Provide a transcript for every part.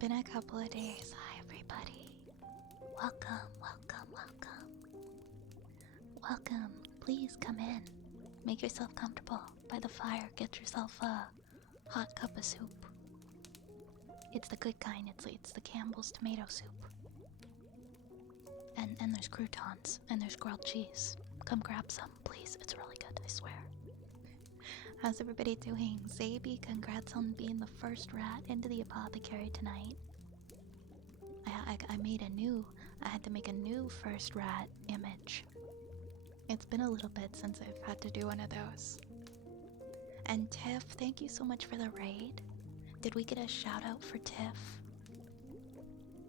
Been a couple of days. Hi, everybody. Welcome, welcome, welcome. Welcome. Please come in. Make yourself comfortable by the fire. Get yourself a hot cup of soup. It's the good kind. It's the Campbell's tomato soup. And there's croutons and there's grilled cheese. Come grab some, please. It's really good, I swear. How's everybody doing? Zaby, congrats on being the first rat into the apothecary tonight. I made I had to make a new first rat image. It's been a little bit since I've had to do one of those. And Tiff, thank you so much for the raid. Did we get a shout out for Tiff?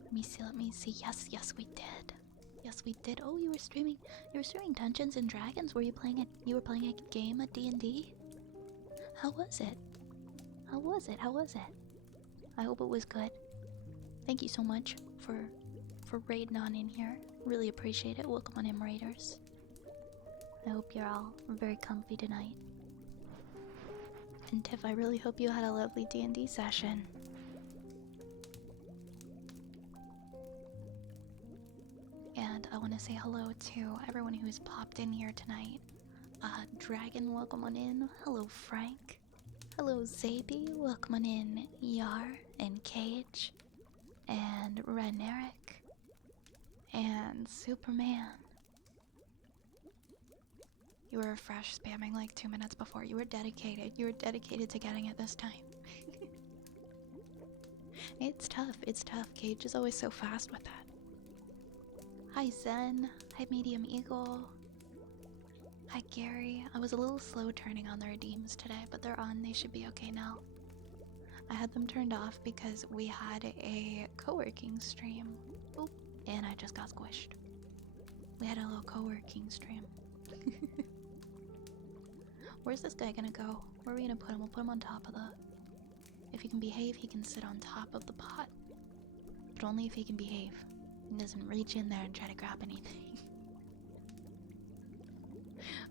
Let me see. Yes, we did. Yes, we did. Oh, you were streaming Dungeons and Dragons. Were you playing it? You were playing a game of D&D? How was it? How was it? I hope it was good. Thank you so much for raiding on in here. Really appreciate it. Welcome on in, raiders. I hope you're all very comfy tonight. And Tiff, I really hope you had a lovely D&D session. And I want to say hello to everyone who's popped in here tonight. Dragon, welcome on in. Hello, Frank. Hello, Zaby. Welcome on in. Yar and Cage. And Reneric. And Superman. You were fresh spamming like 2 minutes before. You were dedicated. You were dedicated to getting it this time. It's tough. Cage is always so fast with that. Hi Zen. Hi Medium Eagle. Hi Gary. I was a little slow turning on the redeems today, but they're on. They should be okay now. I had them turned off because we had a co-working stream. Oop, and I just got squished. We had a little co-working stream. Where's this guy gonna go? Where are we gonna put him? We'll put him on top of the... If he can behave, he can sit on top of the pot. But only if he can behave. He doesn't reach in there and try to grab anything.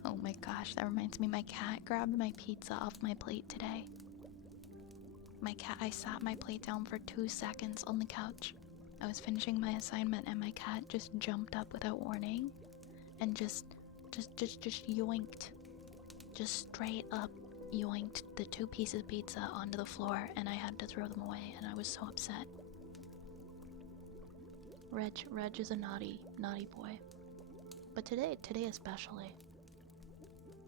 Oh my gosh, that reminds me, my cat grabbed my pizza off my plate today. I sat my plate down for 2 seconds on the couch. I was finishing my assignment and my cat just jumped up without warning and just yoinked. Just straight up yoinked the 2 pieces of pizza onto the floor, and I had to throw them away, and I was so upset. Reg is a naughty boy. But today especially.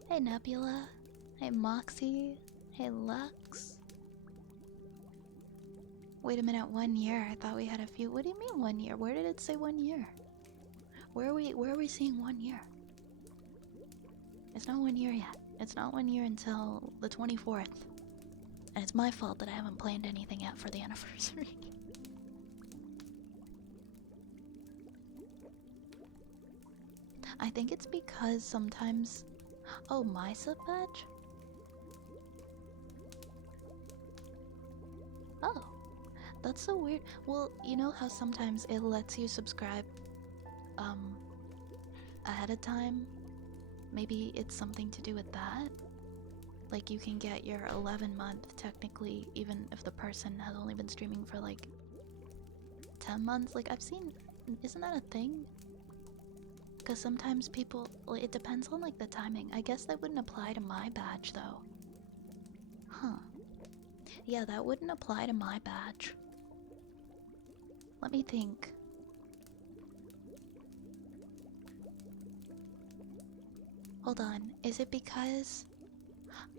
Hey Nebula. Hey Moxie. Hey Lux. Wait a minute, 1 year. I thought we had a few. What do you mean 1 year? Where did it say 1 year? Where are we seeing 1 year? It's not 1 year yet. It's not 1 year until the 24th. And it's my fault that I haven't planned anything yet for the anniversary. I think it's because sometimes... Oh, my sub badge? Oh. That's so weird. Well, you know how sometimes it lets you subscribe ahead of time? Maybe it's something to do with that? Like you can get your 11-month technically even if the person has only been streaming for like 10 months. Like I've seen, isn't that a thing? Because sometimes people, well, it depends on like the timing. I guess that wouldn't apply to my badge though. Huh. Yeah, that wouldn't apply to my badge. Let me think. Hold on, is it because...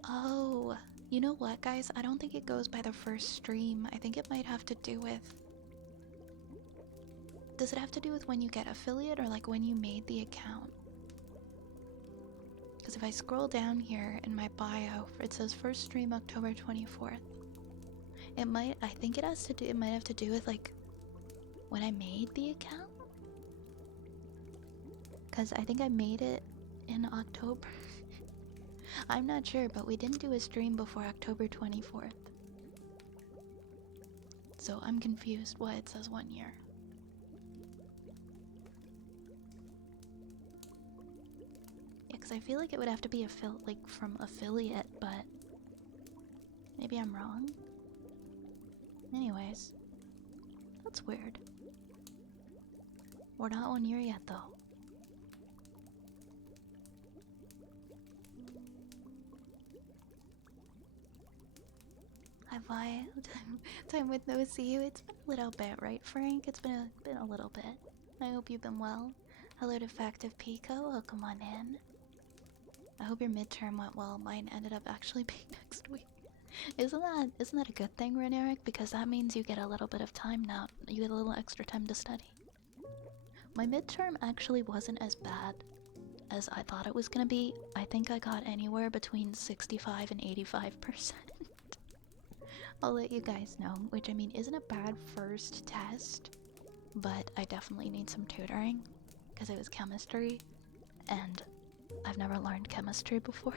Oh, you know what guys? I don't think it goes by the first stream. I think it might have to do with... Does it have to do with when you get affiliate or like when you made the account? Because if I scroll down here in my bio, it says first stream October 24th. It might, I think it has to do, it might have to do with like when I made the account? Because I think I made it in October. I'm not sure, but we didn't do a stream before October 24th. So I'm confused why it says 1 year. Yeah, because I feel like it would have to be like from affiliate, but maybe I'm wrong. Anyways, That's weird. We're not on year yet, though. Hi, Vi. Time with no see you. It's been a little bit, right, Frank? It's been a little bit. I hope you've been well. Hello, Defective Pico. Welcome on in. I hope your midterm went well. Mine ended up actually being next week. Isn't that a good thing, Reneric? Because that means you get a little bit of time now. You get a little extra time to study. My midterm actually wasn't as bad as I thought it was gonna be. I think I got anywhere between 65 and 85%. I'll let you guys know, which I mean isn't a bad first test, but I definitely need some tutoring because it was chemistry and I've never learned chemistry before.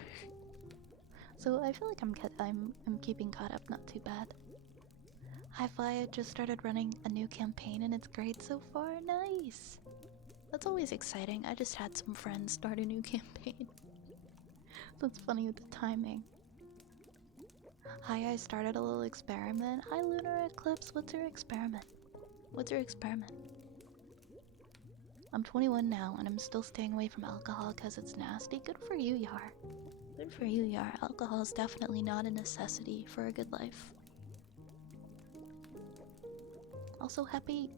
So I feel like I'm keeping caught up, not too bad. Hi-Fi just started running a new campaign and it's great so far. Nice. That's always exciting. I just had some friends start a new campaign. That's funny with the timing. Hi, I started a little experiment. Hi, Lunar Eclipse. What's your experiment? What's your experiment? I'm 21 now, and I'm still staying away from alcohol because it's nasty. Good for you, Yar. Good for you, Yar. Alcohol is definitely not a necessity for a good life. Also, happy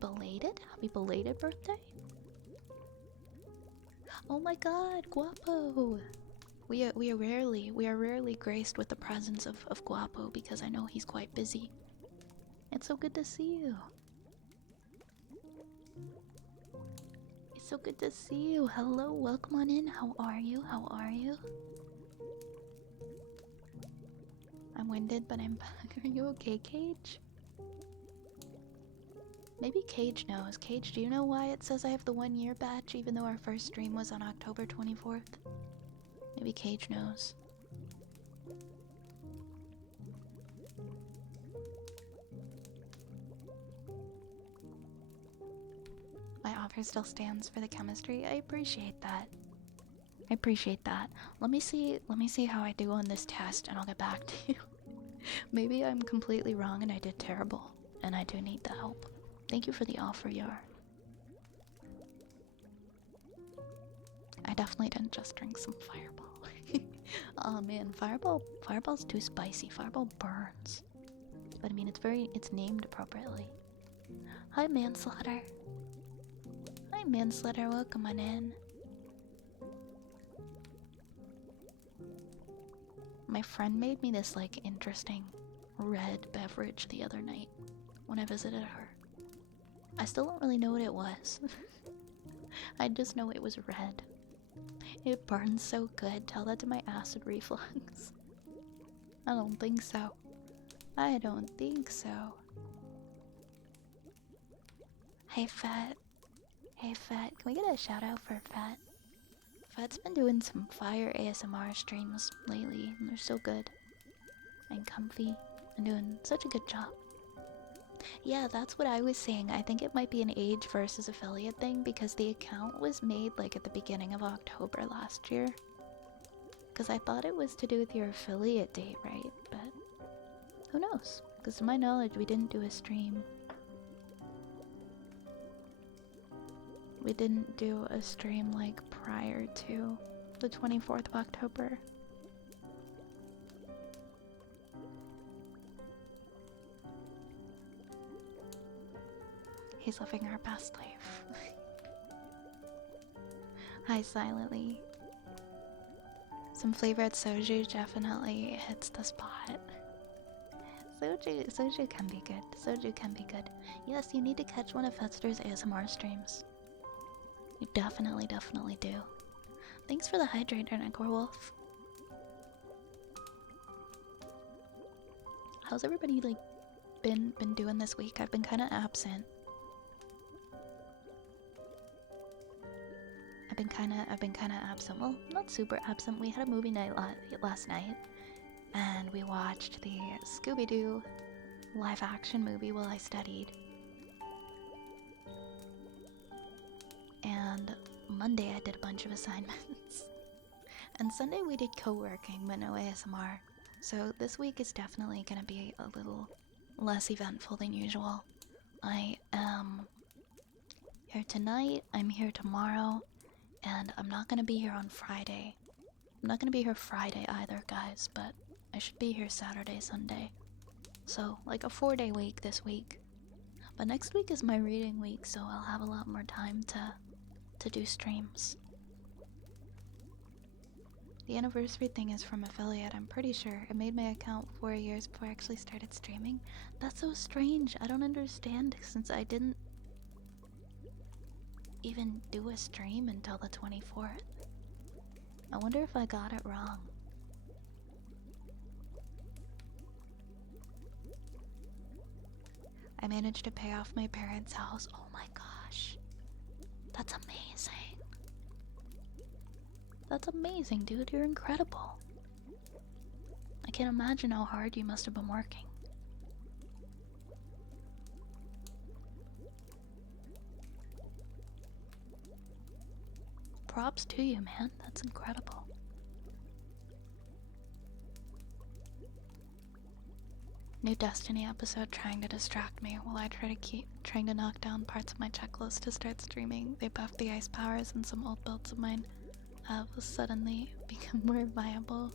belated birthday. Oh my God, Guapo. We are rarely graced with the presence of Guapo because I know he's quite busy. It's so good to see you. It's so good to see you. Hello, welcome on in. How are you? How are you? I'm winded, but I'm back. Are you okay, Cage? Maybe Cage knows. Cage, do you know why it says I have the 1 year badge even though our first stream was on October 24th? Maybe Cage knows. My offer still stands for the chemistry. I appreciate that. I appreciate that. Let me see how I do on this test and I'll get back to you. Maybe I'm completely wrong and I did terrible and I do need the help. Thank you for the offer, Yar. I definitely didn't just drink some Fireball. Oh man, Fireball's too spicy. Fireball burns. But I mean, it's named appropriately. Hi, Manslaughter. Hi, Manslaughter. Welcome on in. My friend made me this like interesting red beverage the other night when I visited her. I still don't really know what it was. I just know it was red. It burns so good. Tell that to my acid reflux. I don't think so. I don't think so. Hey, Fat. Hey, Fat. Can we get a shout out for Fat? Fat's been doing some fire ASMR streams lately, and they're so good. And comfy. And doing such a good job. Yeah, that's what I was saying. I think it might be an age versus affiliate thing because the account was made like at the beginning of October last year. Because I thought it was to do with your affiliate date, right? But who knows? Because to my knowledge, we didn't do a stream. We didn't do a stream like prior to the 24th of October. He's living our best life. Hi, Silently. Some flavored soju definitely hits the spot. Soju can be good. Soju can be good. Yes, you need to catch one of Fetzter's ASMR streams. You definitely do. Thanks for the hydrator, Wolf. How's everybody like been doing this week? I've been kind of absent. I've been kind of absent. Well, not super absent. We had a movie night last night, and we watched the Scooby-Doo live-action movie while I studied. And Monday I did a bunch of assignments. And Sunday we did co-working, but no ASMR. So this week is definitely gonna be a less eventful than usual. I am here tonight, I'm here tomorrow, and I'm not gonna be here on Friday. I'm not gonna be here Friday either, guys, but I should be here Saturday, Sunday. So, like a 4-day week this week. But next week is my reading week, so I'll have a lot more time to do streams. The anniversary thing is from affiliate, I'm pretty sure. I made my account 4 years before I actually started streaming. That's so strange. I don't understand since I didn't even do a stream until the 24th. I wonder if I got it wrong. I managed to pay off my parents' house. Oh my gosh. That's amazing. That's amazing, dude. You're incredible. I can't imagine how hard you must have been working. Props to you, man. That's incredible. New Destiny episode trying to distract me while I try to keep trying to knock down parts of my checklist to start streaming. They buffed the ice powers and some old builds of mine have suddenly become more viable.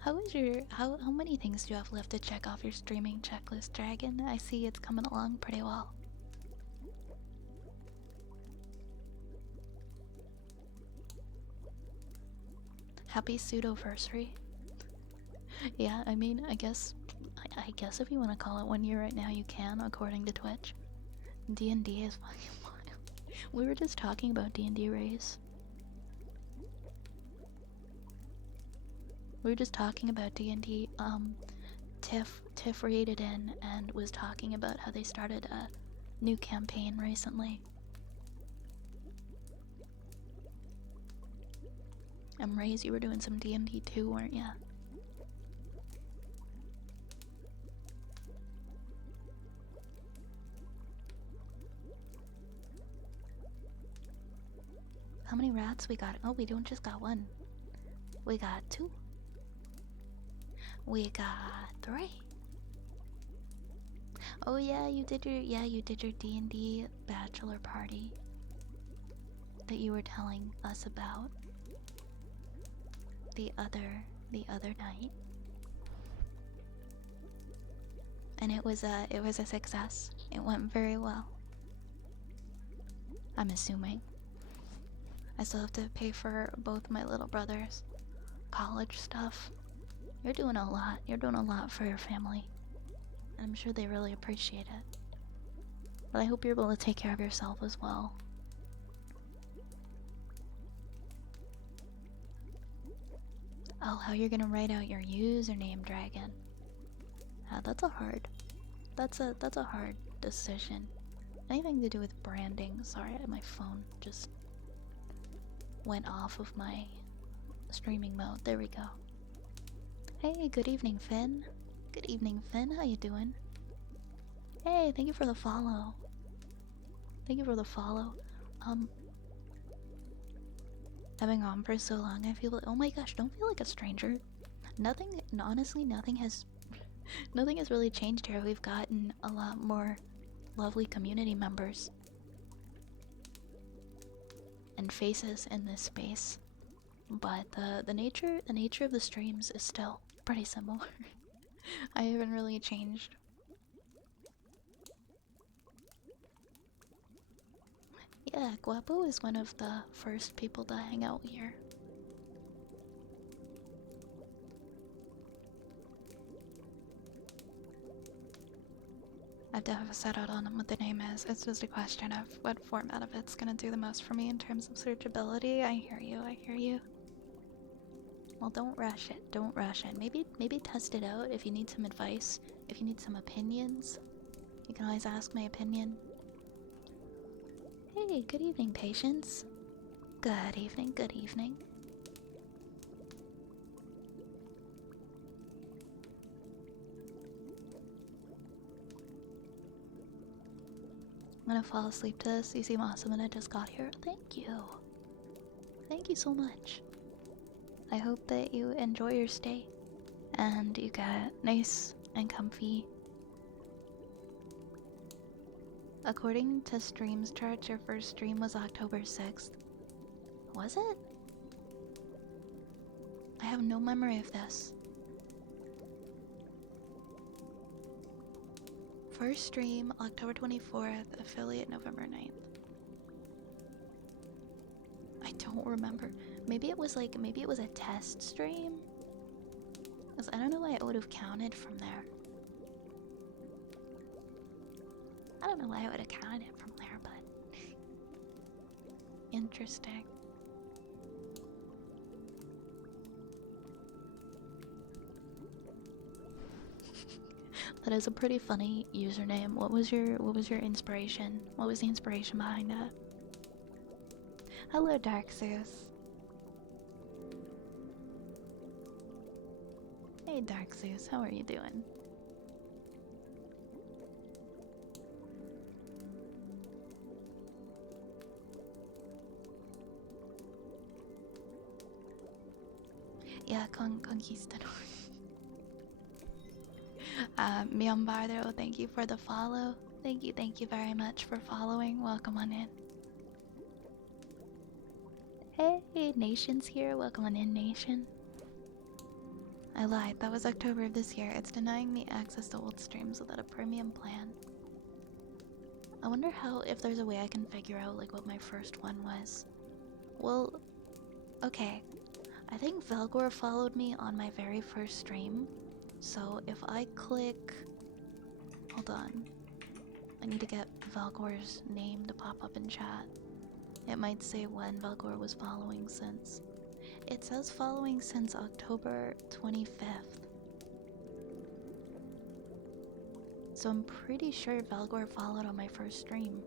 How many things do you have left to check off your streaming checklist, Dragon? I see it's coming along pretty well. Happy pseudoversary. Yeah, I mean, I guess if you want to call it 1 year right now, you can, according to Twitch. D&D is fucking wild. We were just talking about D&D race. We were just talking about D&D. Tiff raided in and was talking about how they started a new campaign recently. Raze, you were doing some D&D too, weren't ya? How many rats we got? Oh, we don't just got one. We got 2. We got 3. Oh yeah, you did your D&D bachelor party that you were telling us about the other night. And it was a success. It went very well. I'm assuming. I still have to pay for both my little brothers' college stuff. You're doing a lot. You're doing a lot for your family. And I'm sure they really appreciate it. But I hope you're able to take care of yourself as well. Oh, how you're gonna write out your username, Dragon. That's a hard decision. Anything to do with branding. Sorry, my phone just went off of my streaming mode. There we go. Hey, good evening, Finn. Good evening, Finn. How you doing? Hey, thank you for the follow. Thank you for the follow. I've been gone for so long. I feel like, oh my gosh, don't feel like a stranger. Honestly, nothing has really changed here. We've gotten a lot more lovely community members and faces in this space, but the nature of the streams is still pretty similar. I haven't really changed. Yeah, Guapo is one of the first people to hang out here. I have to have a set out on what the name is. It's just a question of what format of it's gonna do the most for me in terms of searchability. I hear you, I hear you. Well, don't rush it, don't rush it. Maybe test it out if you need some advice, if you need some opinions. You can always ask my opinion. Hey, good evening, Patience. Good evening, good evening. I'm gonna fall asleep to this. You seem awesome and I just got here. Thank you. Thank you so much. I hope that you enjoy your stay and you get nice and comfy. According to Streams Chart, your first stream was October 6th. Was it? I have no memory of this. First stream, October 24th, affiliate November 9th. I don't remember. Maybe it was a test stream? Because I don't know why it would have counted from there. I don't know why I would have counted it from there, but interesting. That is a pretty funny username. What was your inspiration? What was the inspiration behind that? Hello, Dark Zeus. Hey, Dark Zeus, how are you doing? Yeah, Conquistador. Miambardo, thank you for the follow. Thank you very much for following. Welcome on in. Hey, Nation's here. Welcome on in, Nation. I lied. That was October of this year. It's denying me access to old streams without a premium plan. I wonder if there's a way I can figure out like what my first one was. Well, okay. I think Velgor followed me on my very first stream. So if I click... Hold on. I need to get Velgor's name to pop up in chat. It might say when Velgor was following since. It says following since October 25th. So I'm pretty sure Velgor followed on my first stream.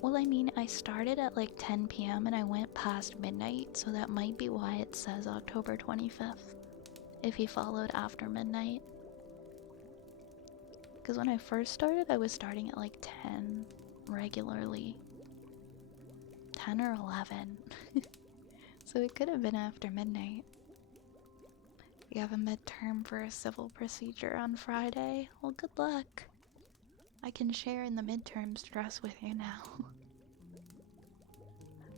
Well, I mean, I started at like 10 p.m. and I went past midnight, so that might be why it says October 25th. If he followed after midnight. Because when I first started, I was starting at like 10 regularly. 10 or 11. So it could have been after midnight. You have a midterm for a civil procedure on Friday? Well, good luck. I can share in the midterm stress with you now.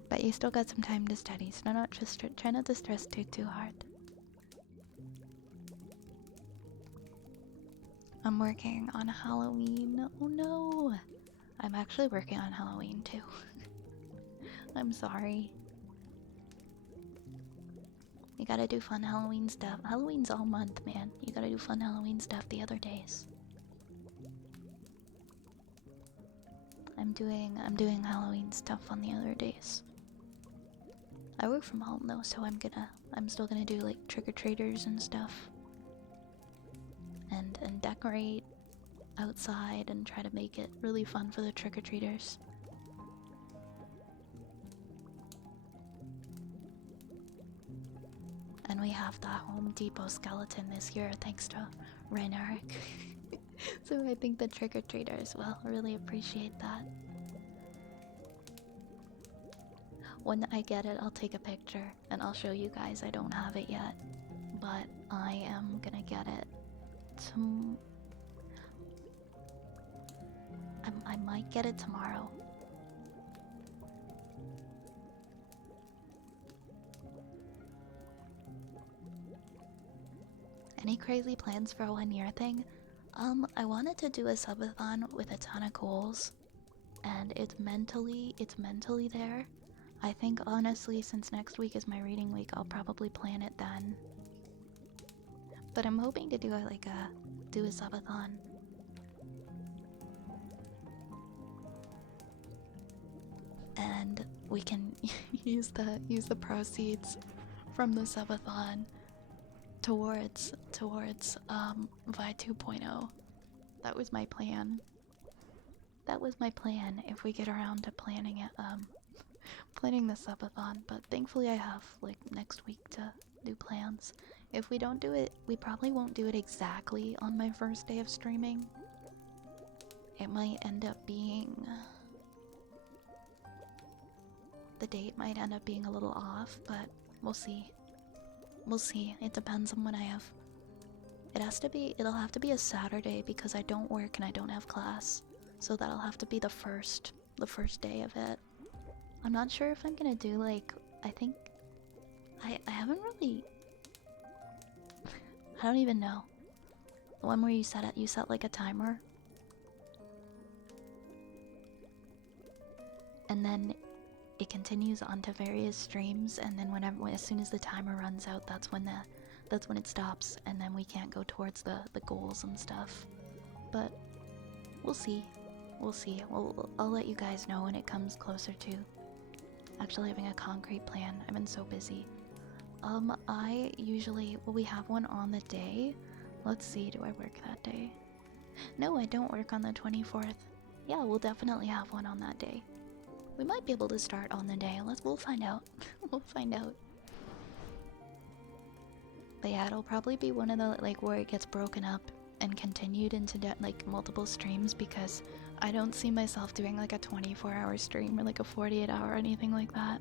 But you still got some time to study, so try not to stress too hard. I'm working on Halloween. Oh no! I'm actually working on Halloween too. I'm sorry. You gotta do fun Halloween stuff. Halloween's all month, man. You gotta do fun Halloween stuff the other days. I'm doing Halloween stuff on the other days. I work from home though, so I'm still gonna do like trick-or-treaters and stuff. And decorate outside and try to make it really fun for the trick-or-treaters. And we have the Home Depot skeleton this year thanks to Reinhardt. So I think the trick-or-treaters will really appreciate that. When I get it, I'll take a picture and I'll show you guys. I don't have it yet, but I am gonna get it. I might get it tomorrow. Any crazy plans for a 1-year thing? I wanted to do a subathon with a ton of goals, and it's mentally there. I think honestly, since next week is my reading week, I'll probably plan it then. But I'm hoping to do a subathon. And we can use the proceeds from the subathon towards VOD 2.0. That was my plan. That was my plan if we get around to planning it, planning the subathon, but thankfully I have like next week to do plans. If we don't do it, we probably won't do it exactly on my first day of streaming. It might end up being... the date might end up being a little off, but we'll see. We'll see. It depends on when I have. It'll have to be a Saturday because I don't work and I don't have class. So that'll have to be the first day of it. I'm not sure if I'm gonna do like, I think, I haven't really, I don't even know. The one where you set like a timer. And then it continues onto various streams, and then as soon as the timer runs out, that's when it stops, and then we can't go towards the goals and stuff. But we'll see. I'll let you guys know when it comes closer to actually having a concrete plan. I've been so busy. I usually, we have one on the day. Let's see, do I work that day? No, I don't work on the 24th. Yeah, we'll definitely have one on that day. We might be able to start on the day. We'll find out. We'll find out. But yeah, it'll probably be one of the, like, where it gets broken up and continued into, like, multiple streams, because I don't see myself doing, like, a 24-hour stream or, like, a 48-hour or anything like that.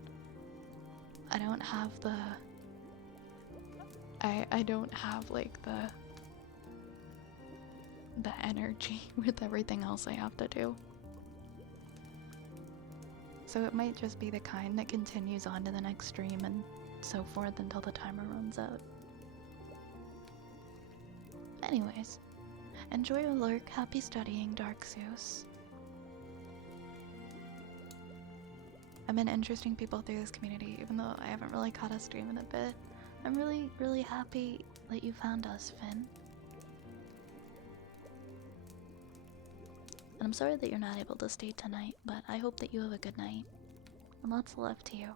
I don't have the... I don't have, like, the energy with everything else I have to do. So it might just be the kind that continues on to the next stream and so forth until the timer runs out. Anyways, enjoy your lurk. Happy studying, Dark Zeus. I've been interesting people through this community, even though I haven't really caught a stream in a bit. I'm really, really happy that you found us, Finn. And I'm sorry that you're not able to stay tonight, but I hope that you have a good night. And lots of love to you.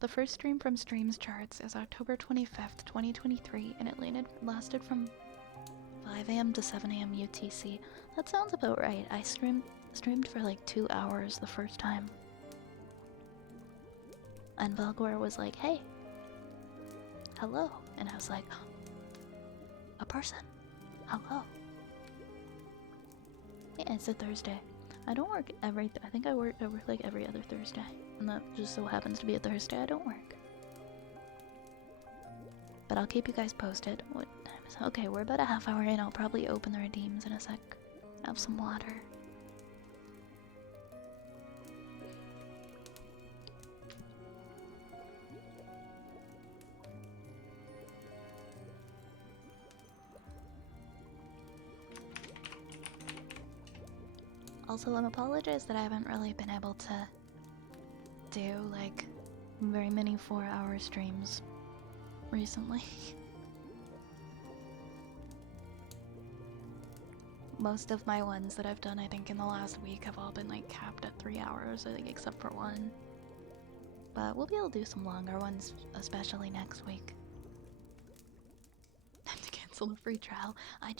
The first stream from Streams Charts is October 25th, 2023, and it lasted from 5 AM to 7 AM UTC. That sounds about right. I streamed for like 2 hours the first time. And Belgor was like, hey, hello. And I was like, a person, hello. Yeah, it's a Thursday. I don't work I think I work like every other Thursday. And that just so happens to be a Thursday I don't work. But I'll keep you guys posted. What time is it? Okay, we're about a half hour in. I'll probably open the redeems in a sec. Have some water. Also, I'm apologized that I haven't really been able to do, like, very many 4-hour streams recently. Most of my ones that I've done, I think, in the last week have all been, like, capped at 3 hours, I think, except for one. But we'll be able to do some longer ones, especially next week. Time to cancel the free trial. I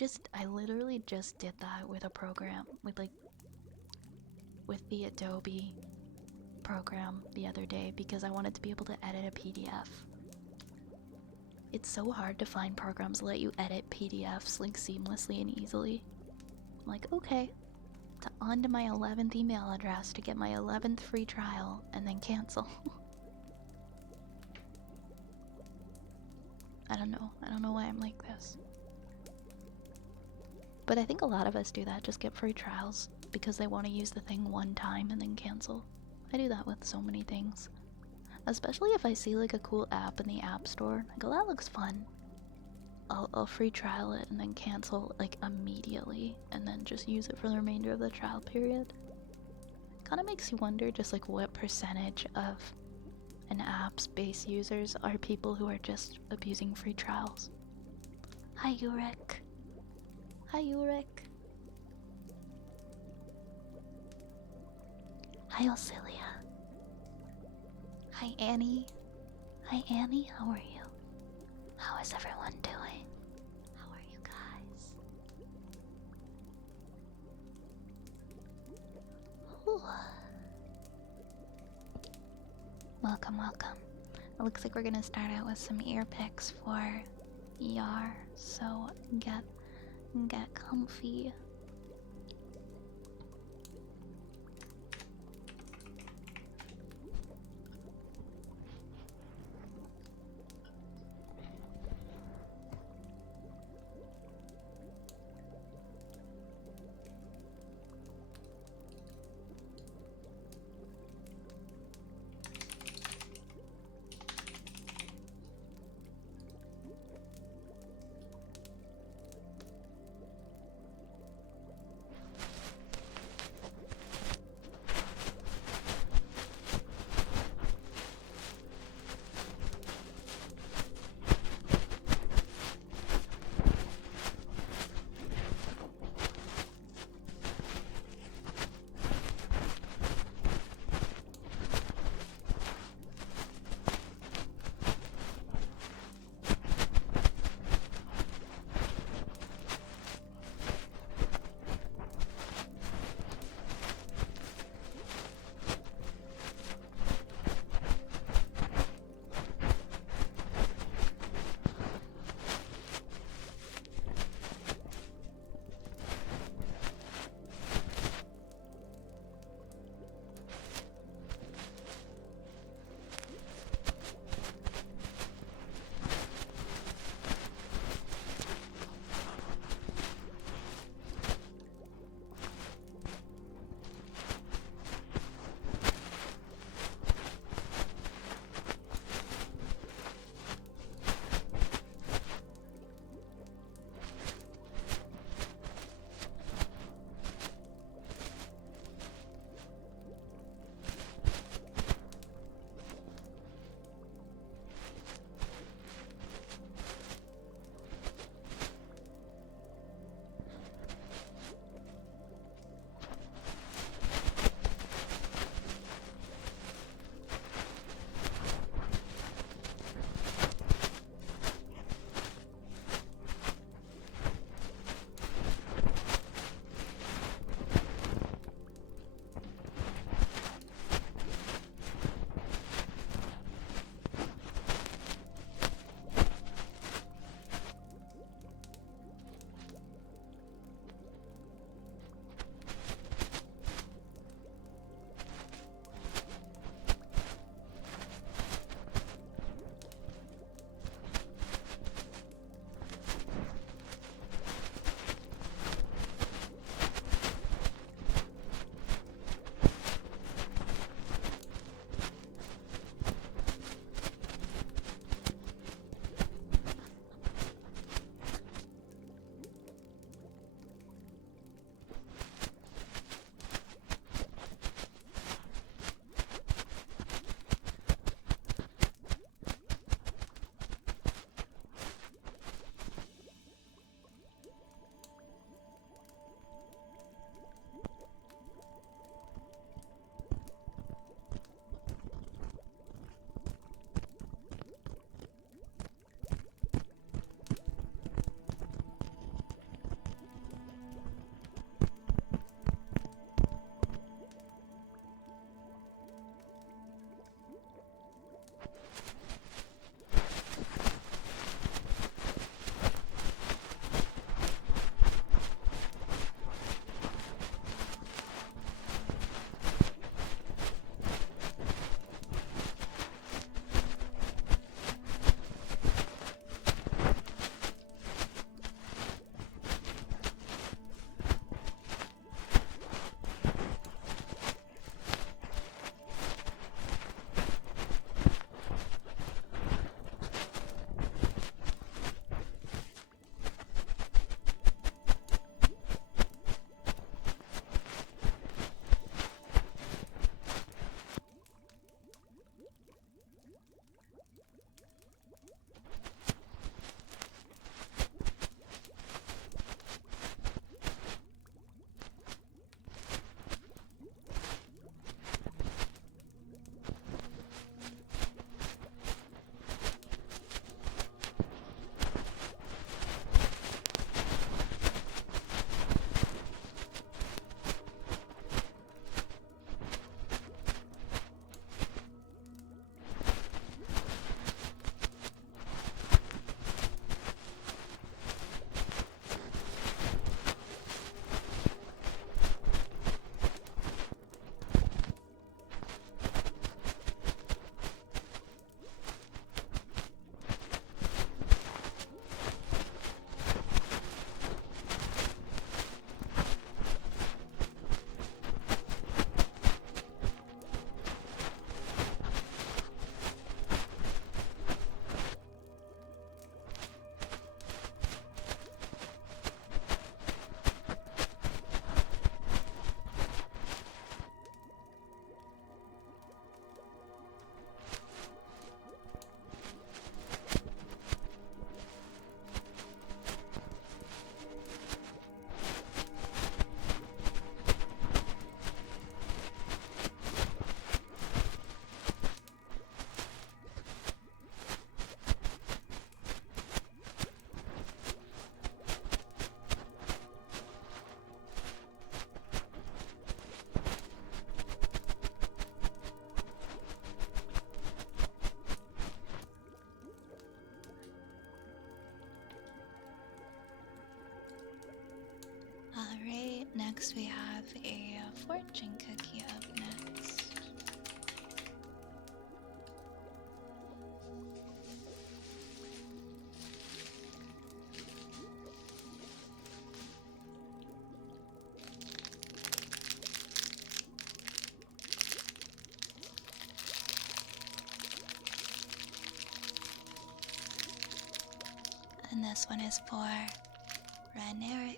literally just did that with a program, with the Adobe program the other day because I wanted to be able to edit a PDF. It's so hard to find programs that let you edit PDFs like seamlessly and easily. I'm like, okay, on to my 11th email address to get my 11th free trial and then cancel. I don't know why I'm like this. But I think a lot of us do that, just get free trials because they want to use the thing one time and then cancel. I do that with so many things. Especially if I see like a cool app in the App Store. I go, that looks fun. I'll free trial it and then cancel like immediately and then just use it for the remainder of the trial period. Kind of makes you wonder just like what percentage of an app's base users are people who are just abusing free trials. Hi, Urek. Hi, Urek. Hi, Osilia. Hi, Annie. Hi, Annie. How are you? How is everyone doing? How are you guys? Ooh. Welcome, welcome. It looks like we're gonna start out with some ear picks for ER, so get comfy. next we have a fortune cookie up next. And this one is for Raneric.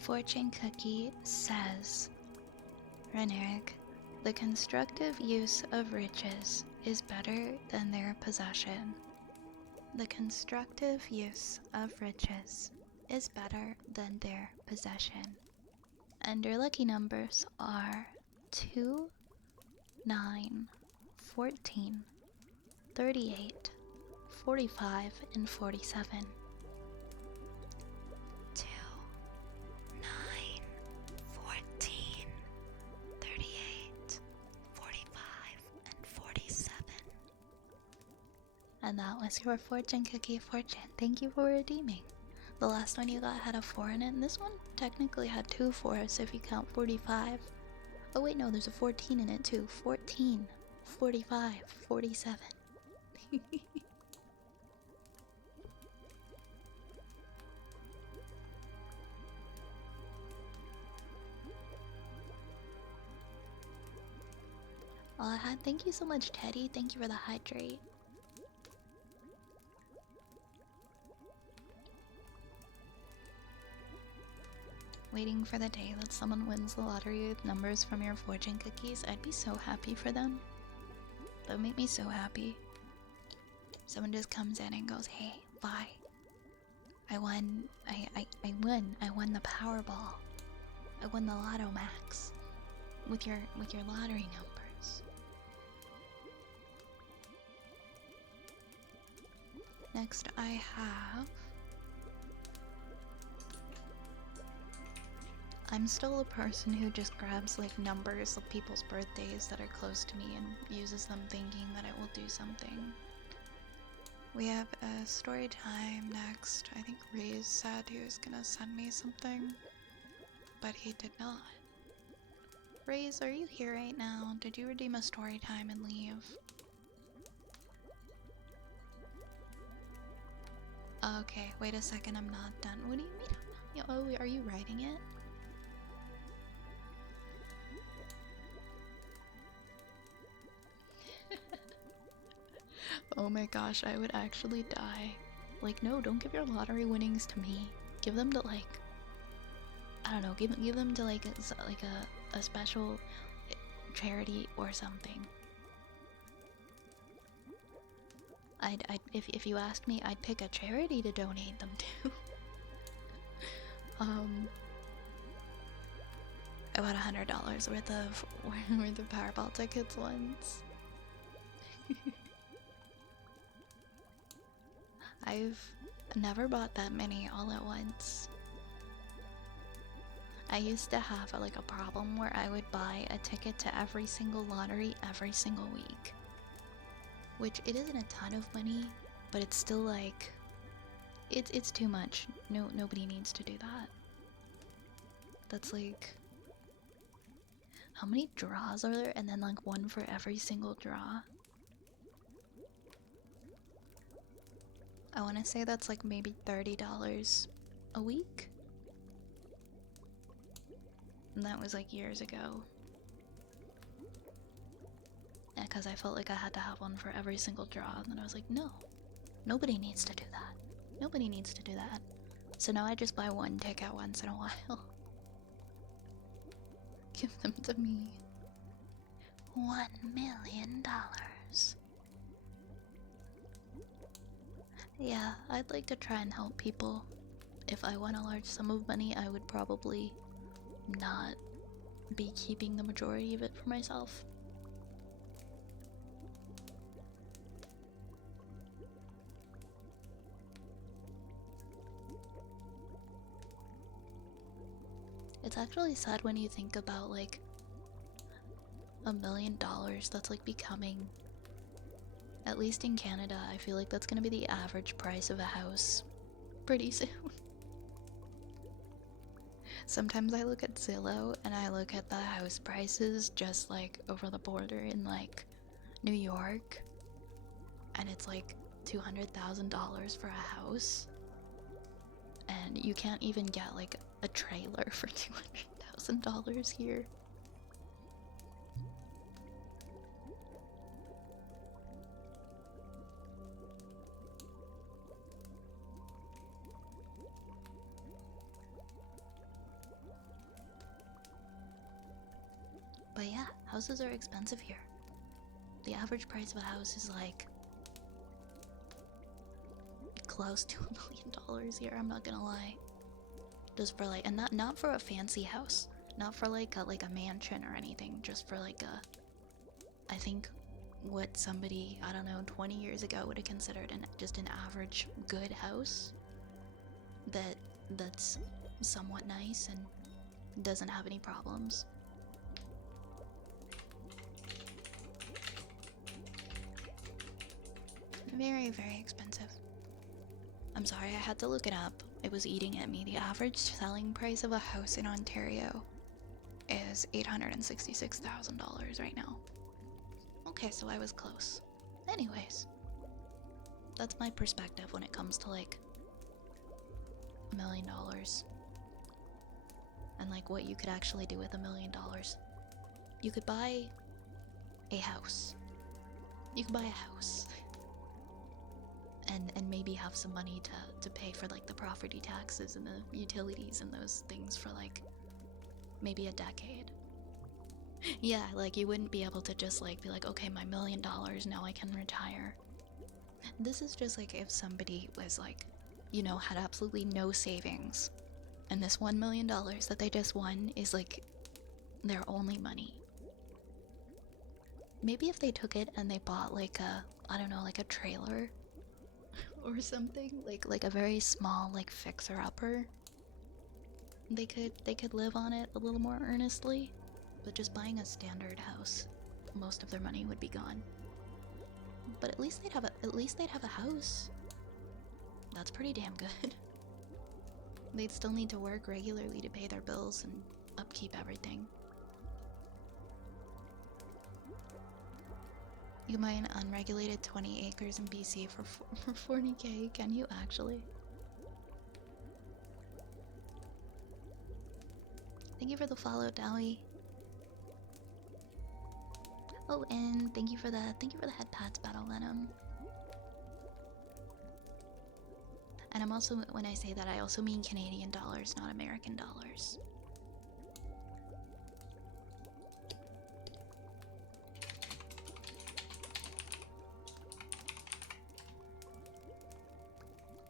Fortune cookie says, Reneric, the constructive use of riches is better than their possession. The constructive use of riches is better than their possession. And your lucky numbers are 2, 9, 14, 38, 45, and 47. 2, 9, 14, 38, 45, and 47. And that was your fortune cookie fortune. Thank you for redeeming. The last one you got had a 4 in it, and this one technically had 2 4s if you count 45. Oh wait, no, there's a 14 in it too. 14, 45, 47. Thank you so much, Teddy. Thank you for the hydrate. Waiting for the day that someone wins the lottery with numbers from your fortune cookies. I'd be so happy for them. That would make me so happy. Someone just comes in and goes, hey, bye. I won the Powerball. I won the Lotto Max with your lottery numbers. Next I have, I'm still a person who just grabs like numbers of people's birthdays that are close to me and uses them thinking that it will do something. We have a story time next. I think Ray's said he was gonna send me something, but he did not. Raze, are you here right now? Did you redeem a story time and leave? Okay, wait a second, I'm not done. What do you mean? Oh, are you writing it? Oh my gosh, I would actually die. Like, no, don't give your lottery winnings to me. Give them to, like, I don't know, give them to, like a special charity or something. If you asked me, I'd pick a charity to donate them to. I bought $100 worth of Powerball tickets once. I've never bought that many all at once. I used to have a problem where I would buy a ticket to every single lottery every single week. Which, it isn't a ton of money, but it's still like, it's too much. Nobody needs to do that. That's like, how many draws are there? And then like one for every single draw. I want to say that's like maybe $30 a week. And that was like years ago. Because I felt like I had to have one for every single draw. And then I was like, no. Nobody needs to do that. Nobody needs to do that. So now I just buy one ticket once in a while. Give them to me. $1 million. Yeah, I'd like to try and help people. If I won a large sum of money, I would probably not be keeping the majority of it for myself. It's actually sad when you think about like $1 million that's like becoming, at least in Canada, I feel like that's gonna be the average price of a house pretty soon. Sometimes I look at Zillow and I look at the house prices just like over the border in like New York, and it's like $200,000 for a house, and you can't even get like a trailer for $200,000 here. But yeah, houses are expensive here. The average price of a house is like close to $1 million here, I'm not gonna lie. Just for like, and not for a fancy house, not for like a mansion or anything, just for like I think what somebody, I don't know, 20 years ago would have considered just an average good house that's somewhat nice and doesn't have any problems. Very, very expensive. I'm sorry, I had to look it up. It was eating at me. The average selling price of a house in Ontario is $866,000 right now. Okay, so I was close. Anyways, that's my perspective when it comes to like $1 million and like what you could actually do with $1 million. You could buy a house. You could buy a house. And maybe have some money to pay for like the property taxes and the utilities and those things for like maybe a decade. Yeah, like you wouldn't be able to just like be like, okay, my $1 million, now I can retire. This is just like if somebody was like, you know, had absolutely no savings, and this $1 million that they just won is like their only money. Maybe if they took it and they bought like a, I don't know, like a trailer or something, like a very small like fixer-upper, they could live on it a little more earnestly. But just buying a standard house, most of their money would be gone. But at least they'd have a house. That's pretty damn good. They'd still need to work regularly to pay their bills and upkeep everything. You can buy an unregulated 20 acres in BC for 40K, can you actually? Thank you for the follow, Dowie. Oh, and thank you for the head pats, Battle Venom. And I'm also, when I say that, I also mean Canadian dollars, not American dollars.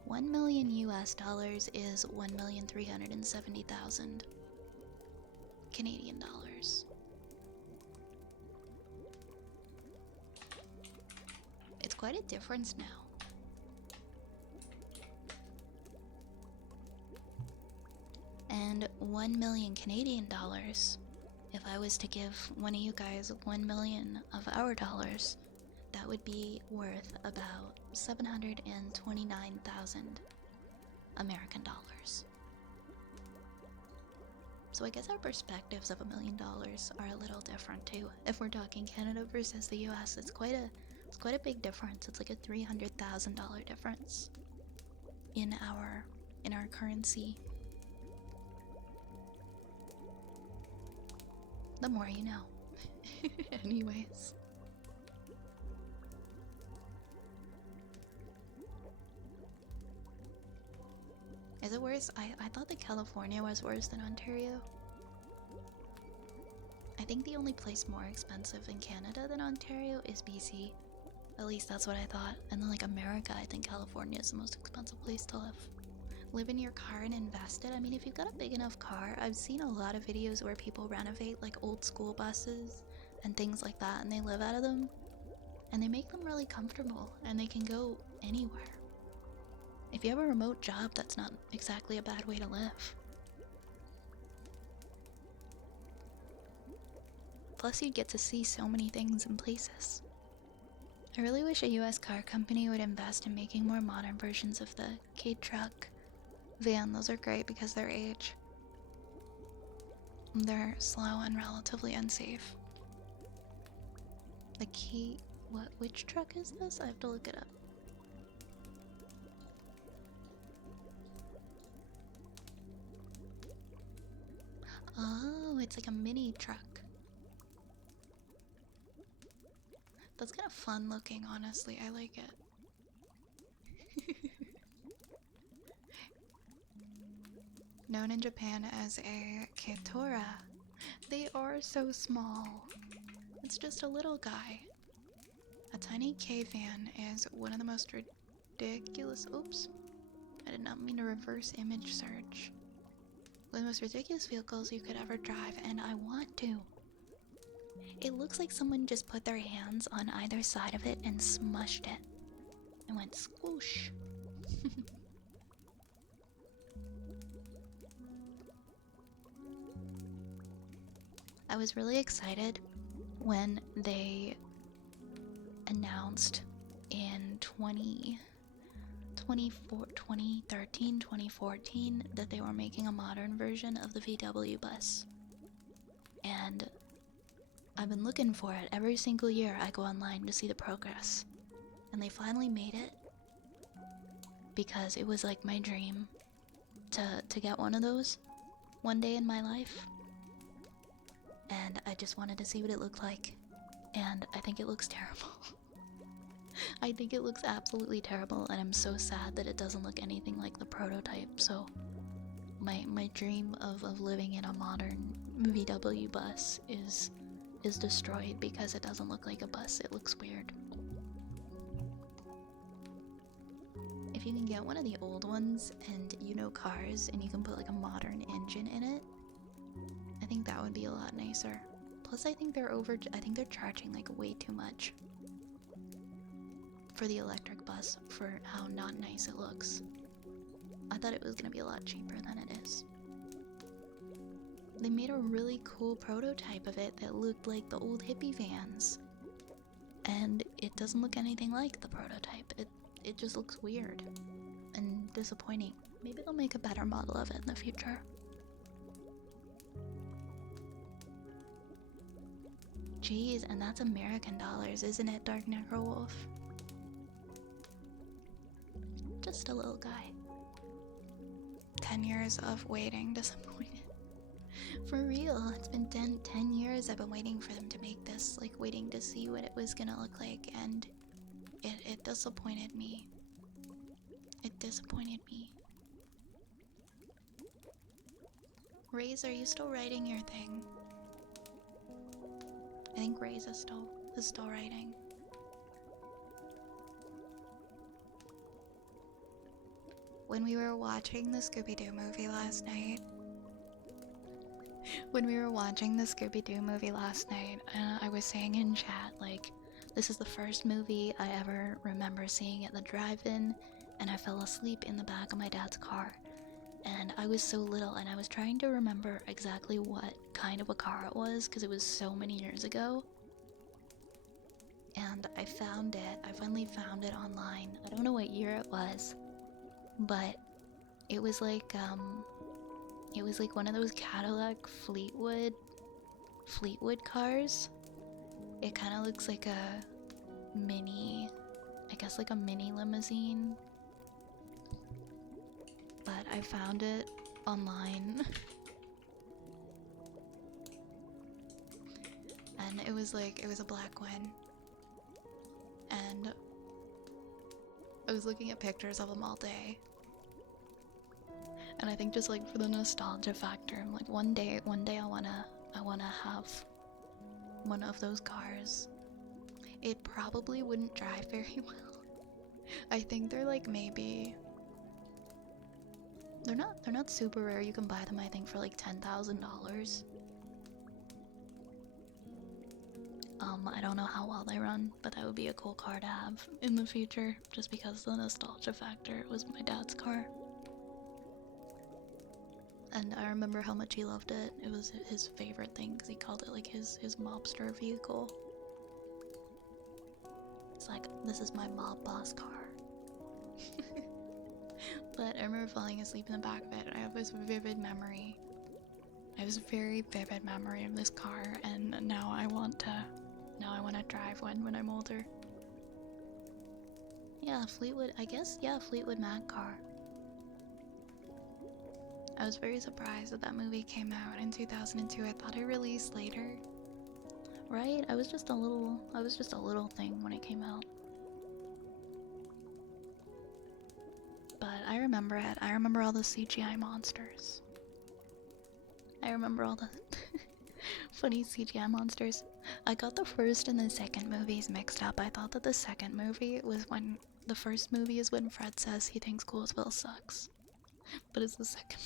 $1 million US is 1,370,000 Canadian dollars. It's quite a difference now. And 1 million Canadian dollars, if I was to give one of you guys 1 million of our dollars, that would be worth about 729,000 American dollars. So I guess our perspectives of $1 million are a little different too. If we're talking Canada versus the US, it's quite a big difference. It's like a $300,000 difference in our currency. The more you know. Anyways. Is it worse? I thought that California was worse than Ontario. I think the only place more expensive in Canada than Ontario is BC. At least that's what I thought. And then like America, I think California is the most expensive place to live. Live in your car and invest it. I mean, if you've got a big enough car, I've seen a lot of videos where people renovate like old school buses and things like that, and they live out of them, and they make them really comfortable, and they can go anywhere. If you have a remote job, that's not exactly a bad way to live. Plus, you'd get to see so many things and places. I really wish a US car company would invest in making more modern versions of the K-Truck van. Those are great because they're age. They're slow and relatively unsafe. The K... which truck is this? I have to look it up. Oh, it's like a mini truck. That's kind of fun looking, honestly. I like it. Known in Japan as a Ketora, they are so small. It's just a little guy. A tiny K-van is one of the most ridiculous... Oops. I did not mean to reverse image search. One of the most ridiculous vehicles you could ever drive, and I want to. It looks like someone just put their hands on either side of it and smushed it. And went squoosh. I was really excited when they announced in 2013, 2014 that they were making a modern version of the VW bus. And I've been looking for it every single year. I go online to see the progress. And they finally made it because it was like my dream to get one of those one day in my life. And I just wanted to see what it looked like. And I think it looks terrible. I think it looks absolutely terrible, and I'm so sad that it doesn't look anything like the prototype. So my dream of living in a modern VW bus is destroyed because it doesn't look like a bus. It looks weird. If you can get one of the old ones and you know cars and you can put like a modern engine in it, I think that would be a lot nicer. Plus I think they're charging like way too much for the electric bus for how not nice it looks. I thought it was gonna be a lot cheaper than it is. They made a really cool prototype of it that looked like the old hippie vans. And it doesn't look anything like the prototype. It just looks weird and disappointing. Maybe they'll make a better model of it in the future. Jeez, and that's American dollars, isn't it, Dark Necrowolf? Just a little guy. 10 years of waiting, disappointed. For real, it's been 10 years I've been waiting for them to make this, like waiting to see what it was gonna look like, and it disappointed me. It disappointed me. Raze, are you still writing your thing? I think Raze is still writing. When we were watching the Scooby-Doo movie last night, I was saying in chat, like, this is the first movie I ever remember seeing at the drive-in, and I fell asleep in the back of my dad's car. And I was so little, and I was trying to remember exactly what kind of a car it was, because it was so many years ago. And I finally found it online. I don't know what year it was, but it was like one of those Cadillac Fleetwood cars. It kind of looks like a mini, I guess like a mini limousine. But I found it online. And it was a black one. And I was looking at pictures of them all day. And I think just like for the nostalgia factor, I'm like one day I wanna have one of those cars. it probably wouldn't drive very well. I think they're like maybe they're not super rare. You can buy them I think for like $10,000. I don't know how well they run, but that would be a cool car to have in the future just because the nostalgia factor. It was my dad's car. And I remember how much he loved it. It was his favorite thing because he called it like his mobster vehicle. It's like, this is my mob boss car. But I remember falling asleep in the back of it, and I have this vivid memory. I have this very vivid memory of this car, and now I want to drive one when I'm older. Yeah, Fleetwood, I guess, yeah, Fleetwood Mac car. I was very surprised that movie came out in 2002. I thought it released later. Right? I was just a little thing when it came out. But I remember it. I remember all the CGI monsters. I remember all the funny CGI monsters. I got the first and the second movies mixed up. I thought that the second movie was when the first movie is when Fred says he thinks Coolsville sucks. But it's the second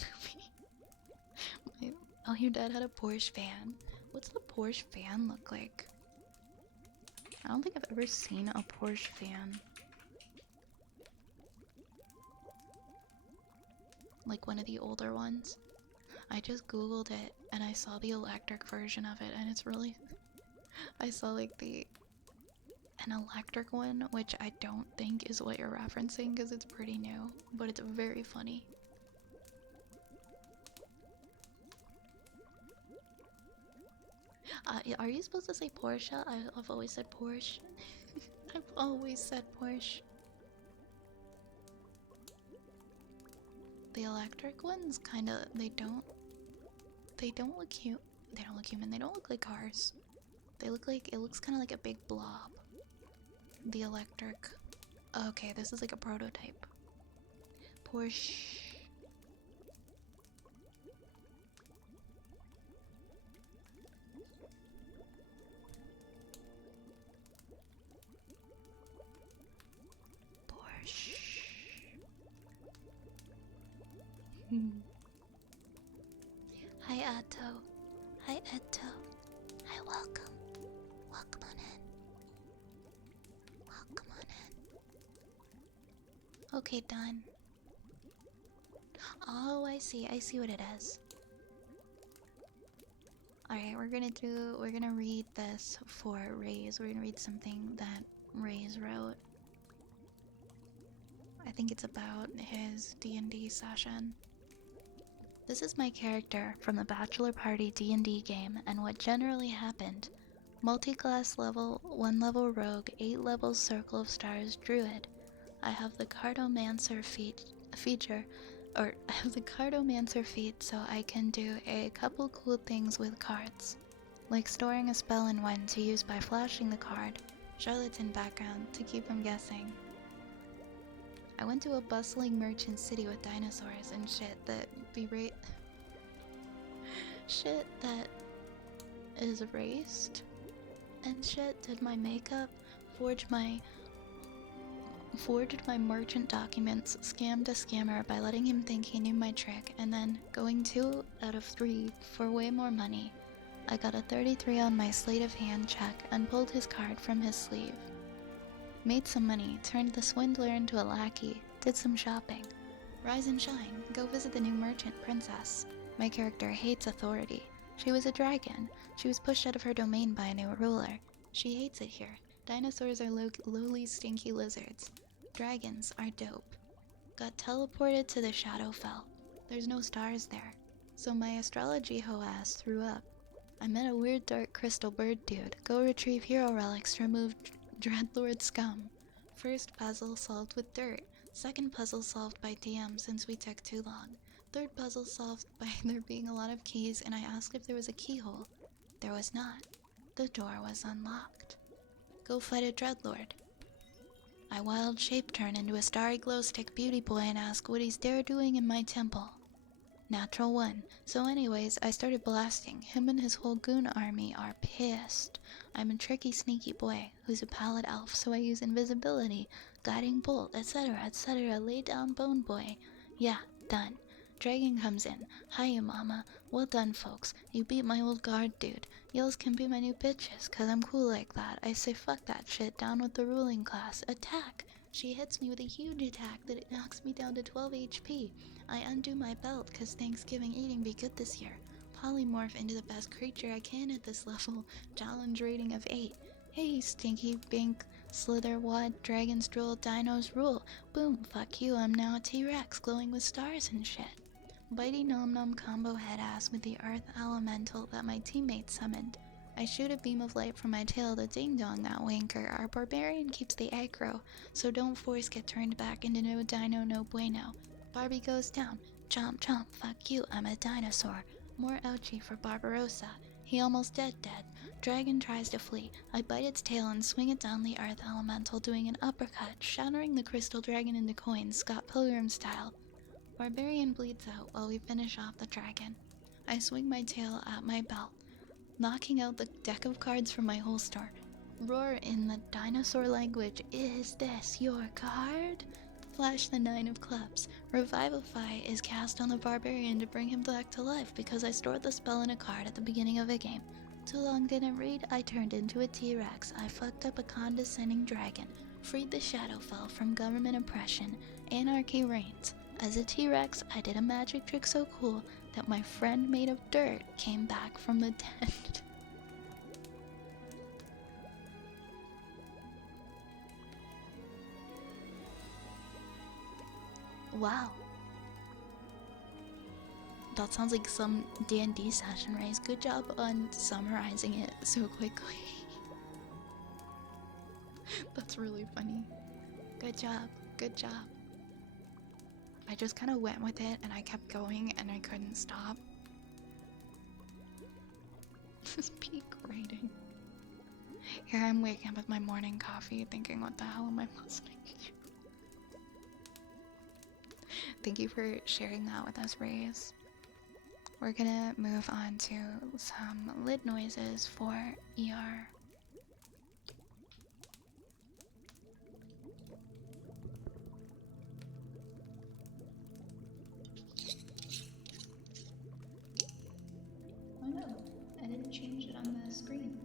movie. Oh, your dad had a Porsche fan. What's the Porsche fan look like? I don't think I've ever seen a Porsche fan. Like one of the older ones. I just googled it and I saw the electric version of it and it's really... I saw like an electric one, which I don't think is what you're referencing because it's pretty new, but it's very funny. Are you supposed to say Porsche? I've always said Porsche. I've always said Porsche. The electric ones kinda, they don't look cute. They don't look human. They don't look like cars. They look like, it looks kind of like a big blob. The electric. Okay, this is like a prototype. Porsche. Porsche. Hi, Atto. Hi, Etto. Hi, welcome. Welcome on in. Welcome on in. Okay, done. Oh, I see. I see what it is. Alright, we're gonna read this for Raze. We're gonna read something that Raze wrote. I think it's about his D&D session. This is my character from the Bachelor Party D&D game and what generally happened. Multi-class level, 1 level rogue, 8 levels Circle of Stars druid. I have the Cartomancer feature, or I have the Cartomancer feat so I can do a couple cool things with cards. Like storing a spell in one to use by flashing the card, charlatan background to keep them guessing. I went to a bustling merchant city with dinosaurs and shit that shit that is erased and shit. Did my makeup, forged my merchant documents, scammed a scammer by letting him think he knew my trick, and then going 2 out of 3 for way more money. I got a 33 on my sleight of hand check and pulled his card from his sleeve. Made some money, turned the swindler into a lackey, did some shopping. Rise and shine, go visit the new merchant princess. My character hates authority. She was a dragon. She was pushed out of her domain by a new ruler. She hates it here. Dinosaurs are lowly, stinky lizards. Dragons are dope. Got teleported to the Shadowfell. There's no stars there. So my astrology hoe-ass threw up. I met a weird dark crystal bird dude. Go retrieve hero relics to remove Dreadlord scum. First puzzle solved with dirt. Second puzzle solved by DM since we took too long. Third puzzle solved by there being a lot of keys and I asked if there was a keyhole. There was not. The door was unlocked. Go fight a Dreadlord. I wild shape turn into a starry glow stick beauty boy and ask what he's there doing in my temple. Natural one. So anyways, I started blasting. Him and his whole goon army are pissed. I'm a tricky, sneaky boy who's a pallet elf, so I use invisibility, guiding bolt, etc., etc. Lay down, bone boy. Yeah, done. Dragon comes in. Hiya, mama. Well done, folks. You beat my old guard, dude. Yells can be my new bitches, cause I'm cool like that. I say fuck that shit, down with the ruling class. Attack! She hits me with a huge attack that it knocks me down to 12 HP. I undo my belt, cause Thanksgiving eating be good this year. Polymorph into the best creature I can at this level. Challenge rating of 8. Hey, Stinky Bink, Slither Wad, Dragons Drool, Dinos Rule. Boom, fuck you, I'm now a T-Rex glowing with stars and shit. Bitey Nom Nom combo head ass with the Earth Elemental that my teammate summoned. I shoot a beam of light from my tail to ding dong that wanker. Our barbarian keeps the aggro, so don't force get turned back into no dino no bueno. Barbie goes down. Chomp chomp, fuck you, I'm a dinosaur. More ouchie for Barbarossa. He almost dead. Dragon tries to flee. I bite its tail and swing it down the Earth Elemental, doing an uppercut, shattering the crystal dragon into coins, Scott Pilgrim style. Barbarian bleeds out while we finish off the dragon. I swing my tail at my belt, knocking out the deck of cards from my holster. Roar in the dinosaur language, is this your card? Flash the 9 of clubs. Revivify is cast on the barbarian to bring him back to life because I stored the spell in a card at the beginning of a game. Too long didn't read, I turned into a T-Rex. I fucked up a condescending dragon. Freed the Shadowfell from government oppression. Anarchy reigns. As a T-Rex, I did a magic trick so cool that my friend made of dirt came back from the dead. Wow. That sounds like some D&D session, Raze. Good job on summarizing it so quickly. That's really funny. Good job. Good job. I just kind of went with it and I kept going and I couldn't stop. This is peak writing. Here I'm waking up with my morning coffee thinking, what the hell am I listening to? Thank you for sharing that with us, Raze. We're gonna move on to some lid noises for ER. Oh no, I didn't change it on the screen.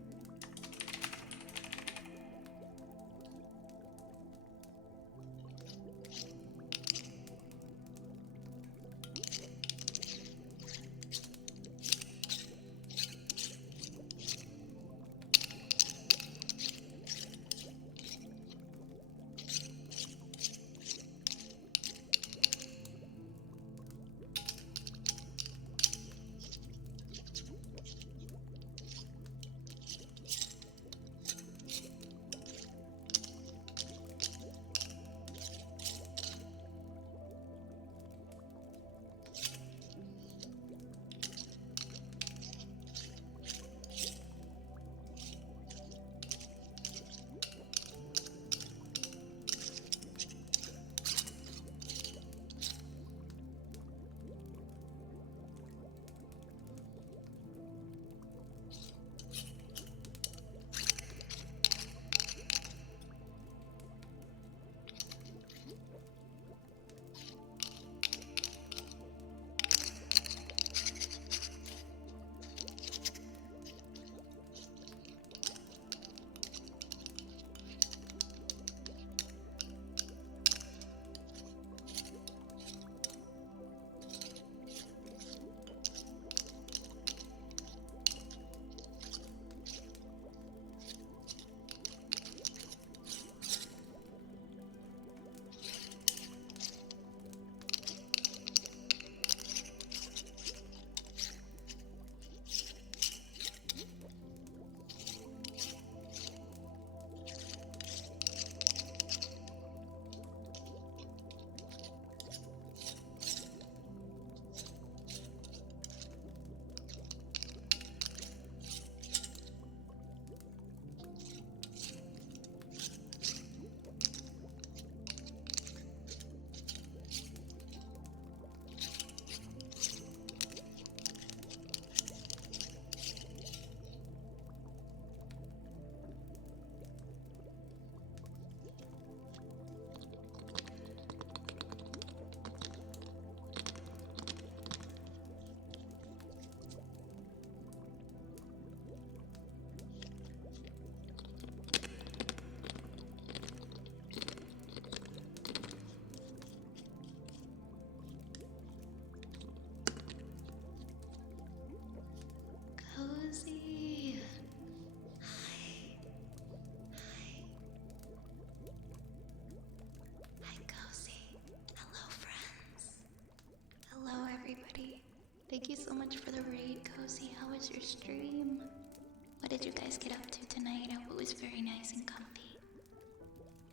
is very nice and comfy.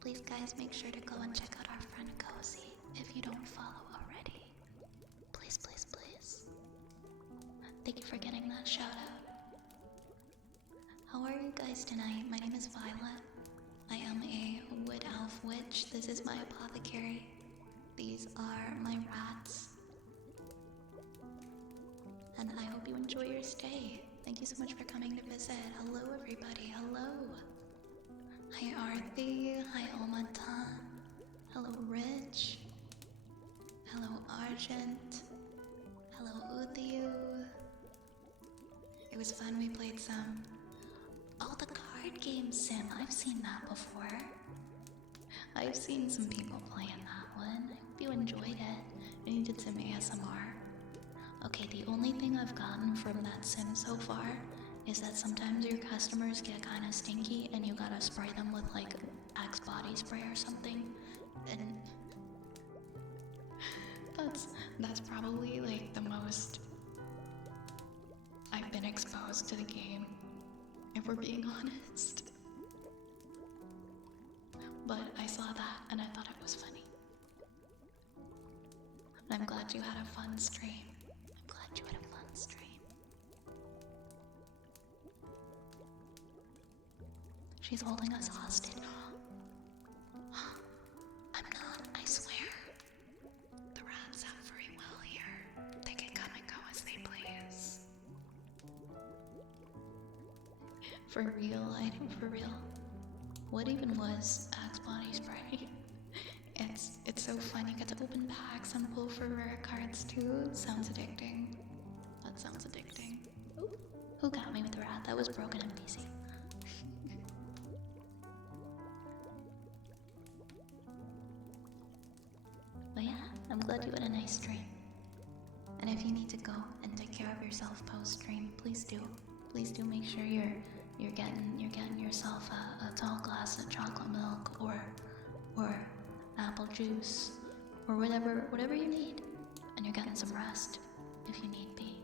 Please, guys, make sure to go and check out our friend Cozy if you don't follow already. Please, please, please. Thank you for getting that shout out. How are you guys tonight? My name is Violet. I am a wood elf witch. This is my apothecary. These are my rats. And I hope you enjoy your stay. Thank you so much for coming to visit. Hello, everybody. Hello. Hi, Arthi. Hi, Omata. Hello, Rich. Hello, Argent. Hello, Udiu. It was fun. We played some. Oh, the card game sim. I've seen that before. I've seen some people playing that one. I hope you enjoyed it. And you did some ASMR. Okay, the only thing I've gotten from that sim so far is that sometimes your customers get kind of stinky and you gotta spray them with like Axe body spray or something. And that's probably like the most I've been exposed to the game, if we're being honest. But I saw that and I thought it was funny. And I'm glad you had a fun stream. I'm glad you had a fun stream. She's holding us hostage. I'm not, I swear. The rats have free will here. They can come and go as they please. For real, for real. What even was Axe body spray? It's so fun. You get to open packs and pull for rare cards too. Sounds addicting. That sounds addicting. Ooh. Who got me with the rat? That was broken NPC. But yeah, I'm glad you had a nice stream. And if you need to go and take care of yourself post stream, please do. Please do make sure you're getting yourself a tall glass of chocolate milk or apple juice or whatever you need, and you're getting some rest if you need be.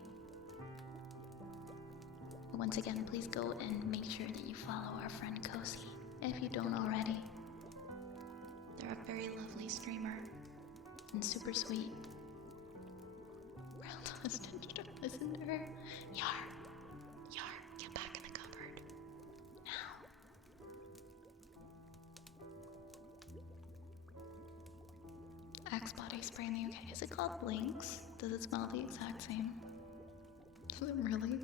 But once again, please go and make sure that you follow our friend Cozy if you don't already. They're a very lovely streamer and super sweet. Round hostage, don't listen to her. Yar, get back in the cupboard. Now. Axe body spray in the UK. Is it called Lynx? Does it smell the exact same? Does it really?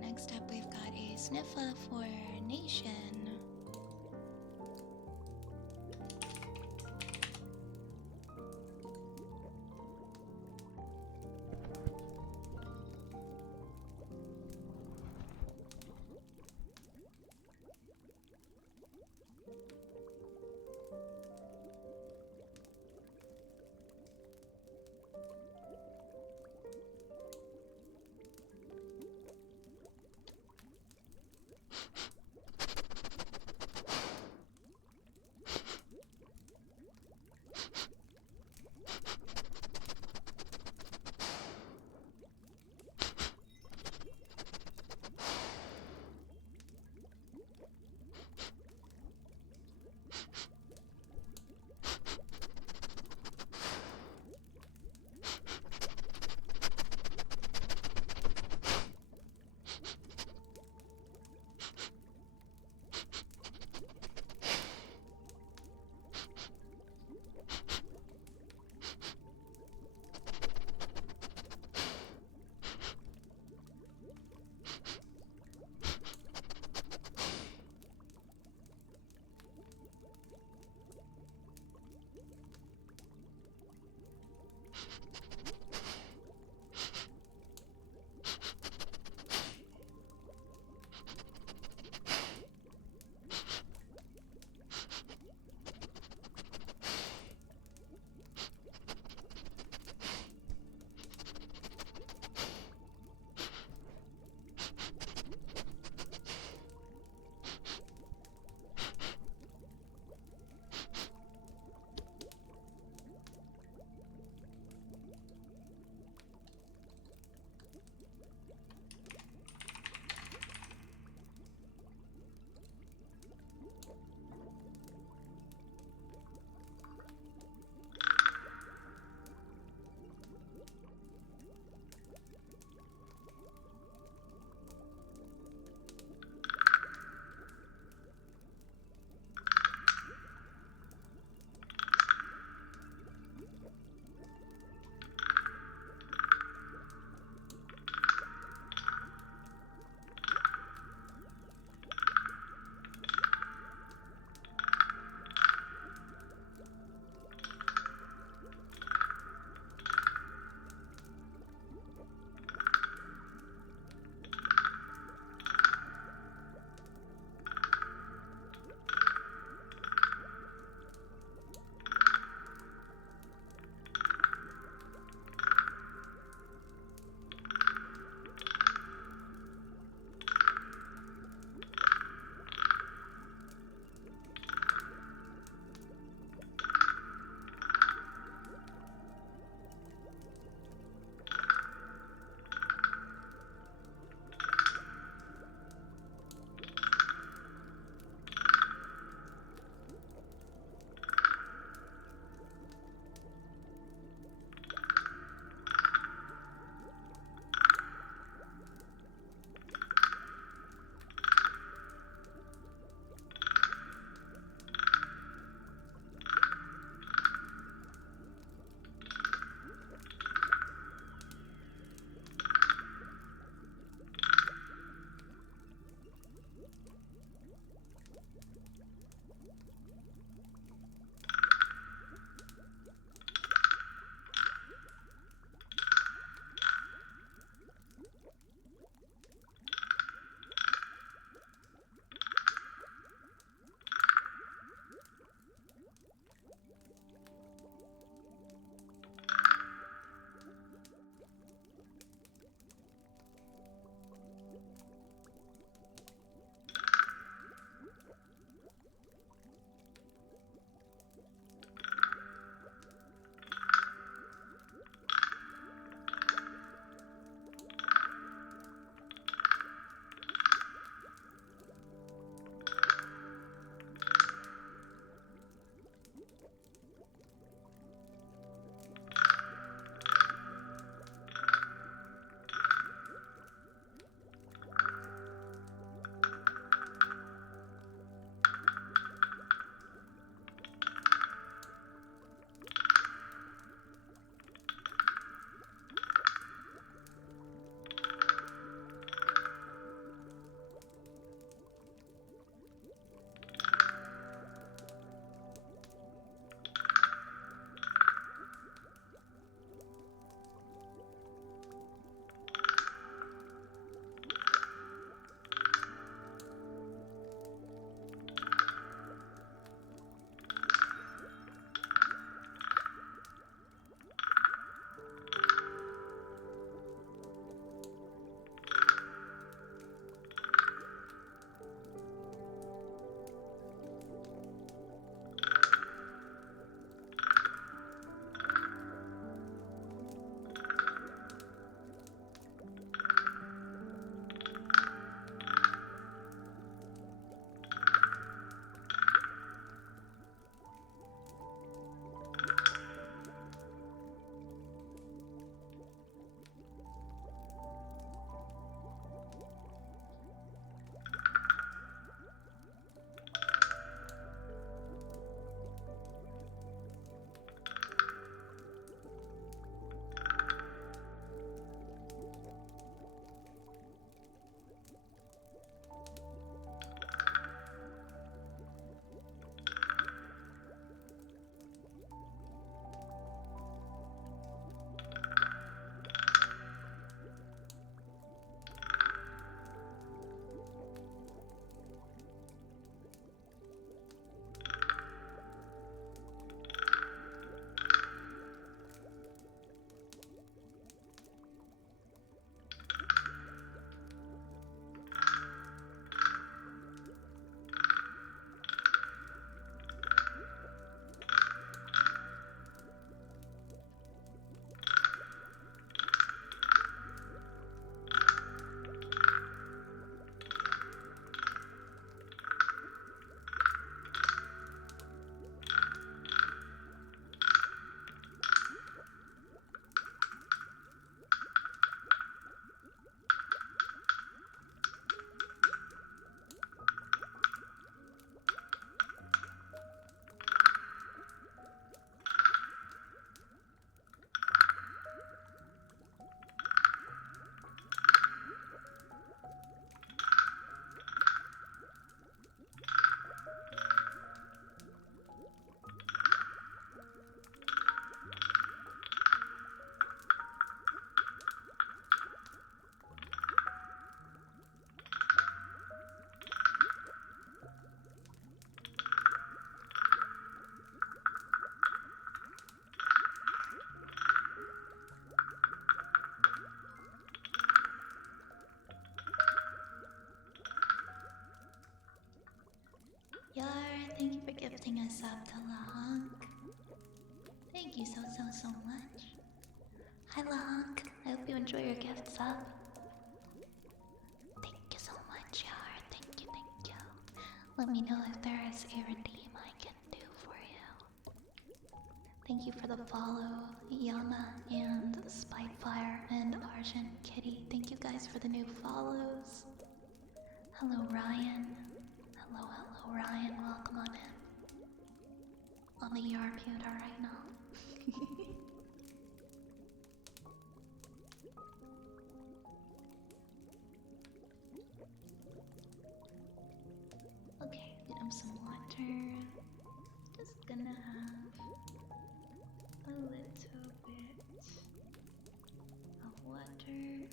Next up, we've got a sniffer for Nation. sub to Lahonk. Thank you so much. Hi Lahonk, I hope you enjoy your gift sub. Thank you so much, Yar. Thank you. Let me know if there is a redeem I can do for you. Thank you for the follow, Yama and Spitefire and Argent Kitty. Thank you guys for the new follows. Hello Ryan. Hello Ryan. Welcome on in. On the Yar computer right now. Okay, get him some water. Just gonna have a little bit of water.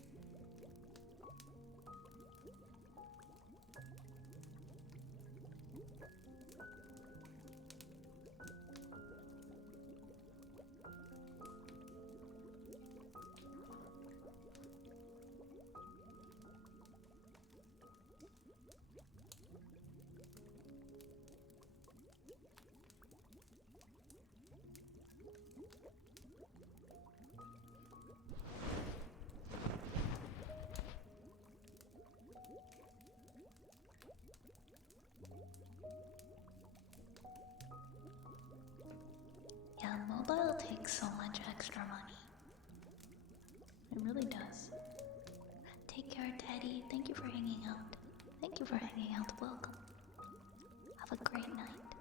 Yeah, mobile takes so much extra money. It really does. Take care, Teddy. Thank you for hanging out. Thank you for hanging out. Welcome. Have a great night.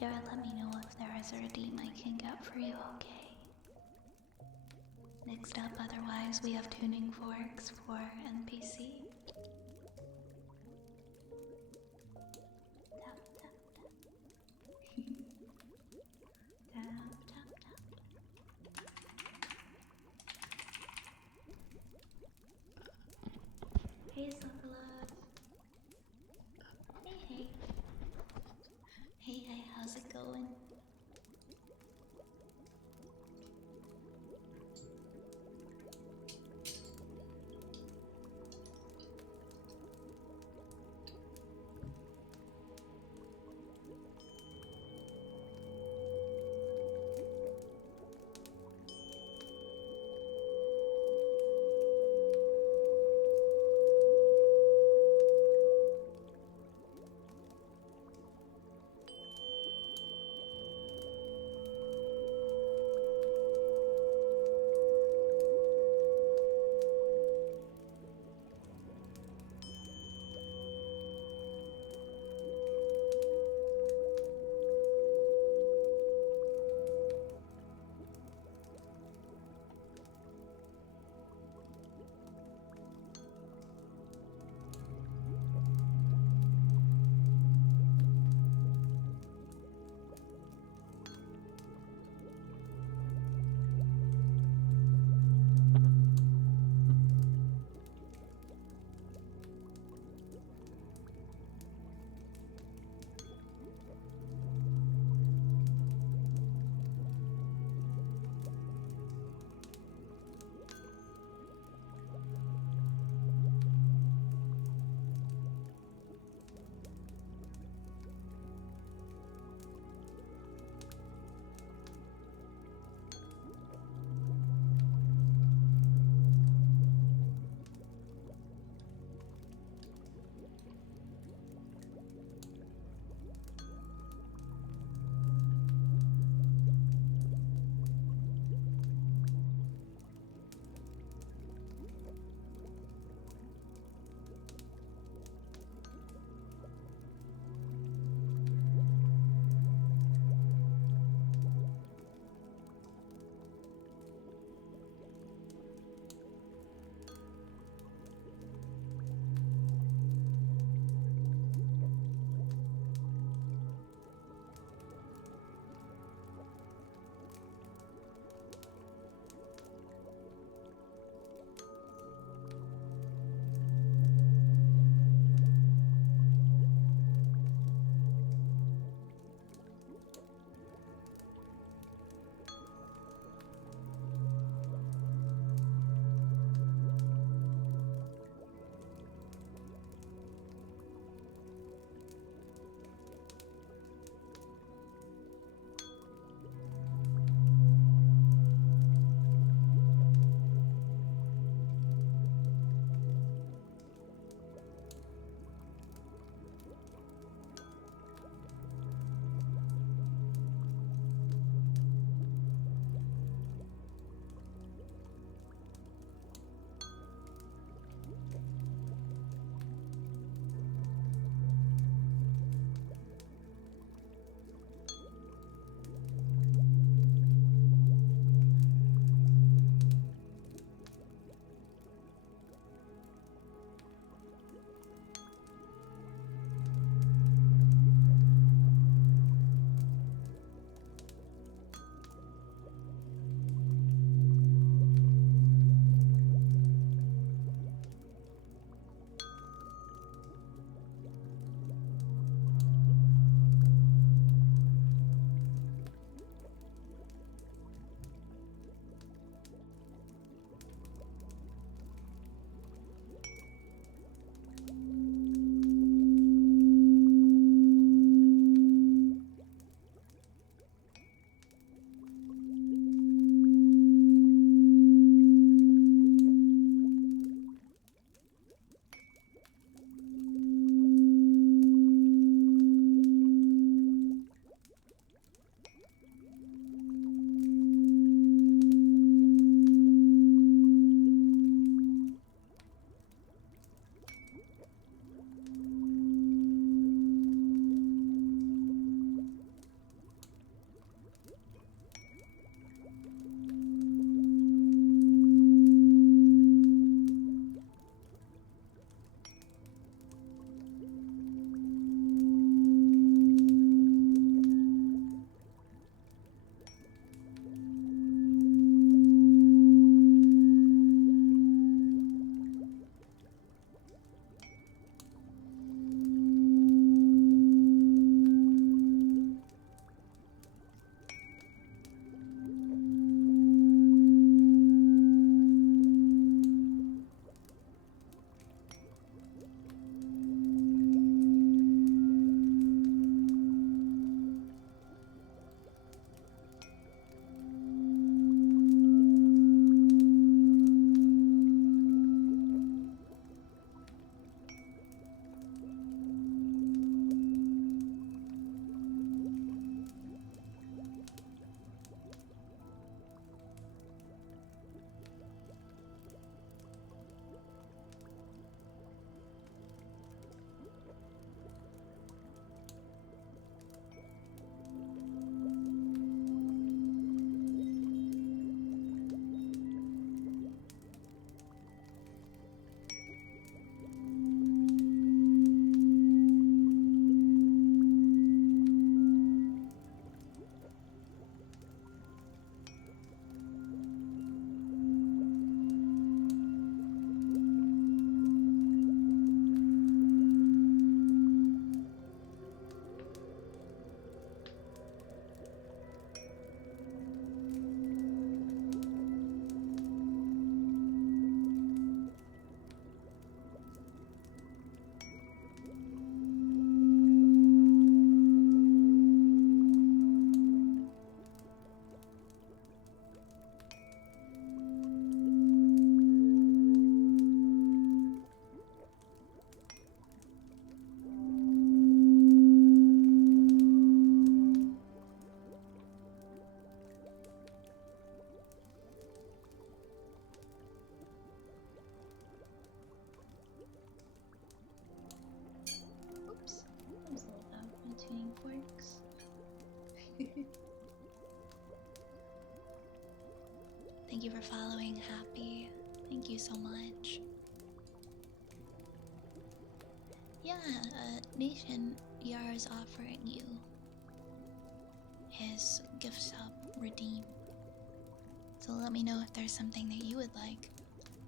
Yeah, let me know if there is a redeem I can get for you, okay? Next up, otherwise, we have tuning forks for NPC. Tap, tap, tap. Tap, tap, tap. Hey, Succulus. Hey. Hey, how's it going? Thank you for following, Happy. Thank you so much. Yeah, Nation Yar is offering you his gift sub redeem. So let me know if there's something that you would like.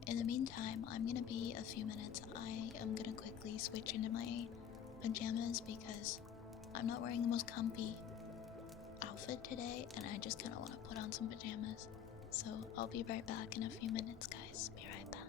In the meantime, I'm gonna be a few minutes. I am gonna quickly switch into my pajamas because I'm not wearing the most comfy outfit today and I just kind of want to put on some pajamas. So I'll be right back in a few minutes, guys. Be right back.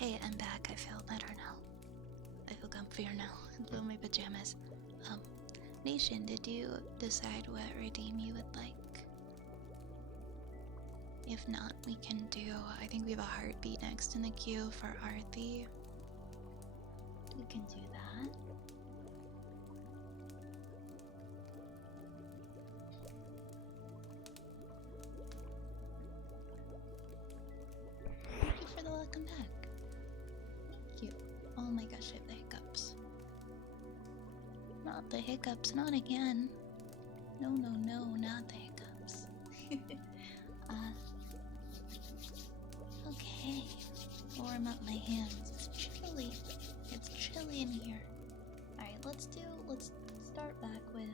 Okay, I'm back. I feel better now. I feel comfier now. In my pajamas. Nation, did you decide what redeem you would like? If not, we can do. I think we have a heartbeat next in the queue for Arthi. We can do that. Thank you for the welcome back. Thank you. Oh my gosh, I have the hiccups. Not the hiccups, not again. No, no, no, not the hiccups. Okay. Warm up my hands. It's chilly. It's chilly in here. Alright, let's start back with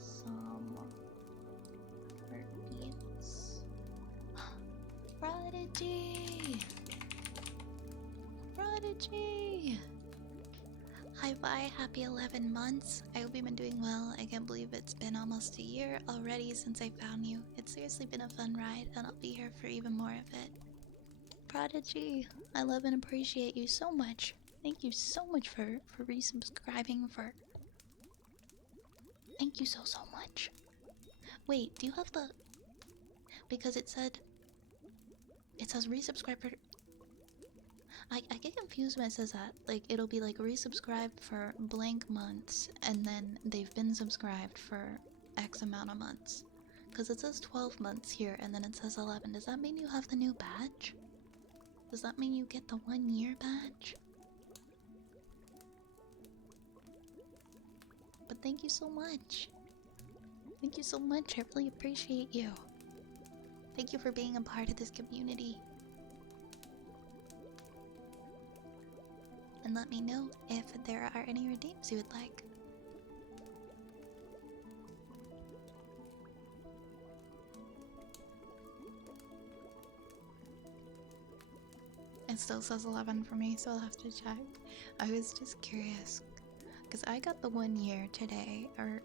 some heartbeats. Prodigy! Prodigy! Hi, bye. Happy 11 months. I hope you've been doing well. I can't believe it's been almost a year already since I found you. It's seriously been a fun ride, and I'll be here for even more of it. Prodigy, I love and appreciate you so much. Thank you so much for resubscribing, Thank you so much. Wait, do you have the... Because it says resubscribe for... I get confused when it says that. Like, it'll be like resubscribed for blank months, and then they've been subscribed for X amount of months. Because it says 12 months here, and then it says 11. Does that mean you have the new badge? Does that mean you get the 1 year badge? But thank you so much. Thank you so much. I really appreciate you. Thank you for being a part of this community. And let me know if there are any redeems you would like. It still says 11 for me, so I'll have to check. I was just curious, because I got the 1 year today, or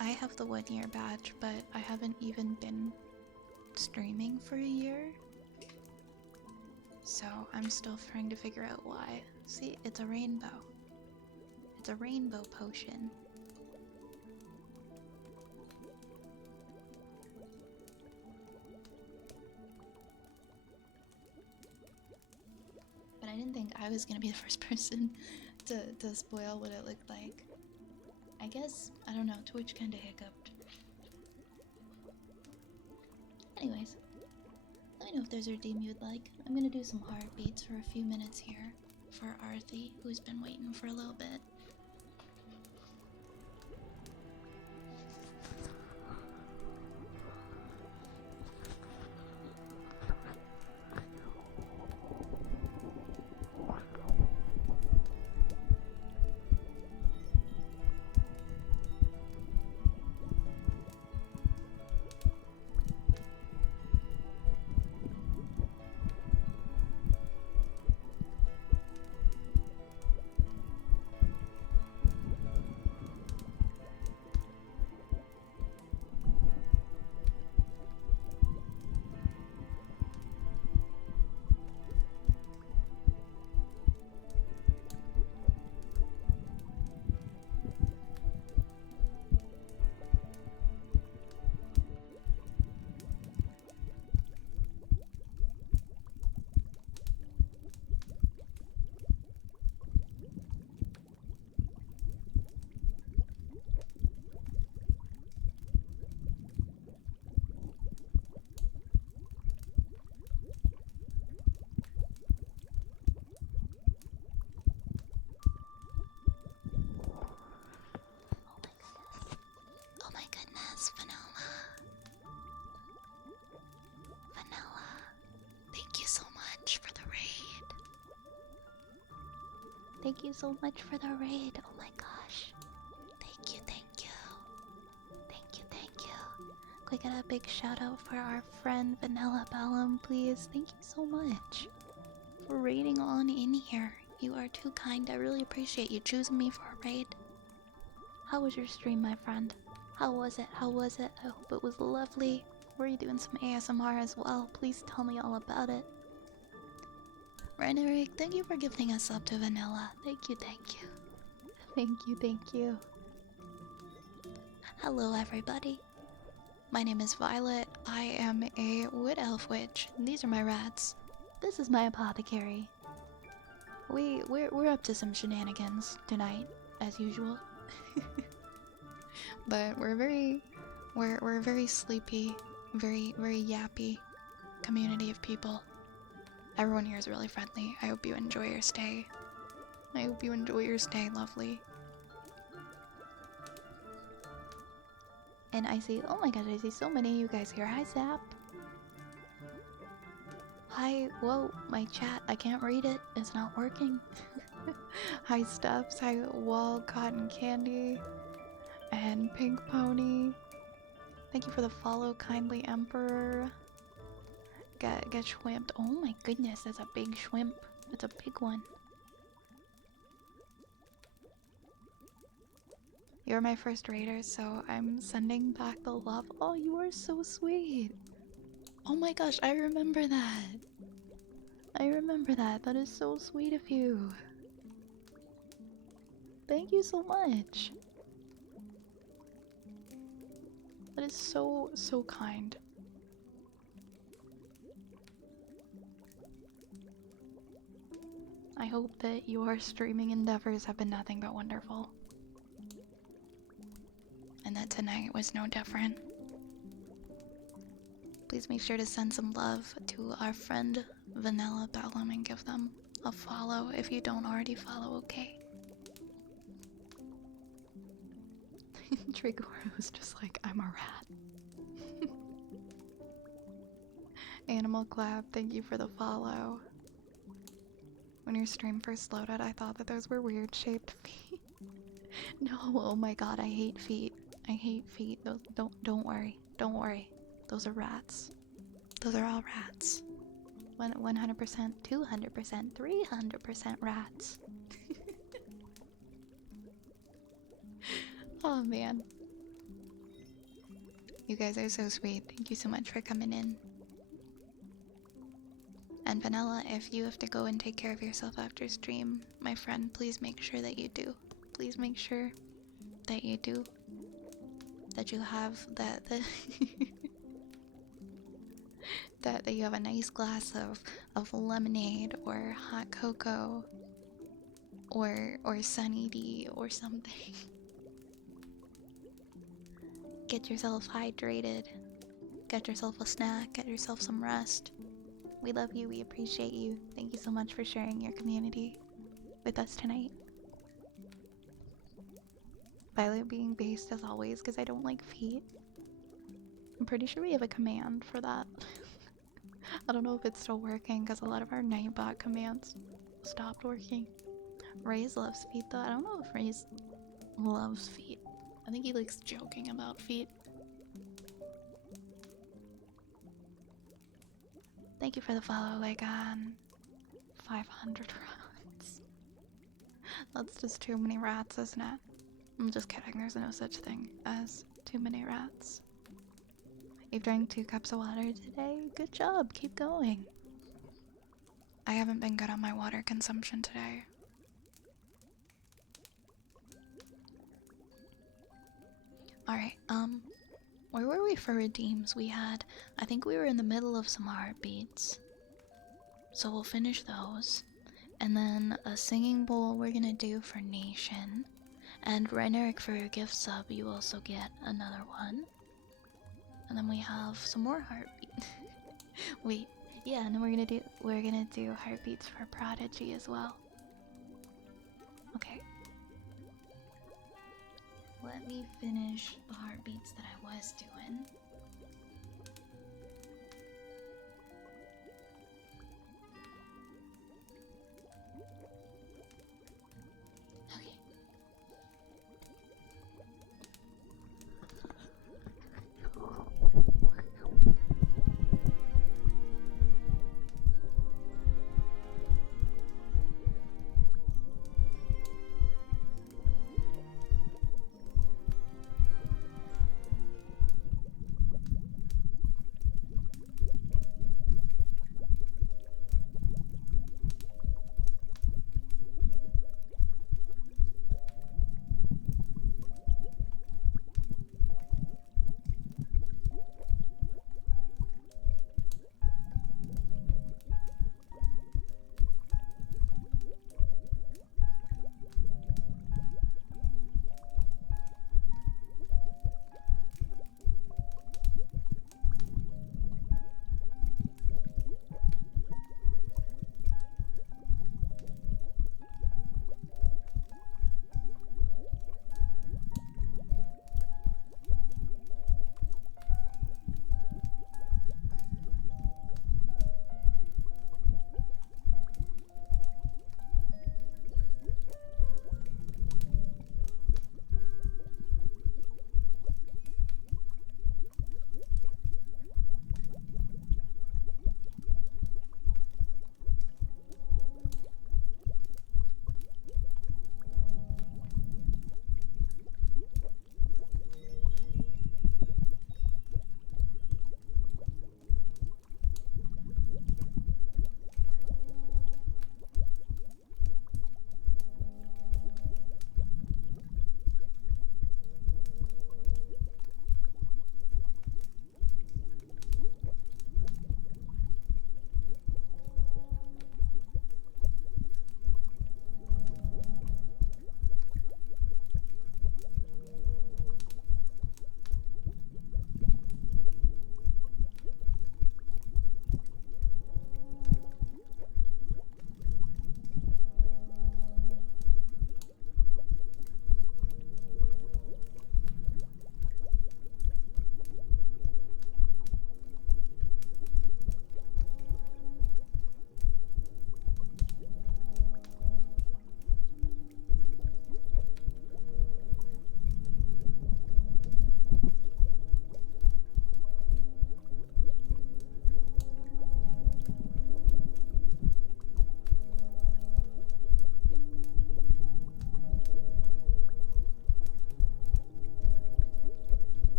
I have the 1 year badge, but I haven't even been streaming for a year. So I'm still trying to figure out why. See, it's a rainbow. It's a rainbow potion. But I didn't think I was gonna be the first person to spoil what it looked like. I guess, I don't know, Twitch kinda hiccuped. Anyways, let me know if there's a redeem you would like. I'm gonna do some heartbeats for a few minutes here for Arthi, who's been waiting for a little bit. Oh my goodness, Vanilla. Vanilla, thank you so much for the raid. Thank you so much for the raid. Oh my gosh. Thank you, thank you. Thank you, thank you. Quick, get a big shout out for our friend Vanilla Bellum, please. Thank you so much for raiding on in here. You are too kind. I really appreciate you choosing me for a raid. How was your stream, my friend? How was it? How was it? I hope it was lovely. Were you doing some ASMR as well? Please tell me all about it. Renerick, thank you for gifting us up to Vanilla. Thank you, thank you. Thank you, thank you. Hello, everybody. My name is Violet. I am a wood elf witch. These are my rats. This is my apothecary. We're up to some shenanigans tonight, as usual. But we're a very sleepy, very yappy community of people. Everyone here is really friendly. I hope you enjoy your stay. I hope you enjoy your stay, lovely. And I see, oh my god, I see so many of you guys here. Hi, Zap. Hi, whoa, my chat, I can't read it. It's not working. Hi, Stuffs. Hi, Wall, Cotton Candy, and Pink Pony. Thank you for the follow, Kindly Emperor. Get shwimped. Oh my goodness, that's a big shwimp. It's a big one. You're my first raider, so I'm sending back the love. Oh, you are so sweet. Oh my gosh, I remember that. I remember that. That is so sweet of you. Thank you so much. That is so kind. I hope that your streaming endeavors have been nothing but wonderful. And that tonight was no different. Please make sure to send some love to our friend Vanilla Bellum and give them a follow if you don't already follow, okay? Trigoro was just like, I'm a rat. Animal Clap, thank you for the follow. When your stream first loaded, I thought that those were weird shaped feet. No, oh my god, I hate feet. I hate feet. Those, don't worry. Don't worry. Those are rats. Those are all rats. 100%, 200%, 300% rats. Oh man. You guys are so sweet. Thank you so much for coming in. And Vanilla, if you have to go and take care of yourself after stream, my friend, please make sure that you do. Please make sure that you do. That you have that that you have a nice glass of lemonade or hot cocoa or Sunny D or something. Get yourself hydrated. Get yourself a snack. Get yourself some rest. We love you. We appreciate you. Thank you so much for sharing your community with us tonight. Violet being based as always because I don't like feet. I'm pretty sure we have a command for that. I don't know if it's still working because a lot of our Nightbot commands stopped working. Ray's loves feet though. I don't know if Ray's loves feet. I think he likes joking about feet. Thank you for the follow, like 500 rats. That's just too many rats, isn't it? I'm just kidding, there's no such thing as too many rats. You've drank 2 cups of water today? Good job, keep going. I haven't been good on my water consumption today. Alright, where were we for redeems? I think we were in the middle of some heartbeats. So we'll finish those. And then a singing bowl we're gonna do for Nation. And Renerick, for your gift sub, you also get another one. And then we have some more heartbeats. Wait, yeah, and then we're gonna do heartbeats for Prodigy as well. Okay. Let me finish the heartbeats that I was doing. Okay.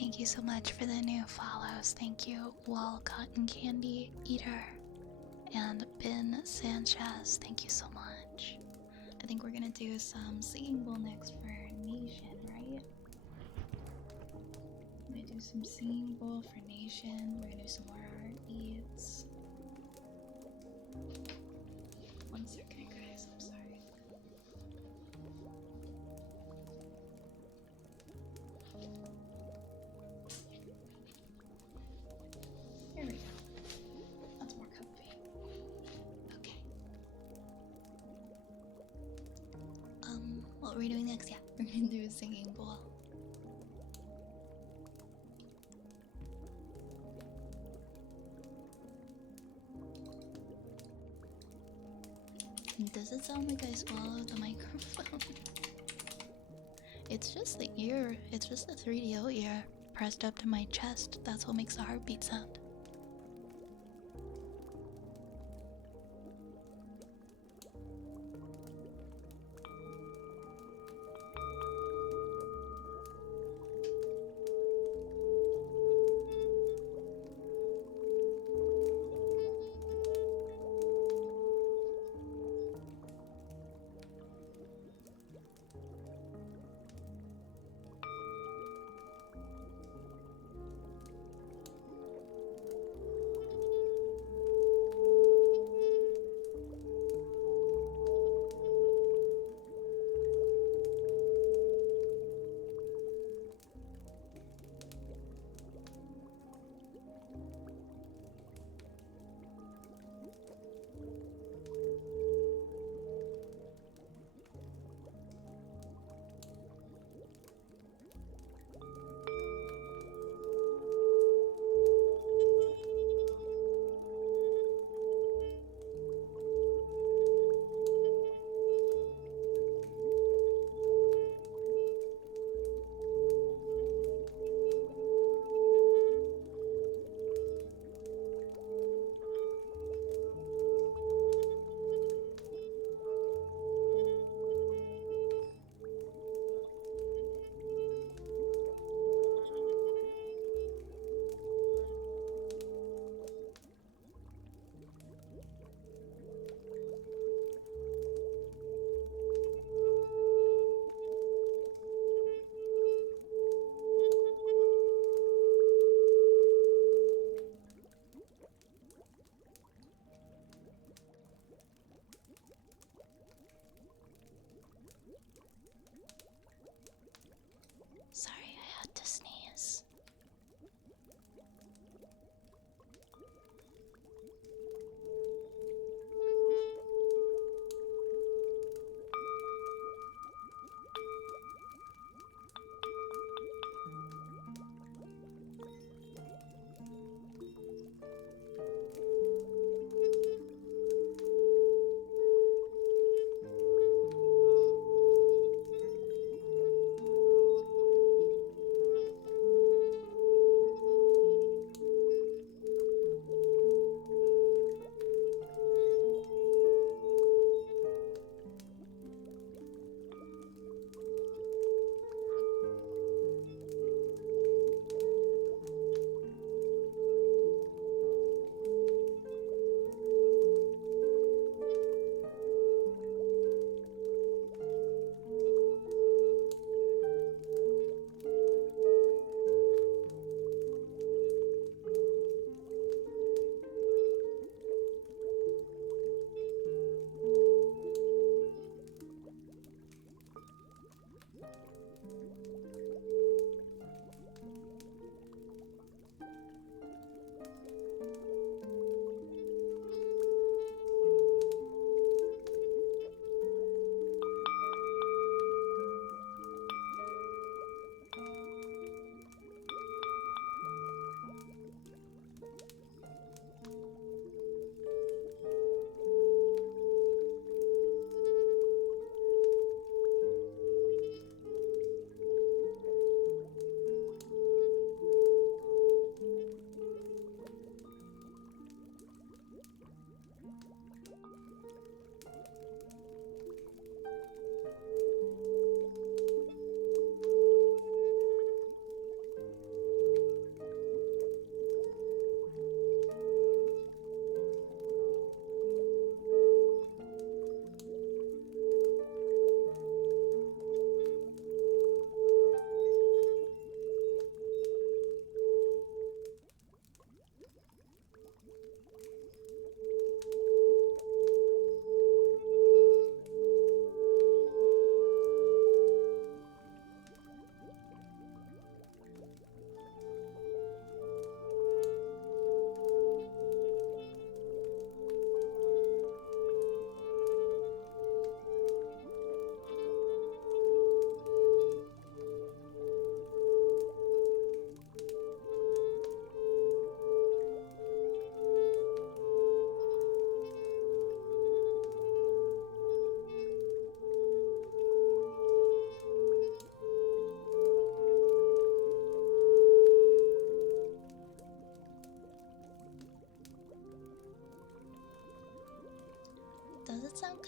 Thank you so much for the new follows. Thank you, Wall Cotton Candy Eater and Ben Sanchez. Thank you so much. I think we're gonna do some singing bowl next for Nation, right? I'm gonna do some singing bowl for Nation. We're gonna do some more heartbeats. One second, guys. I'm sorry. There we go. That's more comfy. Okay. What we're we doing next? Yeah, we're gonna do a singing bowl. Does it sound like I swallowed the microphone? It's just the ear. It's just the 3DO ear pressed up to my chest. That's what makes the heartbeat sound.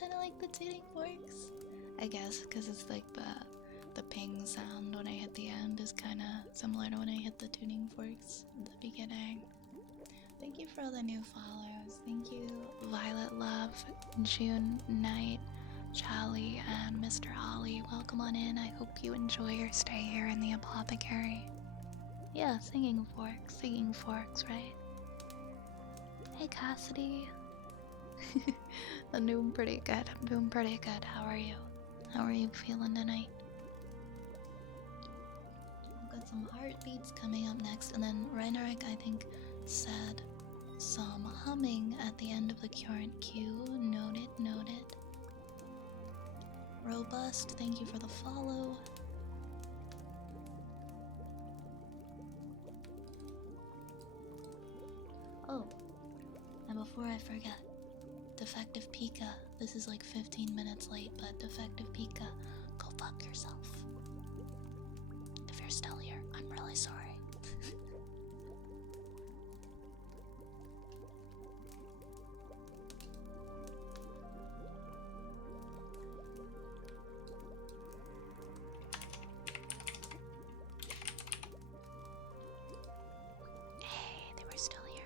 kind of like the tuning forks. I guess because it's like the ping sound when I hit the end is kind of similar to when I hit the tuning forks at the beginning. Thank you for all the new follows. Thank you, Violet Love, June Knight, Charlie, and Mr. Holly. Welcome on in. I hope you enjoy your stay here in the apothecary. Yeah, singing forks, right? Hey, Cassidy. I'm doing pretty good. How are you? How are you feeling tonight? I've got some heartbeats coming up next, and then Reinhardt, I think, said some humming at the end of the current queue. Noted. Robust, thank you for the follow. Oh, and before I forget, Defective Pika. This is like 15 minutes late, but Defective Pika, go fuck yourself. If you're still here, I'm really sorry. Hey, they were still here.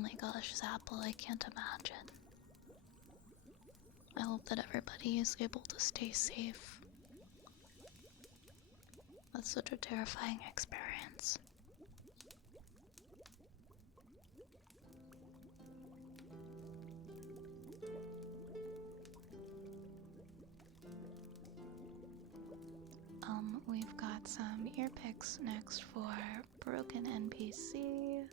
my gosh, Zapple, I can't imagine. I hope that everybody is able to stay safe. That's such a terrifying experience. We've got some ear picks next for Broken NPC.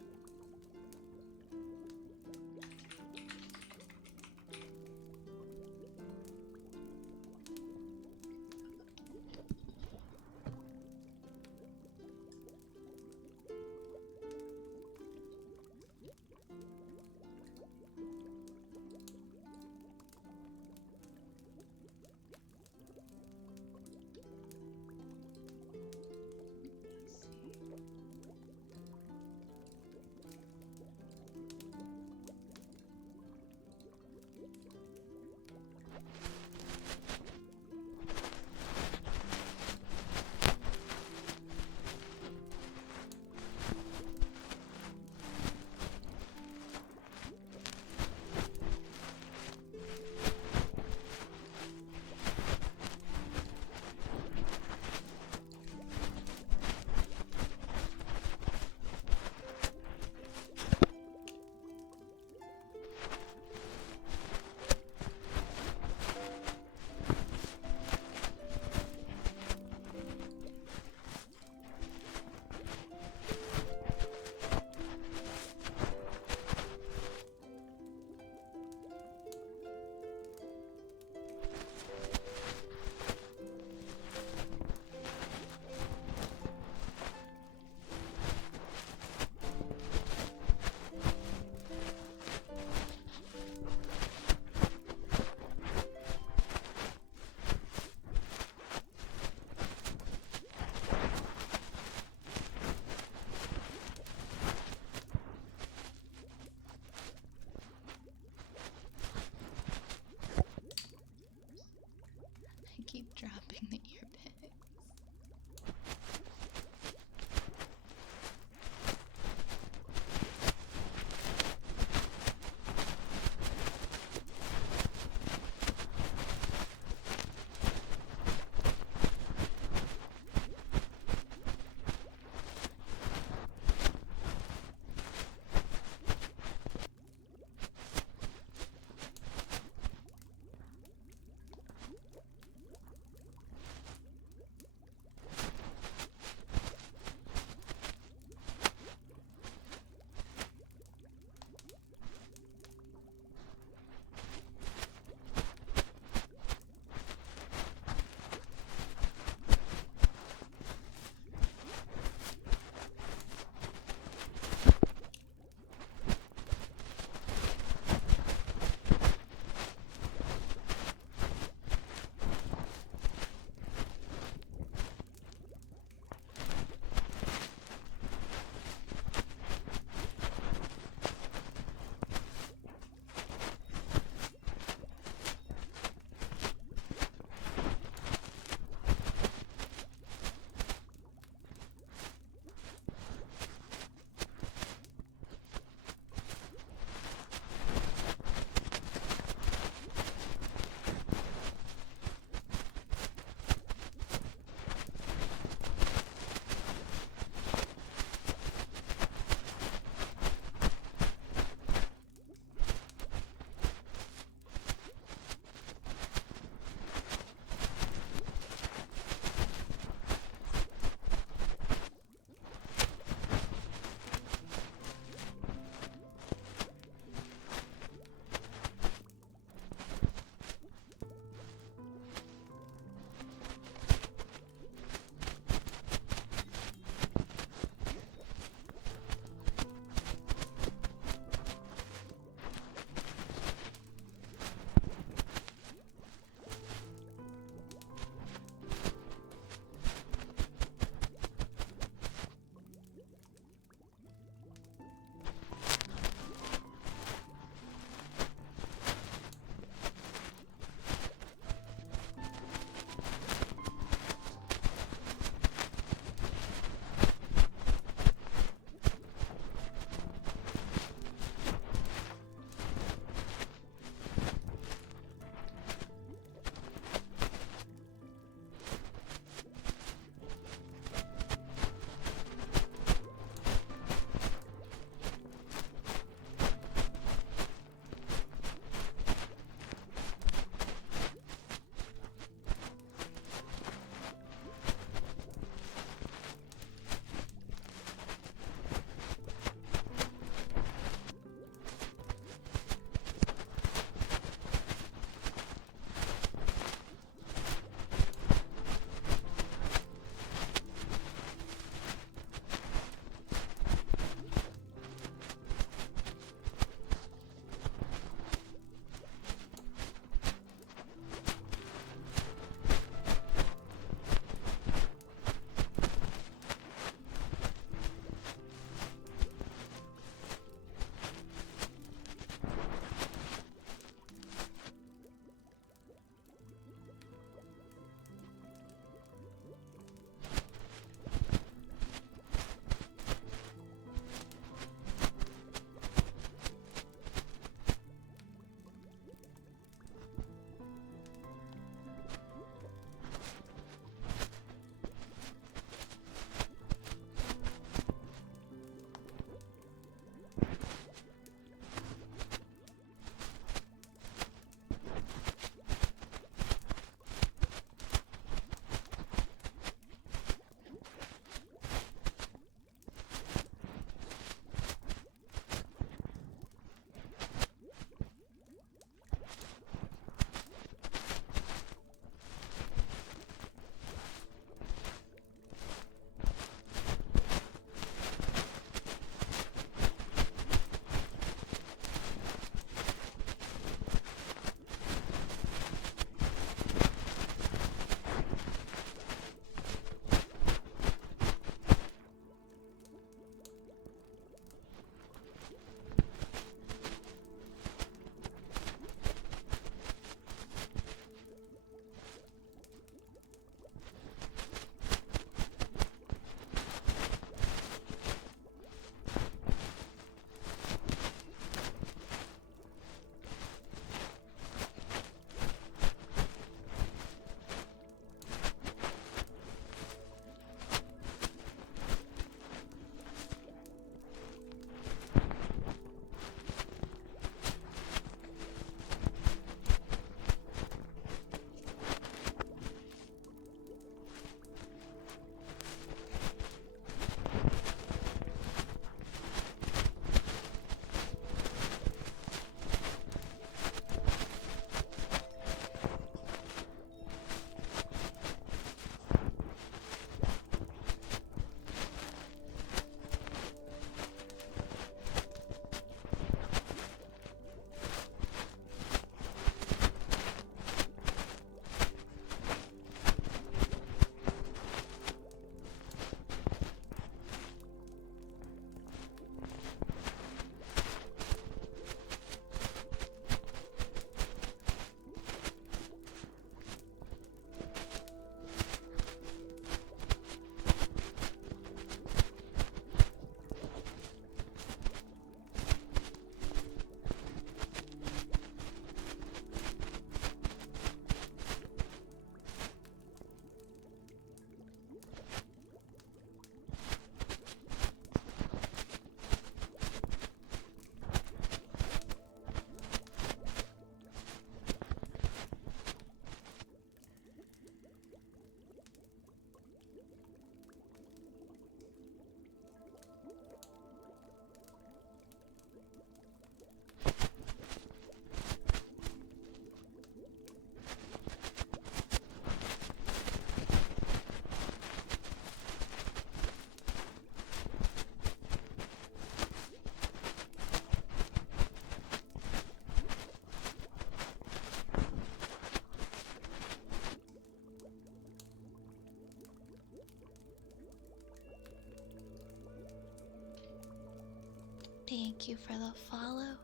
Thank you for the follow.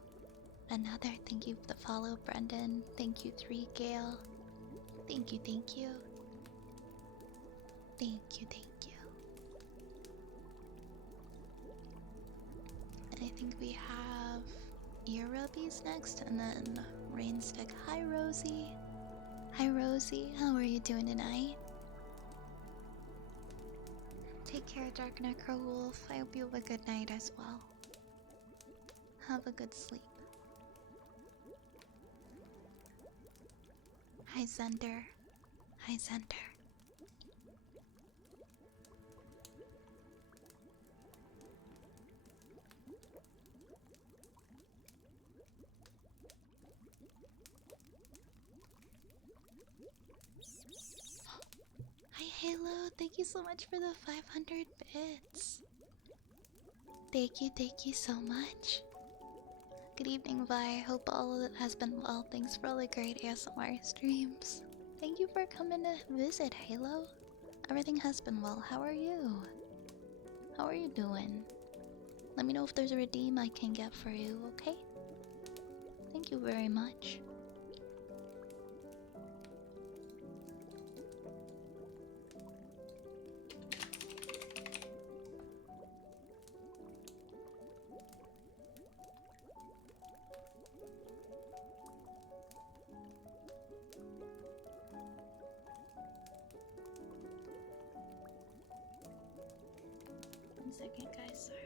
Another thank you for the follow, Brendan. Thank you, 3 Gale. Thank you, thank you. Thank you, thank you. And I think we have ear rubbies next, and then Rainstick. Hi, Rosie. Hi, Rosie. How are you doing tonight? Take care, Dark Necro Wolf. I hope you have a good night as well. Have a good sleep. Hi, Zender. Hi, Zender. Hi, Halo. Thank you so much for the 500 bits. Thank you so much. Good evening, Vi. Hope all has been well. Thanks for all the great ASMR streams. Thank you for coming to visit, Halo. Everything has been well. How are you? How are you doing? Let me know if there's a redeem I can get for you, okay? Thank you very much. 1 second, guys, sorry.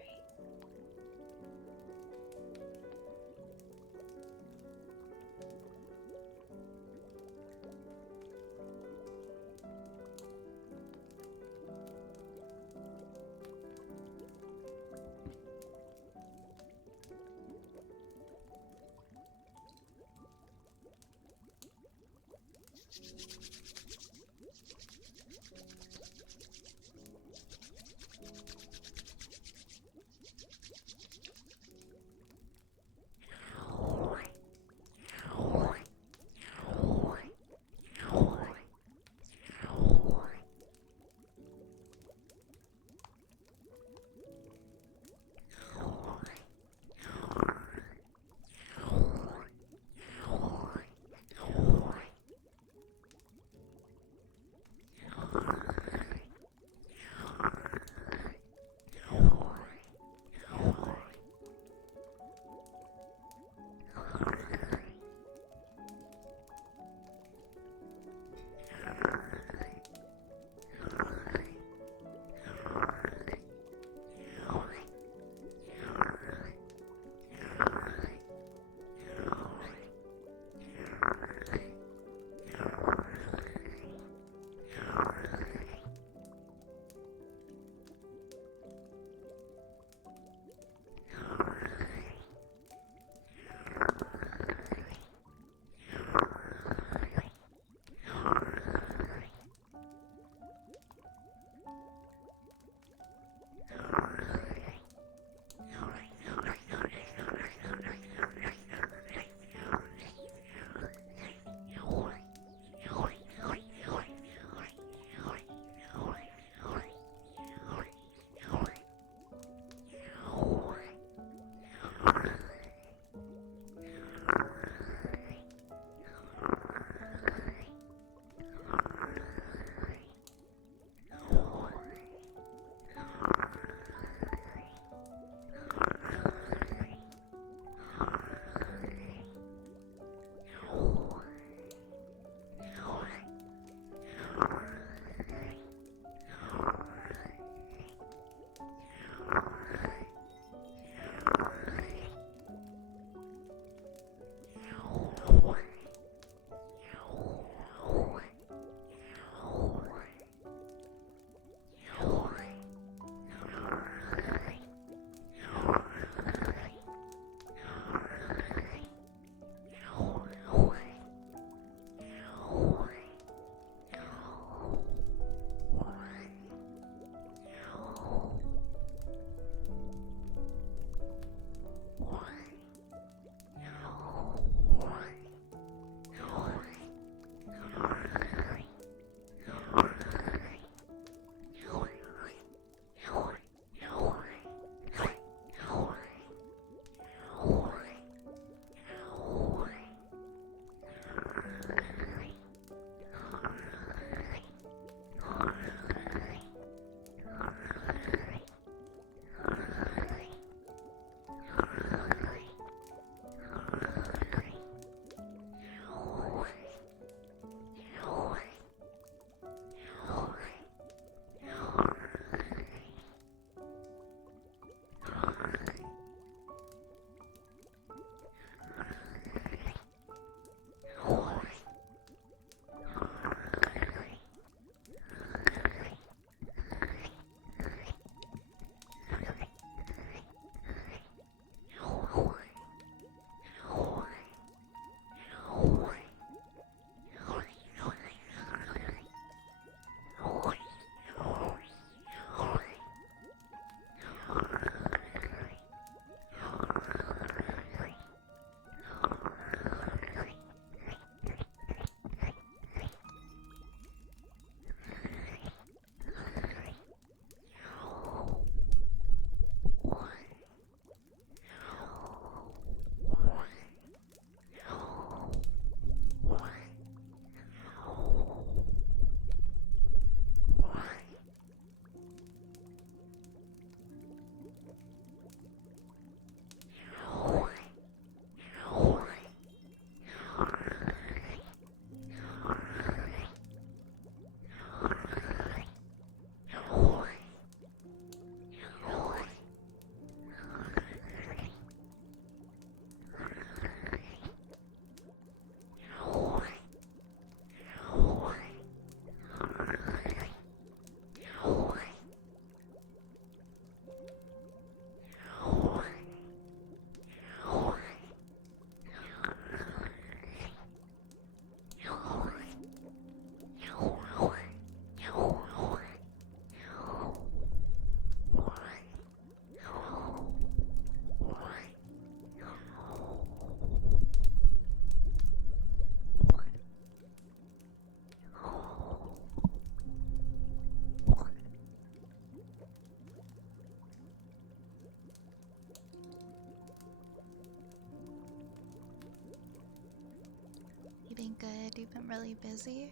really busy.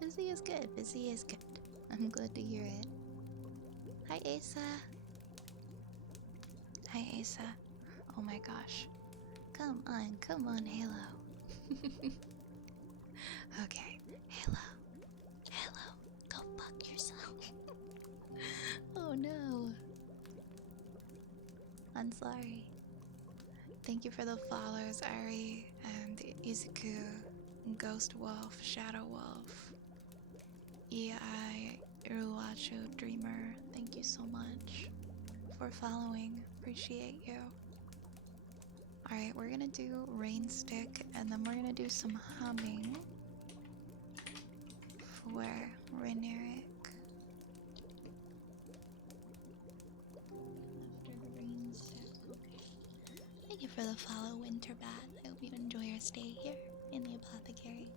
Busy is good. Busy is good. I'm glad to hear it. Hi, Asa. Hi, Asa. Oh my gosh. Come on, Halo. Okay, Halo. Halo, go fuck yourself. Oh no. I'm sorry. Thank you for the follows, Ari and Izuku, Ghost Wolf, Shadow Wolf, EI, Iruwacho Dreamer. Thank you so much for following. Appreciate you. Alright, we're gonna do Rain Stick and then we're gonna do some humming for Reneric. After the Rain Stick, okay. Thank you for the follow, Winterbat. I hope you enjoy your stay here in the apothecary.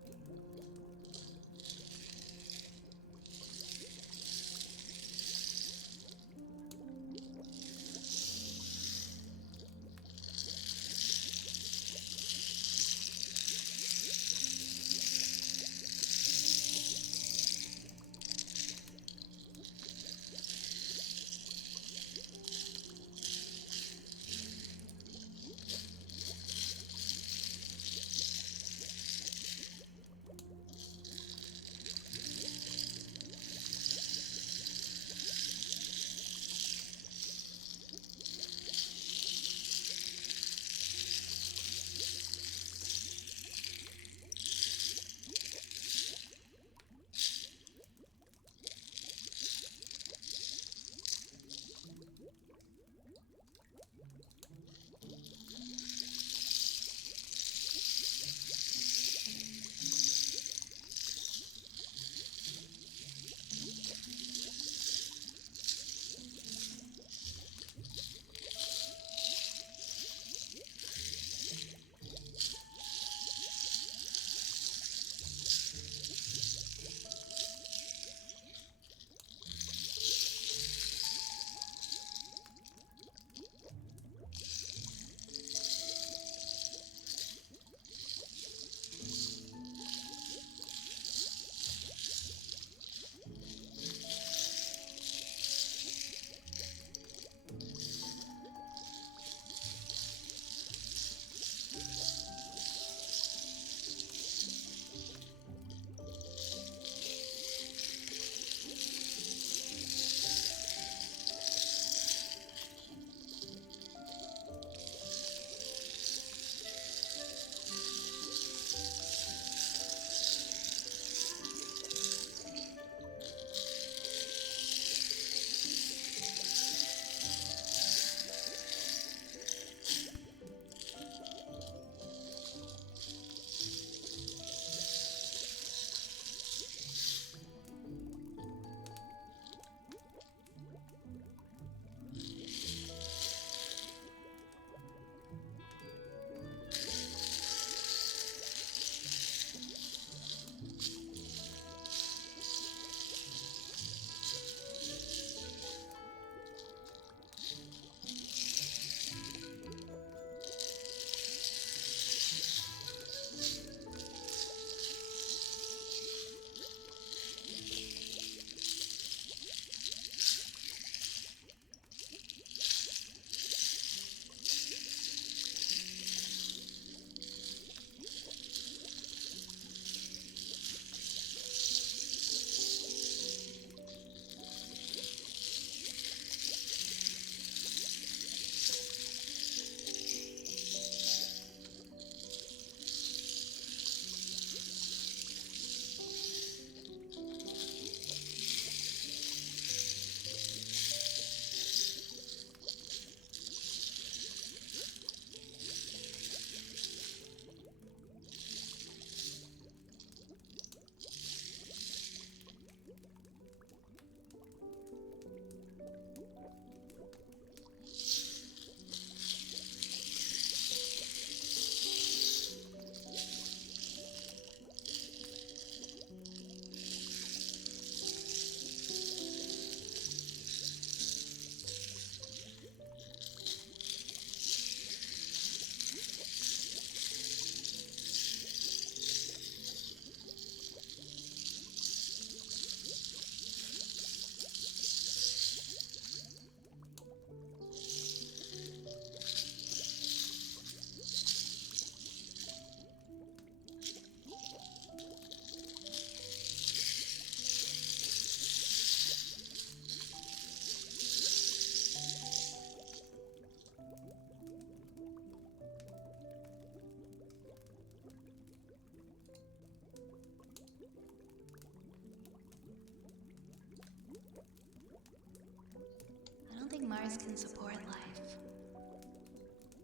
Mars can support life.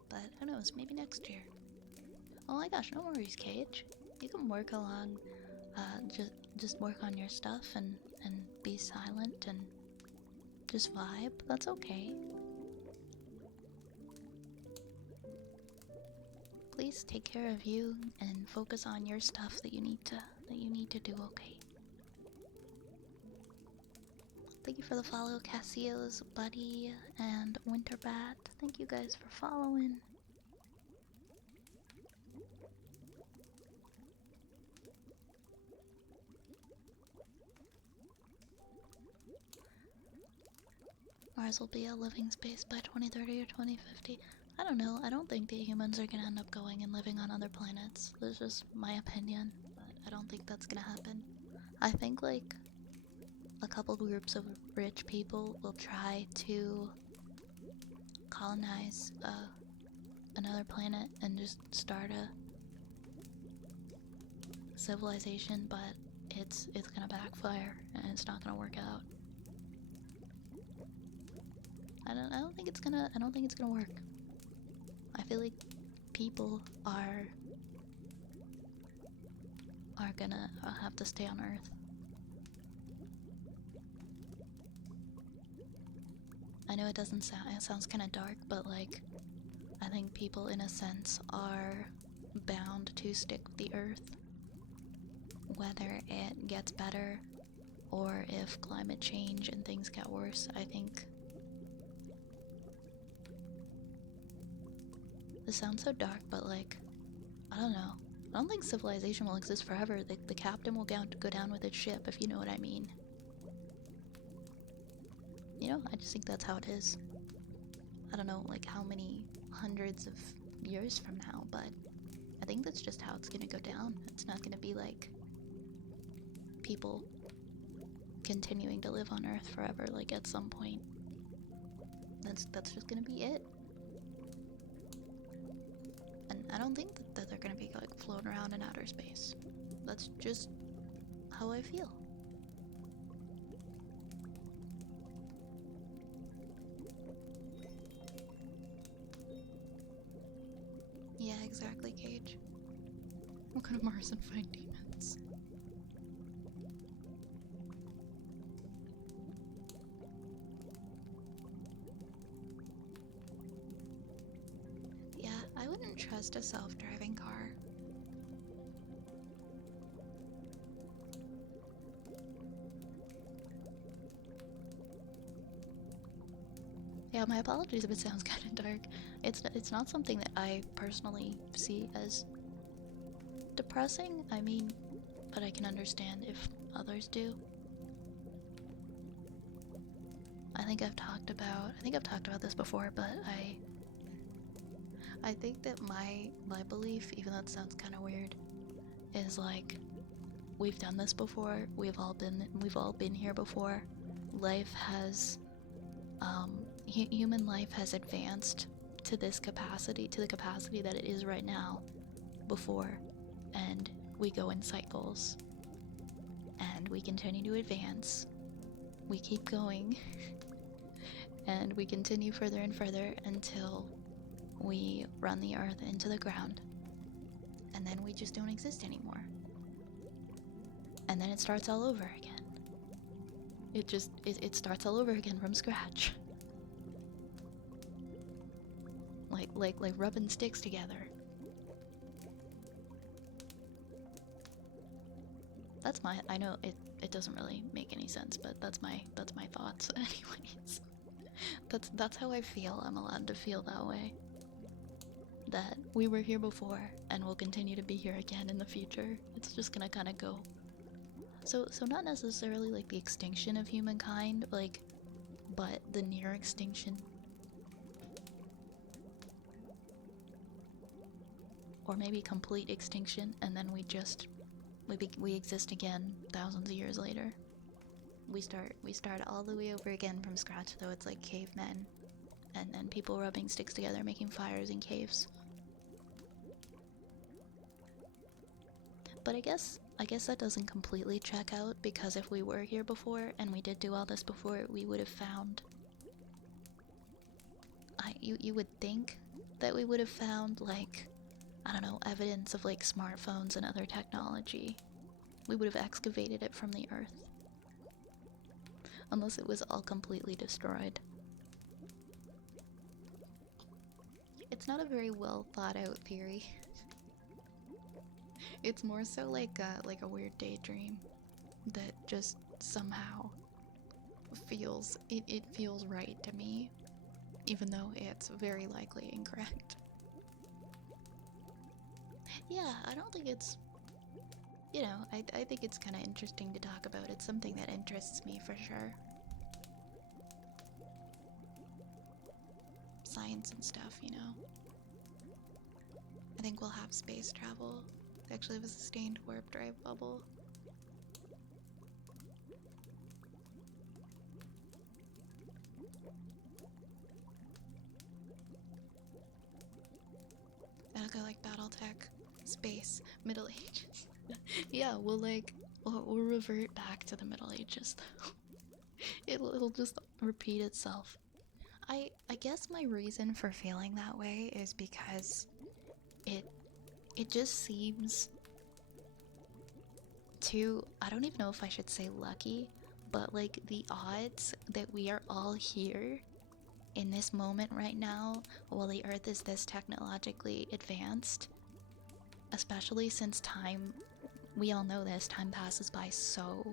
But who knows, maybe next year. Oh my gosh, no worries, Cage. You can work along, just work on your stuff and be silent and just vibe. That's okay. Please take care of you and focus on your stuff that you need to do, okay? Thank you for the follow, Cassio's Buddy and Winterbat. Thank you guys for following. Mars will be a living space by 2030 or 2050. I don't know. I don't think that humans are gonna end up going and living on other planets. That's just my opinion, but I don't think that's gonna happen. I think, like, a couple groups of rich people will try to colonize another planet and just start a civilization, but it's gonna backfire and it's not gonna work out. I don't think it's gonna work. I feel like people are gonna have to stay on Earth. I know it sounds kind of dark, but like, I think people in a sense are bound to stick with the Earth, whether it gets better or if climate change and things get worse. I think this sounds so dark, but like, I don't know. I don't think civilization will exist forever. The captain will go down with its ship, if you know what I mean. You know, I just think that's how it is. I don't know, like, how many hundreds of years from now, but I think that's just how it's gonna go down. It's not gonna be like people continuing to live on Earth forever, like, at some point. That's just gonna be it. And I don't think that they're gonna be, like, floating around in outer space. That's just how I feel. Yeah, exactly, Cage. We'll go to Mars and find demons. Yeah, I wouldn't trust a self-driving car. Yeah, my apologies if it sounds kind of dark. It's not something that I personally see as depressing. I mean, but I can understand if others do. I think I've talked about this before, but I think that my belief, even though it sounds kind of weird, is like, we've done this before. We've all been here before. Life has human life has advanced to this capacity, to the capacity that it is right now, before, and we go in cycles, and we continue to advance. We keep going, and we continue further and further until we run the Earth into the ground, and then we just don't exist anymore. And then it starts all over again. It starts all over again from scratch. Like rubbing sticks together. That's my, I know it doesn't really make any sense, but that's my thoughts anyways. That's how I feel. I'm allowed to feel that way. That we were here before and will continue to be here again in the future. It's just gonna kind of go. So not necessarily like the extinction of humankind, like, but the near extinction. Or maybe complete extinction, and then we exist again thousands of years later. We start all the way over again from scratch, though it's like cavemen, and people rubbing sticks together, making fires in caves. But I guess that doesn't completely check out, because if we were here before and we did do all this before, we would have found you would think that we would have found, like, I don't know, evidence of like smartphones and other technology. We would have excavated it from the earth. Unless it was all completely destroyed. It's not a very well thought out theory. It's more so like a weird daydream that just somehow feels it feels right to me, even though it's very likely incorrect. Yeah, I don't think it's, you know, I think it's kind of interesting to talk about. It's something that interests me for sure. Science and stuff, you know. I think we'll have space travel. Actually, have a sustained warp drive bubble. That'll go like BattleTech, space, Middle Ages. Yeah, we'll revert back to the Middle Ages though. It'll just repeat itself. I guess my reason for feeling that way is because it just seems too, I don't even know if I should say lucky, but like the odds that we are all here in this moment right now while the earth is this technologically advanced, especially since time, we all know this, time passes by so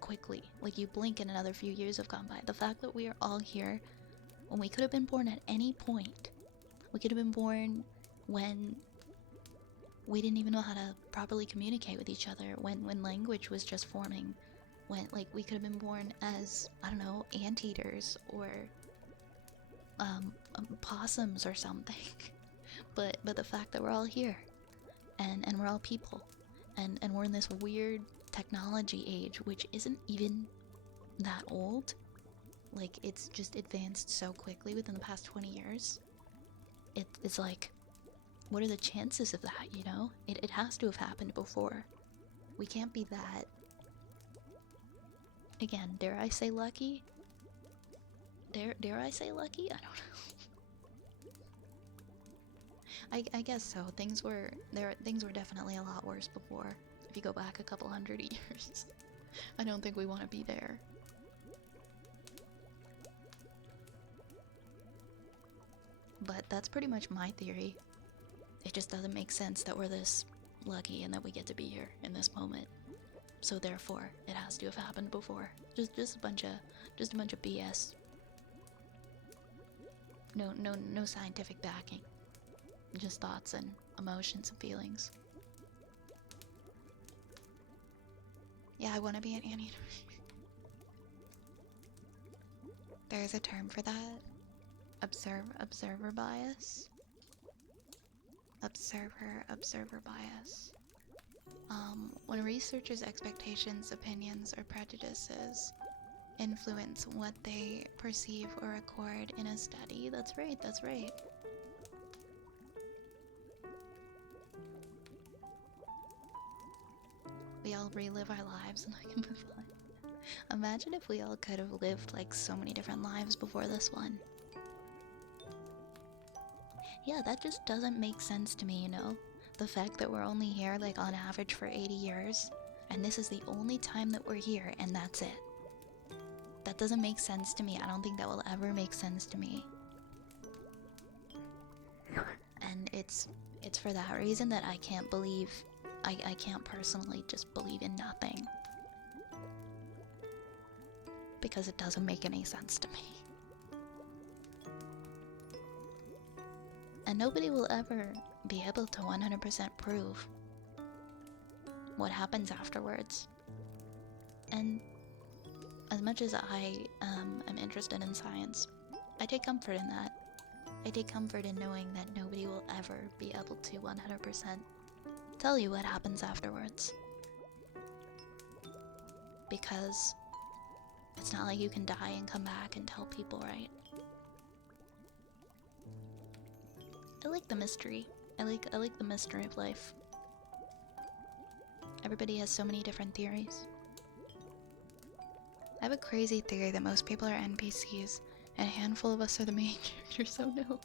quickly. Like you blink and another few years have gone by. The fact that we are all here when we could have been born at any point. We could have been born when we didn't even know how to properly communicate with each other, when language was just forming, when like we could have been born as, I don't know, anteaters or possums or something. but the fact that we're all here and we're all people and we're in this weird technology age which isn't even that old. Like it's just advanced so quickly within the past 20 years. It's like, what are the chances of that, you know? It has to have happened before. We can't be that, again, dare I say lucky? Dare I say lucky? I don't know. I guess so. Things were definitely a lot worse before. If you go back a couple hundred years. I don't think we want to be there. But that's pretty much my theory. It just doesn't make sense that we're this lucky and that we get to be here in this moment. So therefore, it has to have happened before. Just a bunch of BS. No scientific backing. Just thoughts and emotions and feelings. Yeah, I want to be an anteater. There's a term for that. Observer bias. Observer bias. When researchers' expectations, opinions, or prejudices influence what they perceive or record in a study. That's right, that's right. We all relive our lives and I can move on. Imagine if we all could have lived like so many different lives before this one. Yeah, that just doesn't make sense to me, you know? The fact that we're only here like on average for 80 years, and this is the only time that we're here, and that's it. That doesn't make sense to me. I don't think that will ever make sense to me. And it's for that reason that I can't believe, I can't personally just believe in nothing. Because it doesn't make any sense to me. And nobody will ever be able to 100% prove what happens afterwards. And as much as I am interested in science, I take comfort in that. I take comfort in knowing that nobody will ever be able to 100% tell you what happens afterwards. Because it's not like you can die and come back and tell people, right? I like the mystery. I like the mystery of life. Everybody has so many different theories. I have a crazy theory that most people are NPCs and a handful of us are the main characters, so no.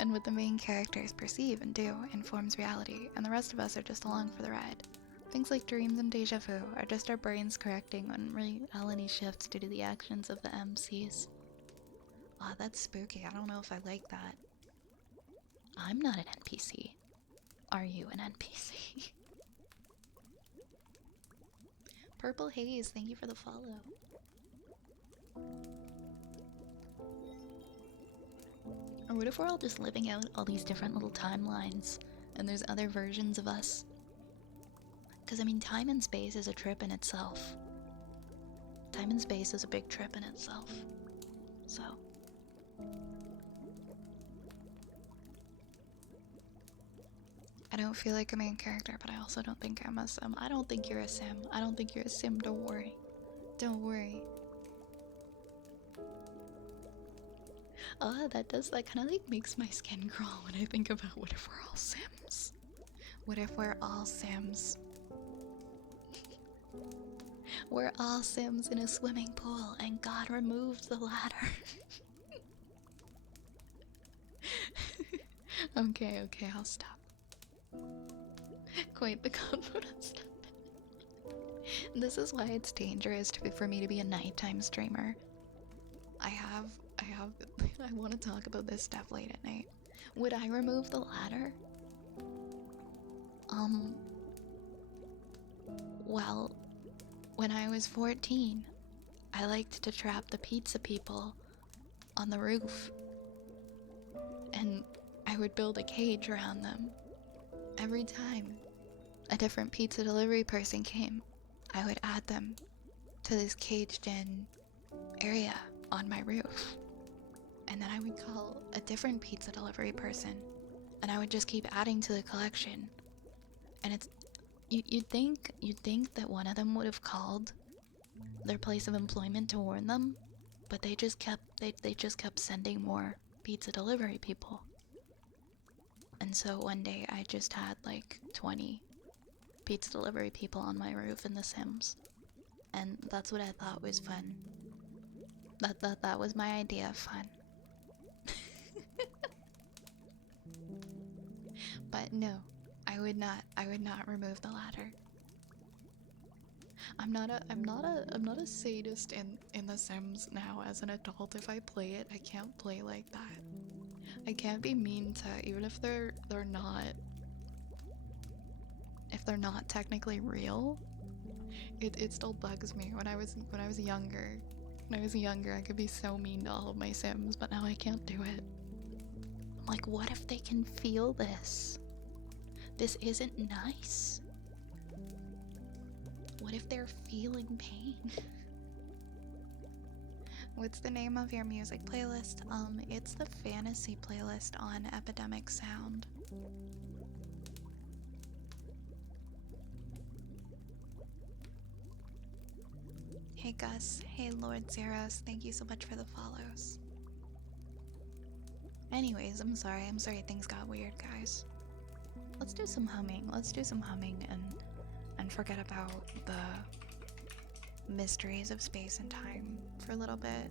And what the main characters perceive and do informs reality, and the rest of us are just along for the ride. Things like dreams and deja vu are just our brains correcting when reality shifts due to the actions of the MCs. Wow, that's spooky. I don't know if I like that. I'm not an NPC. Are you an NPC? Purple Haze, thank you for the follow. Or what if we're all just living out all these different little timelines and there's other versions of us? Because, I mean, time and space is a trip in itself. Time and space is a big trip in itself. So. I don't feel like a main character, but I also don't think I'm a sim. I don't think you're a sim. I don't think you're a sim, don't worry. Don't worry. That kind of like makes my skin crawl when I think about what if we're all sims? What if we're all sims? We're all sims in a swimming pool and God removed the ladder. Okay, I'll stop. Quite the confidence. This is why it's dangerous for me to be a nighttime streamer. I want to talk about this stuff late at night. Would I remove the ladder? Well, when I was 14, I liked to trap the pizza people on the roof. And I would build a cage around them. Every time a different pizza delivery person came, I would add them to this caged-in area on my roof. And then I would call a different pizza delivery person, and I would just keep adding to the collection. And it's you'd think that one of them would have called their place of employment to warn them, but they just kept sending more pizza delivery people. And so one day I just had like 20 pizza delivery people on my roof in The Sims. And that's what I thought was fun. That was my idea of fun. But no, I would not remove the ladder. I'm not a sadist in The Sims now as an adult. If I play it, I can't play like that. I can't be mean to, even if they're not technically real. It still bugs me. When I was younger, I could be so mean to all of my Sims, but now I can't do it. I'm like, what if they can feel this? This isn't nice. What if they're feeling pain? What's the name of your music playlist? It's the fantasy playlist on Epidemic Sound. Hey Gus, hey Lord Zeros, thank you so much for the follows. Anyways, I'm sorry things got weird, guys. Let's do some humming. And forget about the mysteries of space and time for a little bit.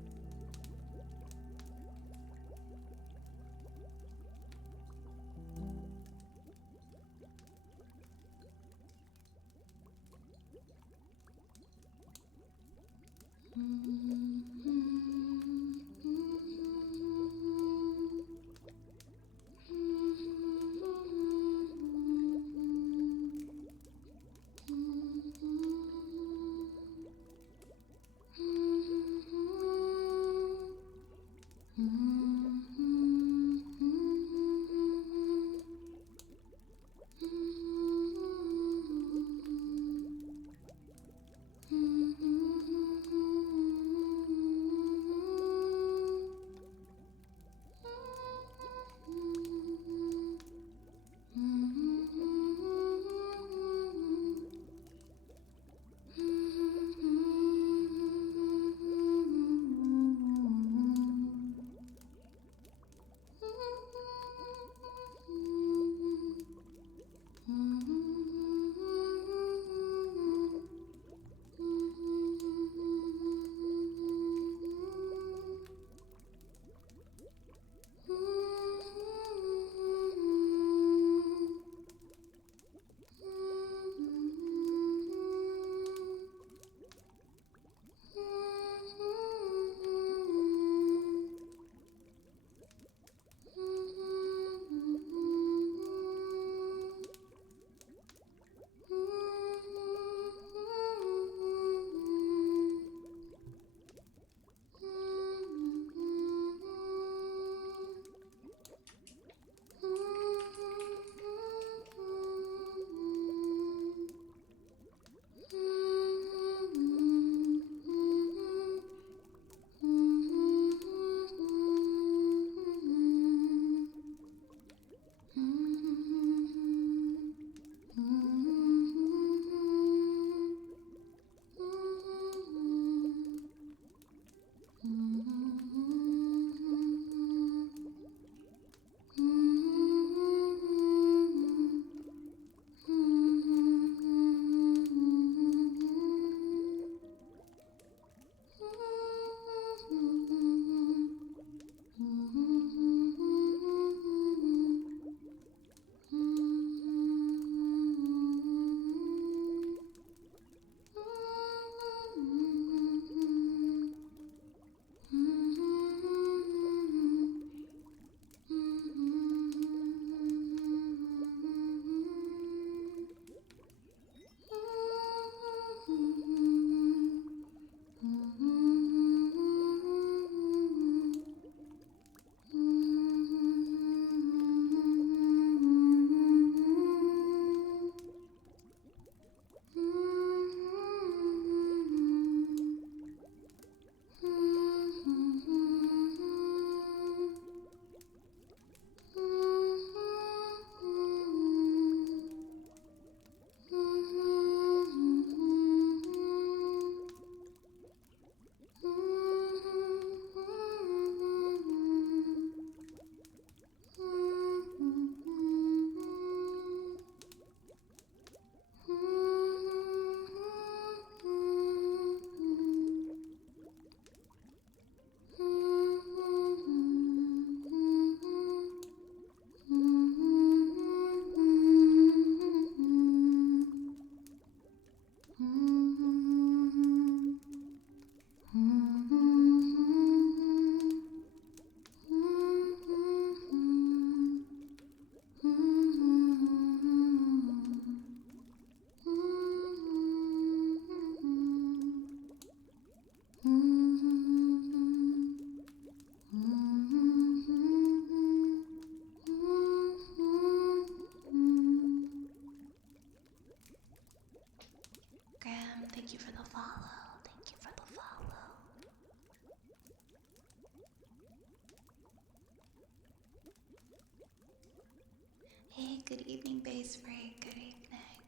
Good evening, Base Break. Good evening.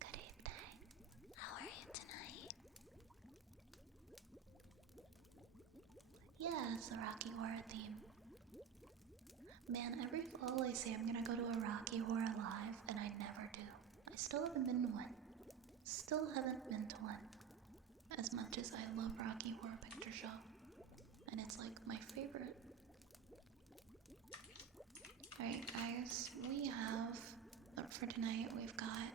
Good evening. How are you tonight? Yeah, it's a Rocky Horror theme. Man, every fall I say I'm gonna go to a Rocky Horror Live, and I never do. I still haven't been to one. Still haven't been to one. As much as I love Rocky Horror Picture Show. And it's like my favorite. Alright guys, we have, for tonight we've got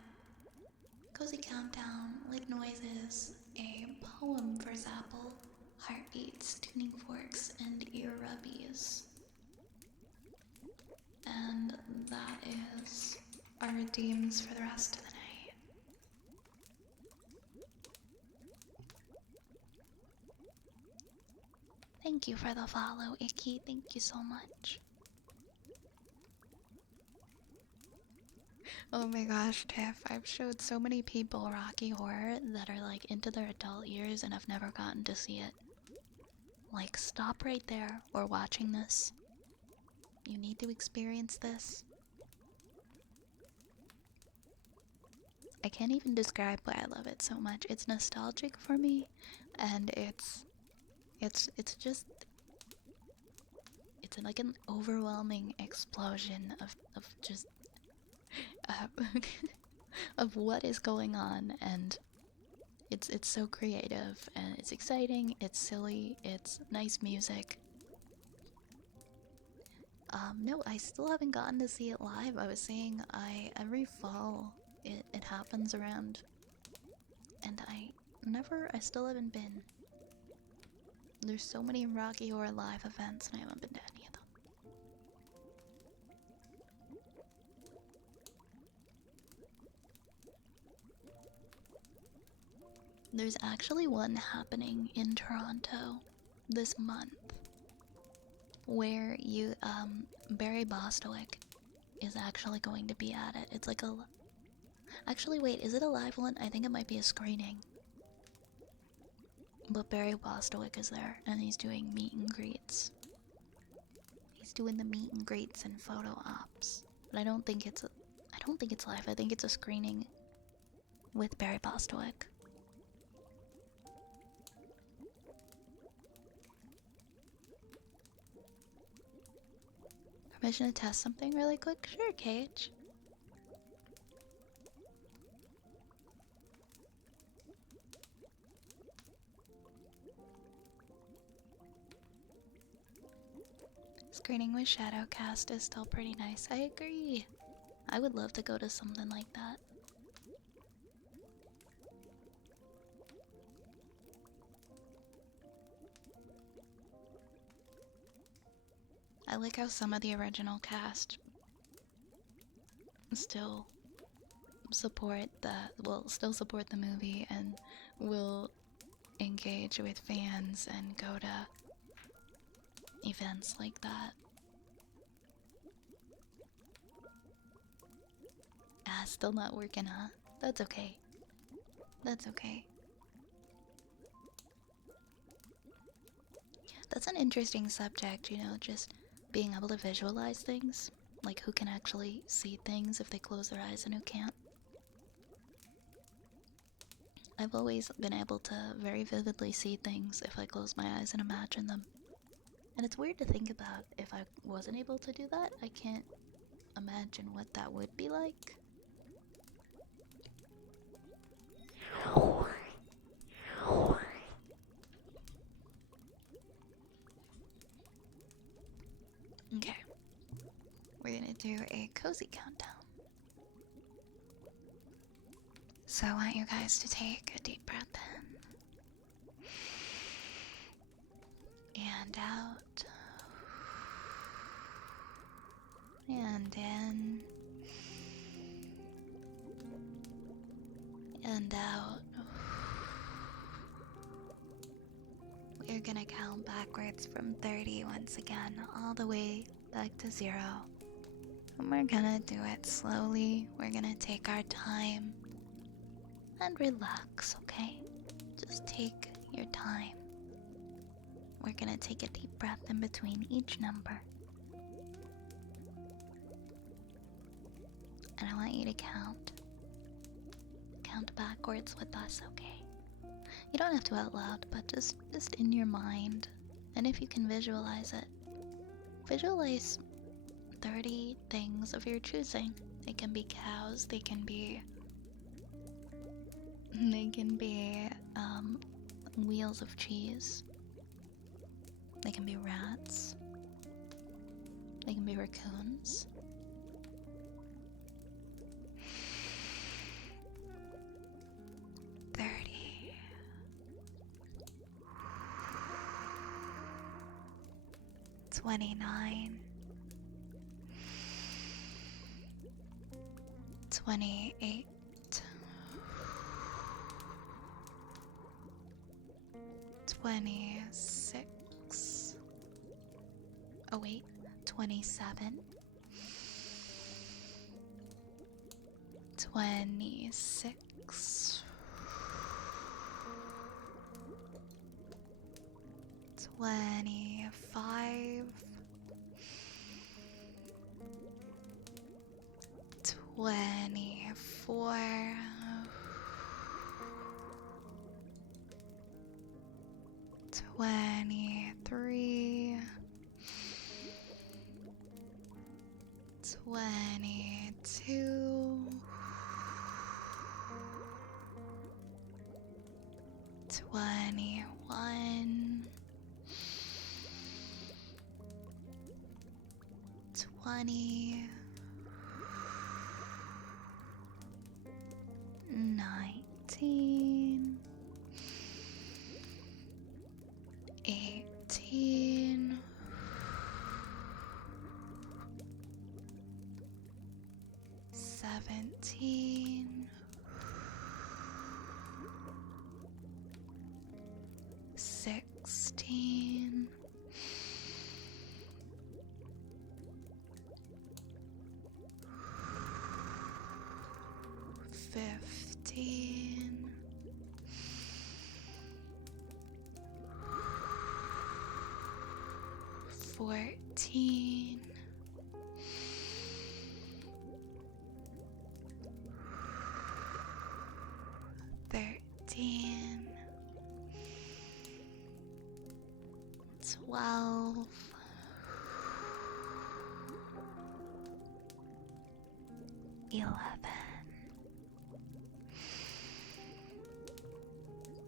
Cozy Countdown, Lake Noises, a poem for Zapple, Heartbeats, Tuning Forks, and Ear Rubbies. And that is our redeems for the rest of the night. Thank you for the follow, Icky. Thank you so much. Oh my gosh, Tiff, I've showed so many people Rocky Horror that are like into their adult years and have never gotten to see it. Like, stop right there. We're watching this. You need to experience this. I can't even describe why I love it so much. It's nostalgic for me, and it's just, it's like an overwhelming explosion of just of what is going on, and it's so creative and it's exciting, it's silly, it's nice music. No, I still haven't gotten to see it live. I was saying every fall it happens around, and I still haven't been. There's so many Rocky Horror Live events and I haven't been to any of them. There's actually one happening in Toronto this month where Barry Bostwick is actually going to be at it. It's like actually wait, is it a live one? I think it might be a screening. But Barry Bostwick is there and he's doing meet and greets. He's doing the meet and greets and photo ops. But I don't think it's live. I think it's a screening with Barry Bostwick. Permission to test something really quick? Sure, Cage. Screening with Shadowcast is still pretty nice. I agree. I would love to go to something like that. I like how some of the original cast still support still support the movie and will engage with fans and go to events like that. Still not working, huh? That's okay. That's okay. That's an interesting subject, you know, just being able to visualize things. Like, who can actually see things if they close their eyes and who can't. I've always been able to very vividly see things if I close my eyes and imagine them. And it's weird to think about if I wasn't able to do that. I can't imagine what that would be like. Okay. We're gonna do a cozy countdown. So I want you guys to take a deep breath in. And out. And in. And out. We're gonna count backwards from 30 once again, all the way back to 0. And we're gonna do it slowly. We're gonna take our time and relax, okay? Just take your time. We're gonna take a deep breath in between each number. And I want you to count. Count backwards with us, okay? You don't have to out loud, but just in your mind. And if you can visualize it, visualize 30 things of your choosing. They can be cows, they can be wheels of cheese. They can be rats. They can be raccoons. $29, $28, $26. Oh wait, $27, $26, $25, $24, $23, $22, $21, $20, $19, $18, $17, $16, $15, $14, $13, $12, $11,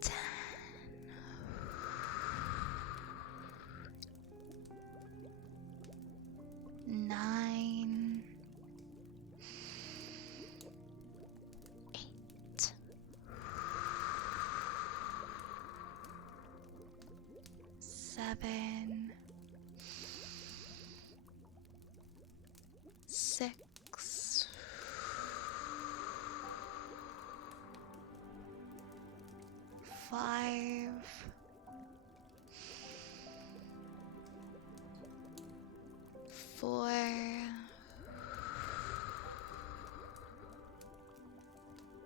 $10, $9, $8, $7, $6, $5, $4,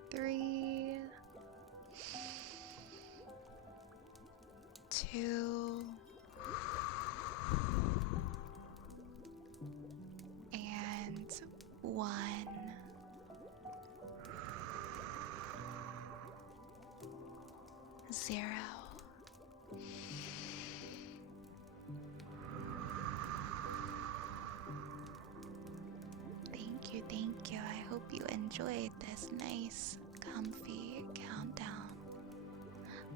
$3, $2, and $1. $0. Thank you. I hope you enjoyed this nice, comfy countdown.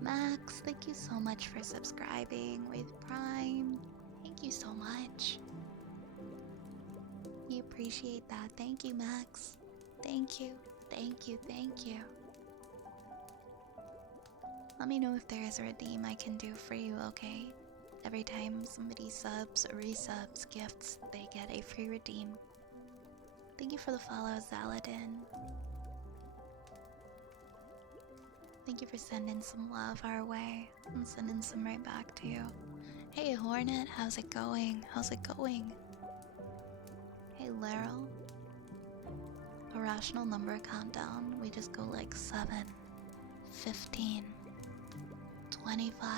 Max, thank you so much for subscribing with Prime. Thank you so much. We appreciate that. Thank you, Max. Thank you. Let me know if there is a redeem I can do for you, okay? Every time somebody subs or resubs gifts, they get a free redeem. Thank you for the follow, Zaladin. Thank you for sending some love our way. I'm sending some right back to you. Hey, Hornet, how's it going? Hey, Laryl. A rational number countdown. We just go like 7, 15, 25.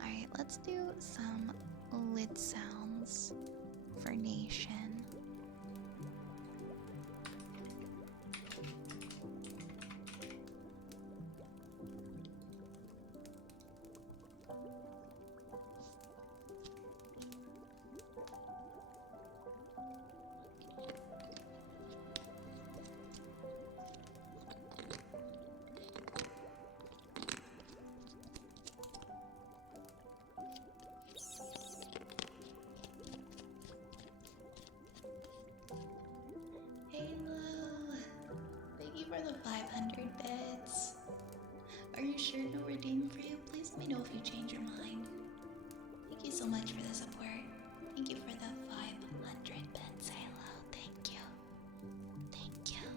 Alright, let's do some lid sounds for Nation. Halo, thank you for the 500 bits. Are you sure no redeem for you? Please let me know if you change your mind. Thank you so much for the support. Thank you for the 500 bits, Halo. Thank you. Thank you.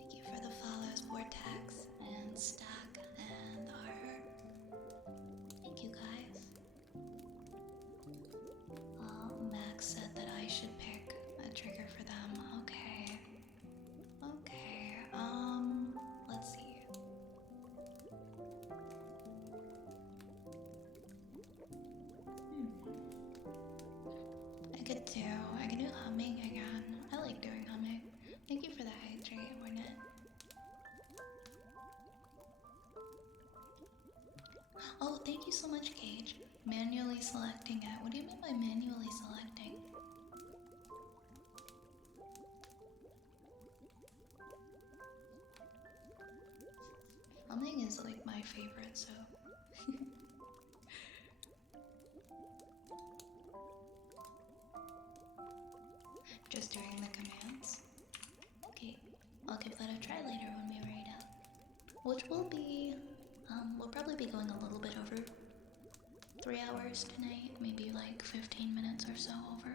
Thank you for the follows, Vortex and Stack and Art. Thank you guys. Max said that I should pick a trigger for them. Okay. Okay. Let's see. I could do humming again. I like doing humming. Thank you for the hydrate, Hornet. Oh, thank you so much, Cage. Manually selecting it. What do you mean by manually selecting? Humming is like my favorite, so. Just doing the commands. Okay, I'll give that a try later when we read out. Which will be, we'll probably be going a little bit over 3 hours tonight, maybe like 15 minutes or so over.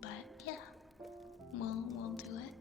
But yeah, we'll do it.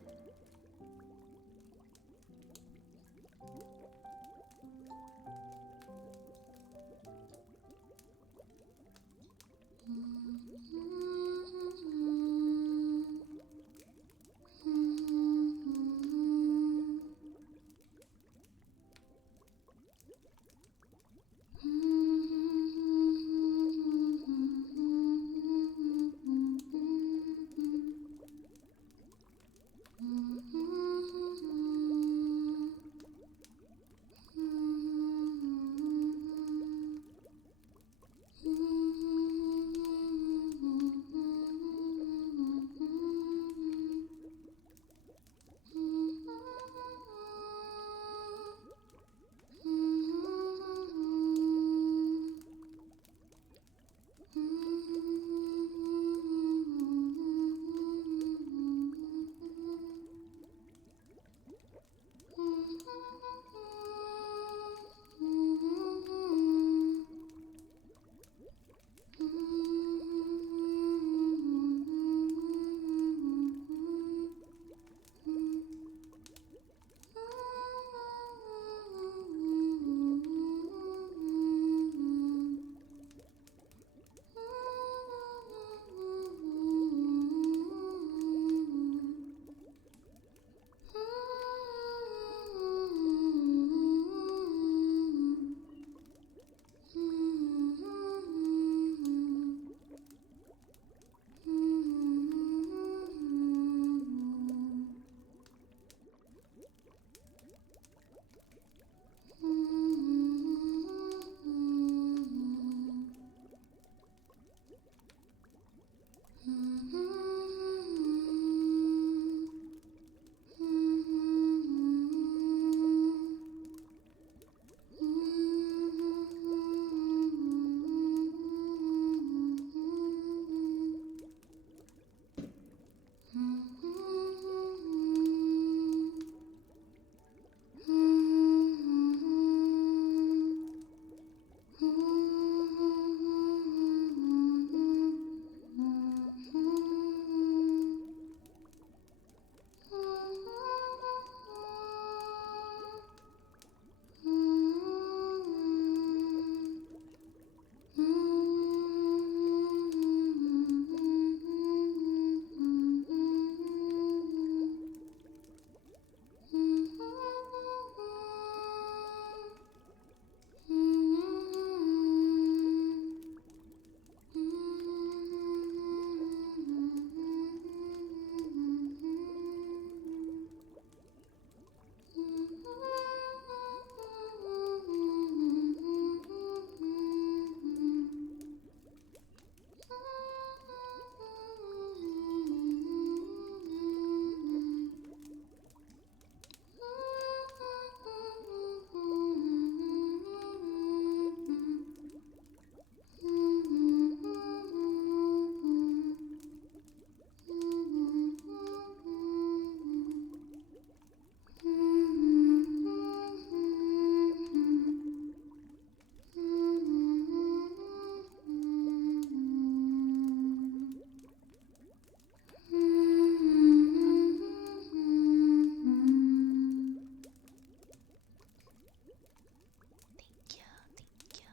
Thank you, thank you.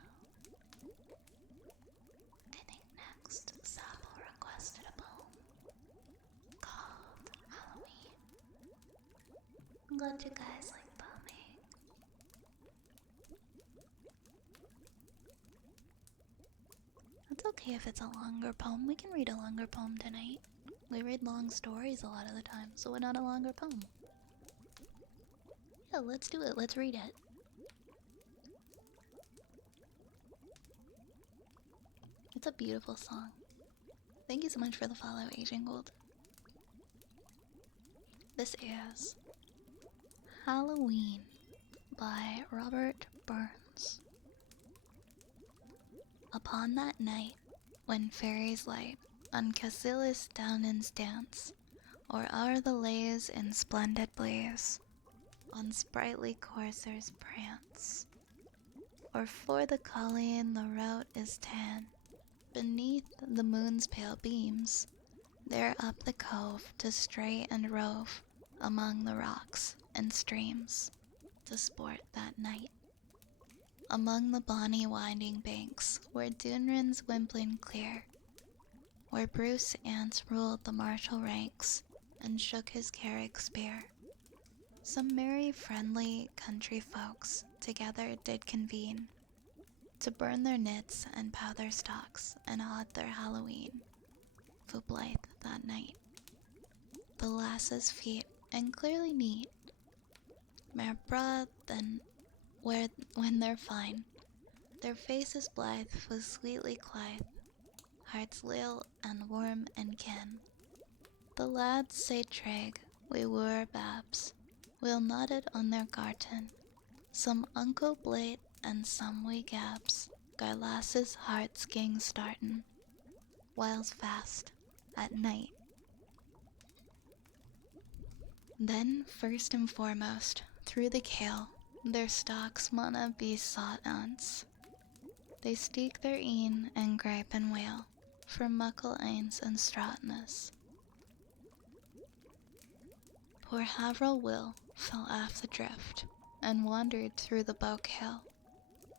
I think next, Sabo requested a poem called Halloween. I'm glad you guys like poeming. It's okay if it's a longer poem. We can read a longer poem tonight. We read long stories a lot of the time, so why not a longer poem? Yeah, let's do it. Let's read it. It's a beautiful song. Thank you so much for the follow, Asian Gold. This is Halloween by Robert Burns. Upon that night, when fairies light on Cassilis Downan's dance, or are the lays in splendid blaze, on sprightly coursers prance, or for the Colleen the rout is tan, beneath the moon's pale beams, there up the cove to stray and rove among the rocks and streams, to sport that night. Among the bonny winding banks, where Dunrin's wimpling clear, where Bruce Ant ruled the martial ranks and shook his carrick spear, some merry friendly country folks together did convene, to burn their knits and pow their stocks and haud their Halloween, fu blithe that night. The lasses' feet, and clearly neat, mair broad than when they're fine, their faces blithe fu sweetly clythe, hearts leal and warm and kin. The lads say trig, we were babs, we'll nodded on their garten, some unco blate and some wee gabs, gar lasses' hearts ging startin, whiles fast at night. Then, first and foremost, through the kale, their stocks mauna be sought ance. They steek their een and gripe and wail, for muckle ains and straightness. Poor Haverel Will fell aff the drift, and wandered through the Boak Hill,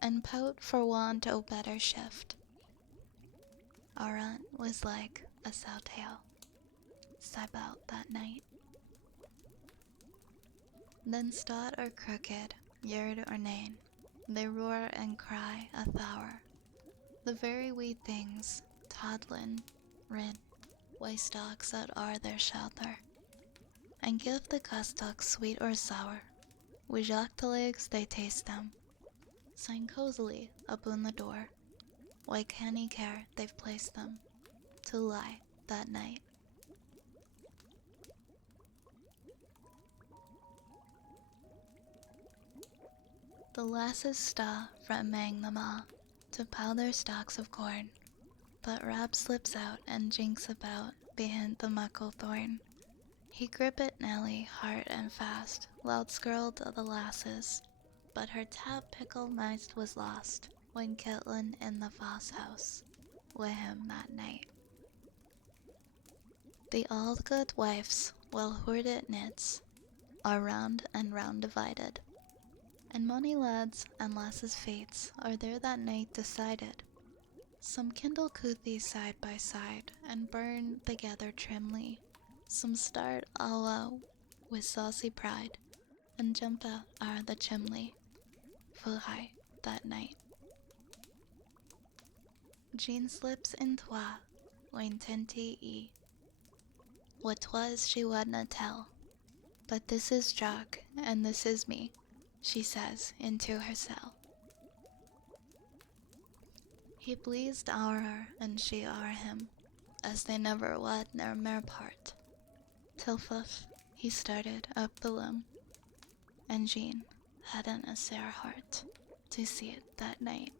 and pout for want o' better shift. Our aunt was like a sow tail, sybout that night. Then stot or crooked, yerd or nane, they roar and cry a thower. The very wee things, toddlin, rin, why stalks that are their shelter, and give the custocks sweet or sour, wi' legs they taste them, sign cozily aboon the door, why canny care they've placed them, to lie that night. The lasses sta from mang them a, to pow their stalks of corn, but Rab slips out and jinks about behind the muckle thorn. He grippit Nelly hard and fast, loud skirled o' the lasses, but her tap pickle maist was lost when Kitlin in the Foss house wi' him that night. The auld good wifes, well hoarded knits, are round and round divided, and mony lads and lasses' fates are there that night decided. Some kindle couthie side by side, and burn together trimly. Some start awa with saucy pride, and jump out the chimley, fu high that night. Jean slips in twa, when tinty e. What 'twas she wadna tell, but this is Jock, and this is me, she says into her cell. He pleased her, and she him, as they never wad ne'er mair part, till fuff he started up the loom, and Jean hadn't a sair heart to see it that night.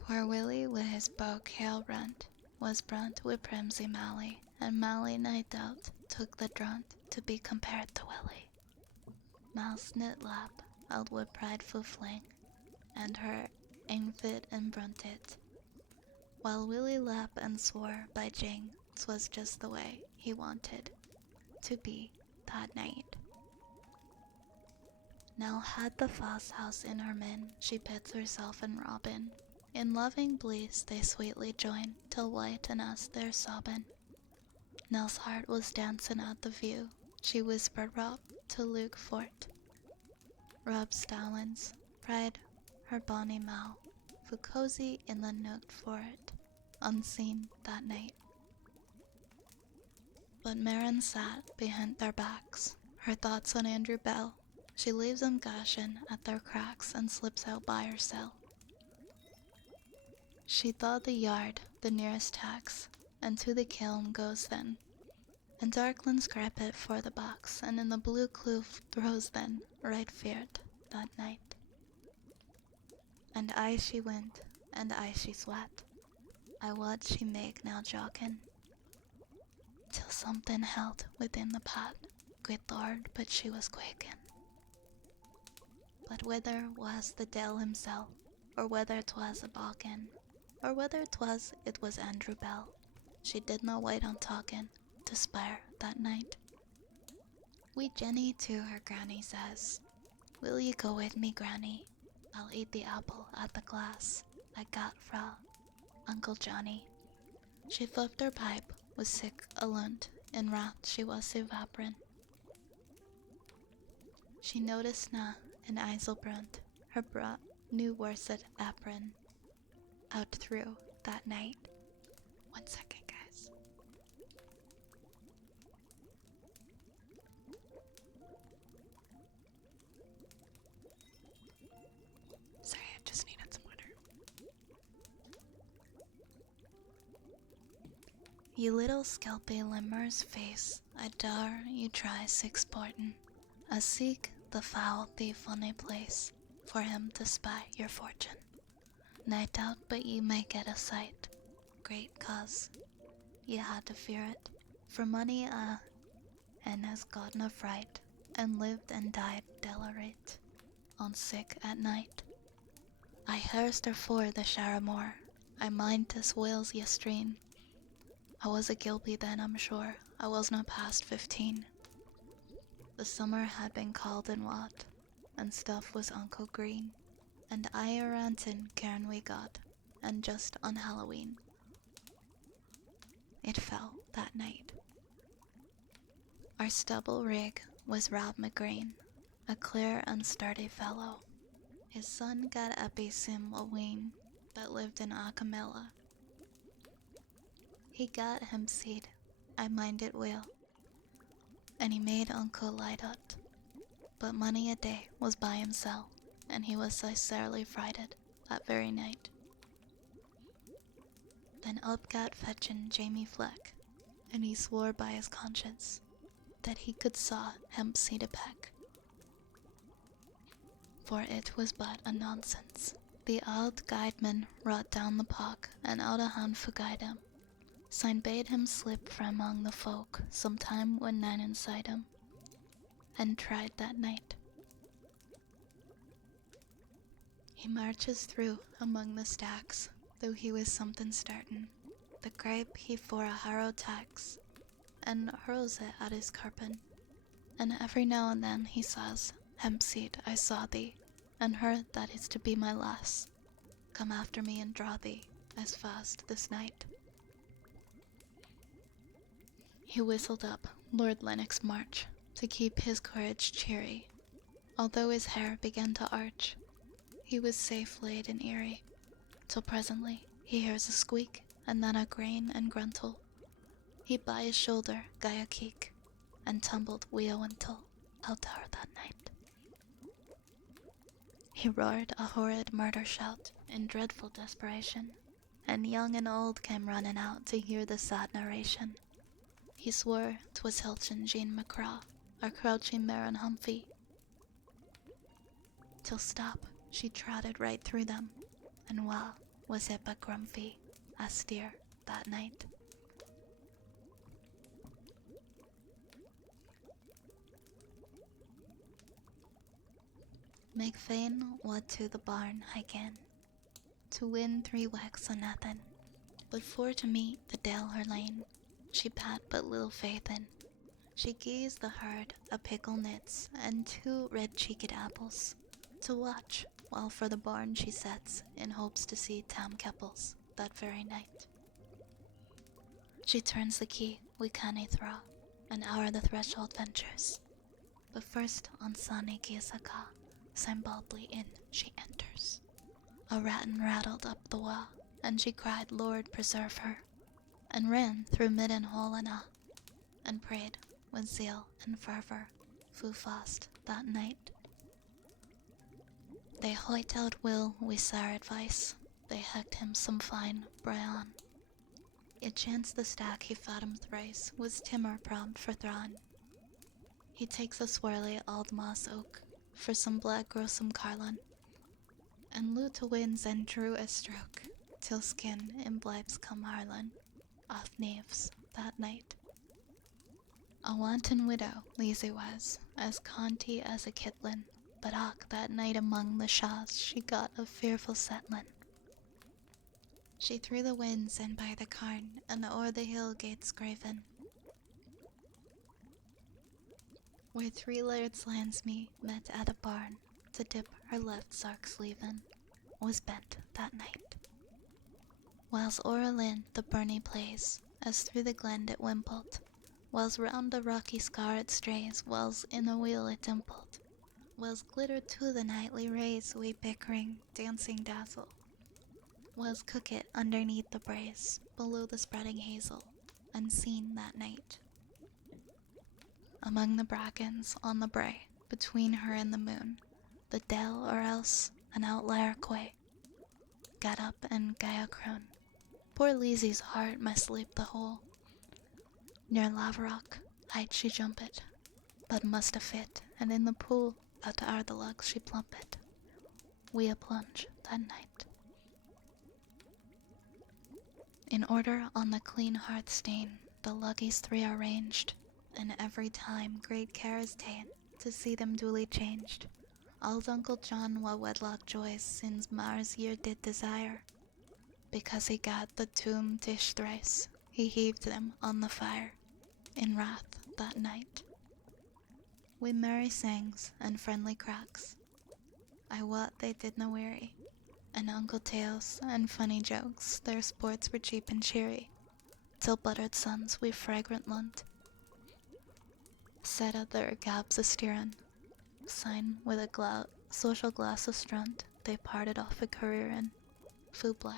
Poor Willie wi' his Boak Hill runt was brunt wi' Primsy Mally, and Mally nae doubt took the drunt to be compared to Willie. Mal's knit lap out wi' prideful fling, and her infit and bruntit, while Willie lap and swore by Jing 'twas just the way he wanted to be that night. Now had the Foss house in her min, she pits herself and Robin. In loving bliss they sweetly join, till white and us they're sobbin'. Nell's heart was dancing at the view, she whispered Rob to Luke Fort. Rob Stallins, pride her bonny mow, fu cozy in the nook for it, unseen that night. But Marin sat behind their backs, her thoughts on Andrew Bell, She leaves them gashing at their cracks and slips out by herself. She thought the yard the nearest tax, and to the kiln goes then. And Darklands grab it for the box, and in the blue kloof throws then, right feared, that night. And aye she went, and aye she sweat. I wot she make now jockin', till something held within the pot, great Lord, but she was quakin'. But whether was the Dell himself, or whether 'twas a balkin, or whether 'twas it was Andrew Bell, she did not wait on talkin' to spare that night. Wee Jenny to her granny says, "Will you go with me, granny? I'll eat the apple at the glass I got fra Uncle Johnny." She fluffed her pipe, was sick alunt, in wrath she was so vaprin. She noticed na in Eiselbrunt her new worsted apron out through that night. 1 second, guys. Sorry, I just needed some water. You little skelpy limmer's face, I dar you try six portin', a seek the foul thief on a place, for him to spy your fortune. Night out but ye may get a sight, great cause ye had to fear it, for money and has gotten a fright, and lived and died delarate, on sick at night. I hearst for the Sharamore, I mind tis Wales yestreen. I was a gilby then, I'm sure, I was not past 15. The summer had been called in wat, and stuff was Uncle Green, and I a rantin' cairn we got, and just on Halloween. It fell that night. Our stubble rig was Rob McGreen, a clear and sturdy fellow. His son got a sim a ween, that lived in Acamella. He got him seed, I mind it well, and he made Uncle light ut. But many a day was by himself, and he was sincerely frighted that very night. Then up got fetchin' Jamie Fleck, and he swore by his conscience that he could saw hemp seed a peck. For it was but a nonsense. The old guideman wrought down the pock, and out a hand for guide him. Sign bade him slip from among the folk some time when none inside him, and tried that night. He marches through among the stacks, though he was something startin'. The grape he for a harrow tax, and hurls it at his carpin, and every now and then he says, "Hempseed, I saw thee, and heard that is to be my lass. Come after me and draw thee, as fast this night." He whistled up Lord Lennox March to keep his courage cheery. Although his hair began to arch, he was safe laid and eerie, till presently he hears a squeak, and then a grain and gruntle. He by his shoulder gie a keek, and tumbled wee until out her that night. He roared a horrid murder shout in dreadful desperation, and young and old came running out to hear the sad narration. He swore 'twas Hilton Jean McCraw, or crouching Marin Humphy, till stop she trotted right through them, and well was it but Grumpy, a steer that night. Make fain wad to the barn again, to win 3 wecks o' nothing, but for to meet the Dale her lane, she pat but little faith in. She gies the herd a pickle nits and 2 red-cheeked apples, to watch while for the barn she sets in hopes to see Tam Keppels that very night. She turns the key we cannae thraw, and o'er the threshold ventures, but first on Sonny Gisaka, syne baldly in she enters. A rattin rattled up the wa, and she cried, "Lord preserve her," and ran through midden hall and and prayed with zeal and fervor, fu fast that night. They hoitailed Will wi' sair advice. They hecked him some fine Brian. It chanced the stack he fought him thrice was timmer prompt for Thrawn. He takes a swirly auld moss oak for some black grossom carlin, and lew to winds and drew a stroke, till skin in blibes come harlin, off knaves that night. A wanton widow Lizzie was, as conty as a kitlin, but och, that night among the shaws she got a fearful settlin'. She through the winds and by the carn, and o'er the hill gates graven, where 3 lairds lands me met at a barn to dip her left sark sleeve in, was bent that night. Whiles o'er a linn the burnie plays, as through the glen it wimpled, whiles round a rocky scar it strays, whiles in a wheel it dimpled, whiles glittered to the nightly rays, wee bickering, dancing dazzle, whiles cook it underneath the braes, below the spreading hazel, unseen that night. Among the brackens on the brae, between her and the moon, the dell or else an outlier quay, gat up and gae a croon. Poor Lizzie's heart must leap the hole. Near Laverock, hight she jumpet, but must a fit, and in the pool, out to the lugs she plumpet. We a plunge that night. In order on the clean hearth stain, the luggies 3 are ranged, and every time great care is ta'en to see them duly changed. Auld Uncle John wha wedlock joys since Mars year did desire, because he gat the tomb dish thrice, he heaved them on the fire, in wrath that night. We merry sangs and friendly cracks, I wot they didna weary, and uncle tales and funny jokes, their sports were cheap and cheery, till buttered suns we fragrant lunt, set at their gabs a steerin', sign with a social glass of strunt, they parted off a career in, fu blithe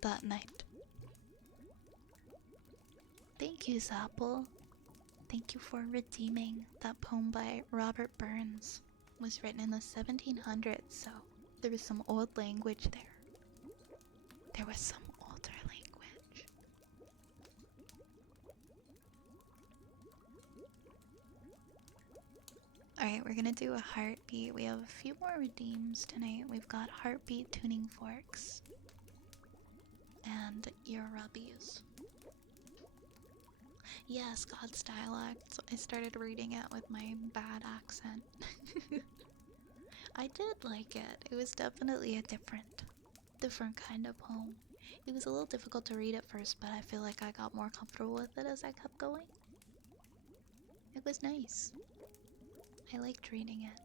that night. Thank you, Zapple. Thank you for redeeming. That poem by Robert Burns was written in the 1700s, so there was some old language there. There was some older language. Alright, we're gonna do a heartbeat. We have a few more redeems tonight. We've got heartbeat tuning forks and ear rubbies. Yes, God's dialect. I started reading it with my bad accent. I did like it. It was definitely a different kind of poem. It was a little difficult to read at first, but I feel like I got more comfortable with it as I kept going. It was nice. I liked reading it.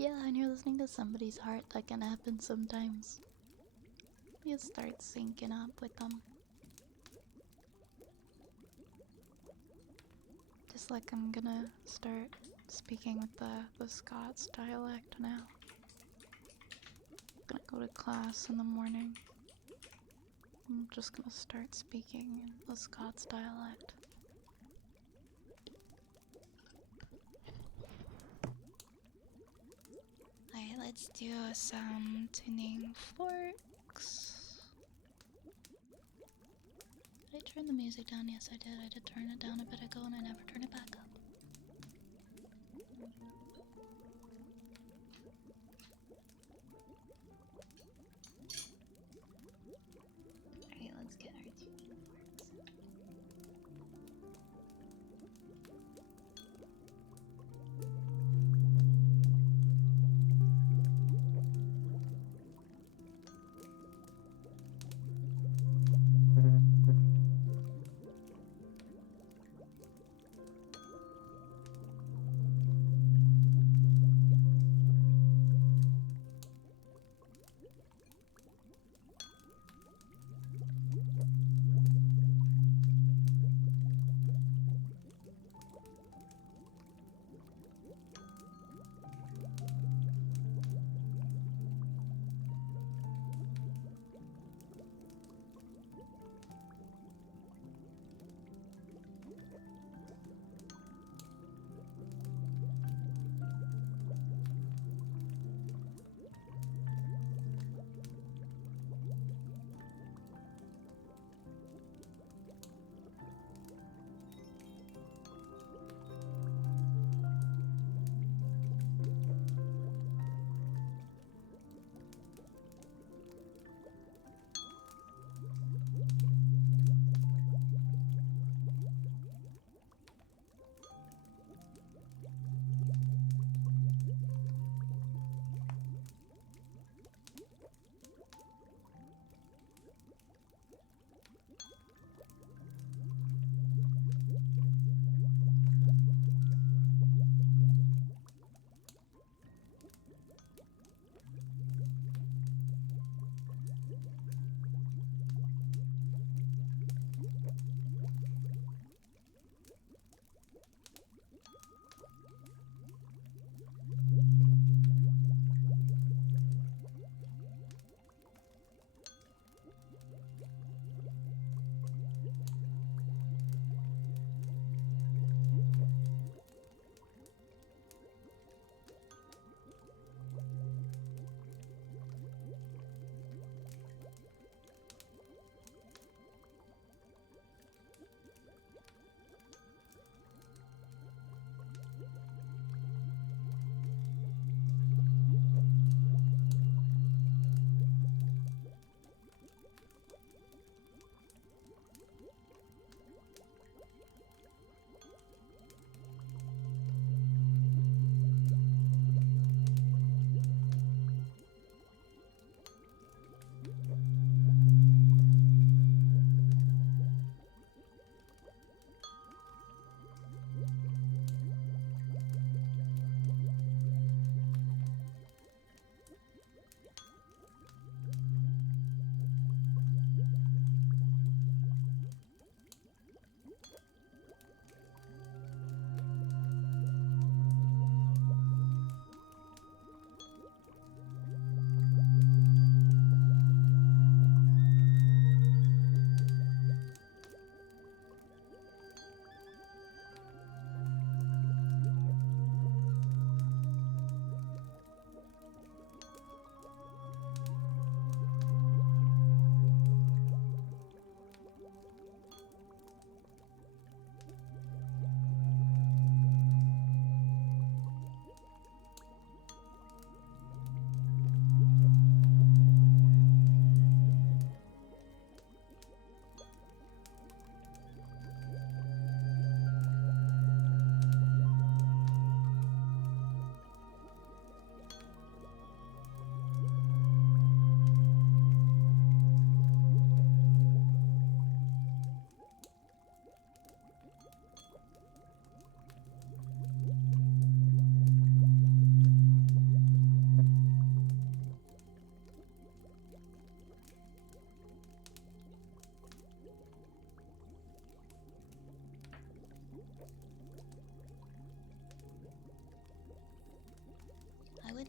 Yeah, and you're listening to somebody's heart, that can happen sometimes. You start syncing up with them. Just like I'm gonna start speaking with the Scots dialect now. I'm gonna go to class in the morning. I'm just gonna start speaking in the Scots dialect. Alright, let's do some tuning forks. Did I turn the music down? Yes, I did. I did turn it down a bit ago and I never turned it back up. Alright, let's get our tuning forks.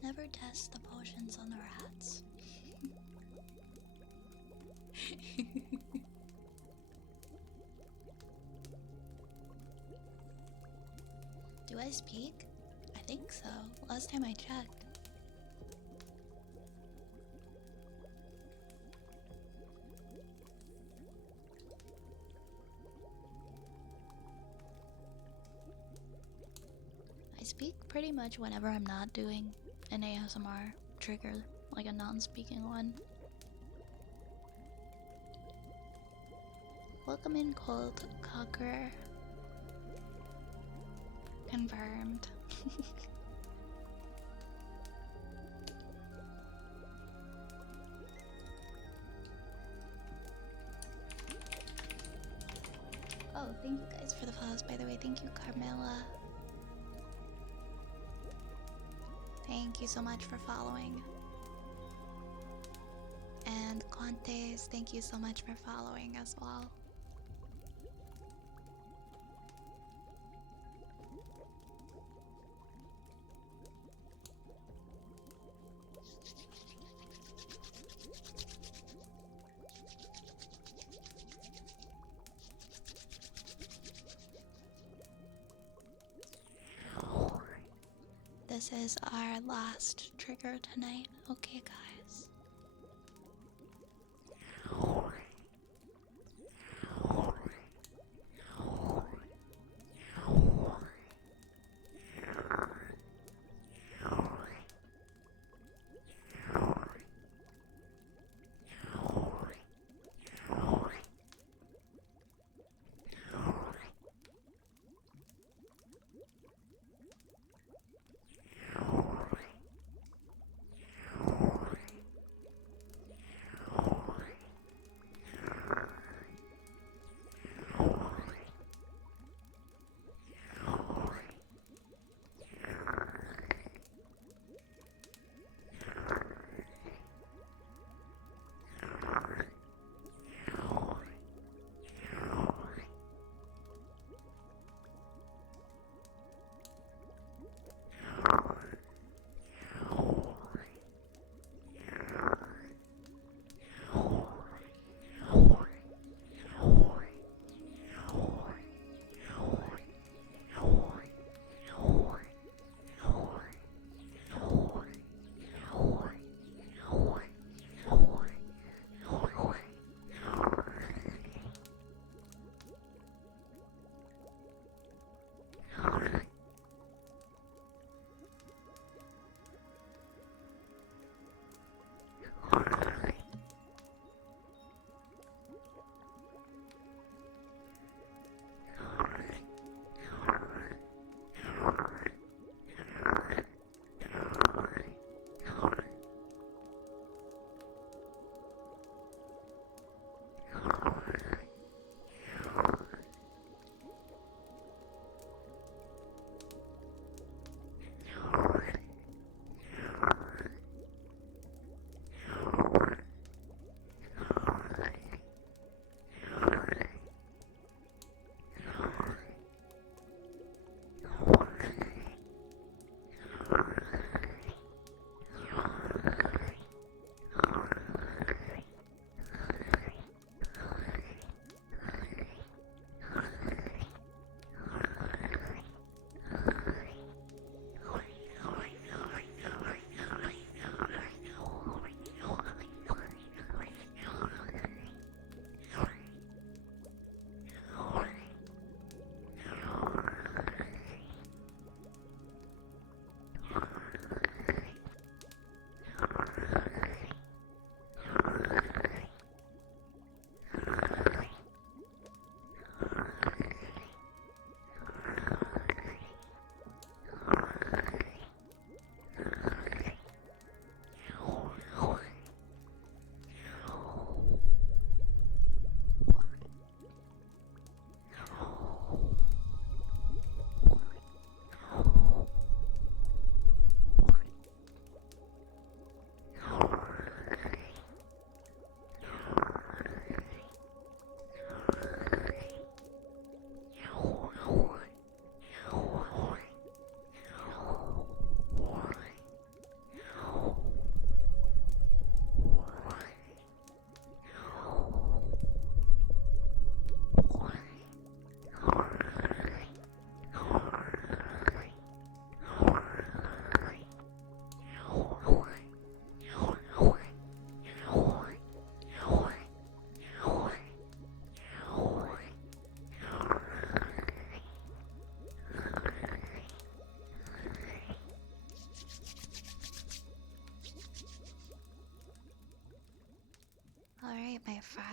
never test the potions on the rats. Do I speak? I think so. Last time I checked. I speak pretty much whenever I'm not doing an ASMR trigger, like a non-speaking one. Welcome in, Cold Conqueror. Confirmed. Oh, thank you guys for the follows, by the way. Thank you, Carmela. Thank you so much for following. And Contes, thank you so much for following as well. This is our last trigger tonight, okay, guys?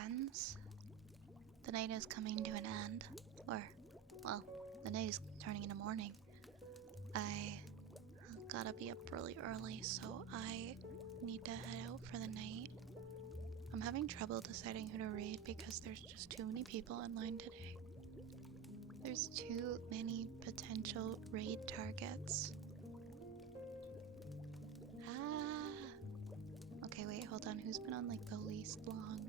friends. The night is coming to an end. Or, well, the night is turning into morning. I gotta be up really early, so I need to head out for the night. I'm having trouble deciding who to raid because there's just too many people online today. There's too many potential raid targets. Ah! Okay, wait, hold on. Who's been on like the least long?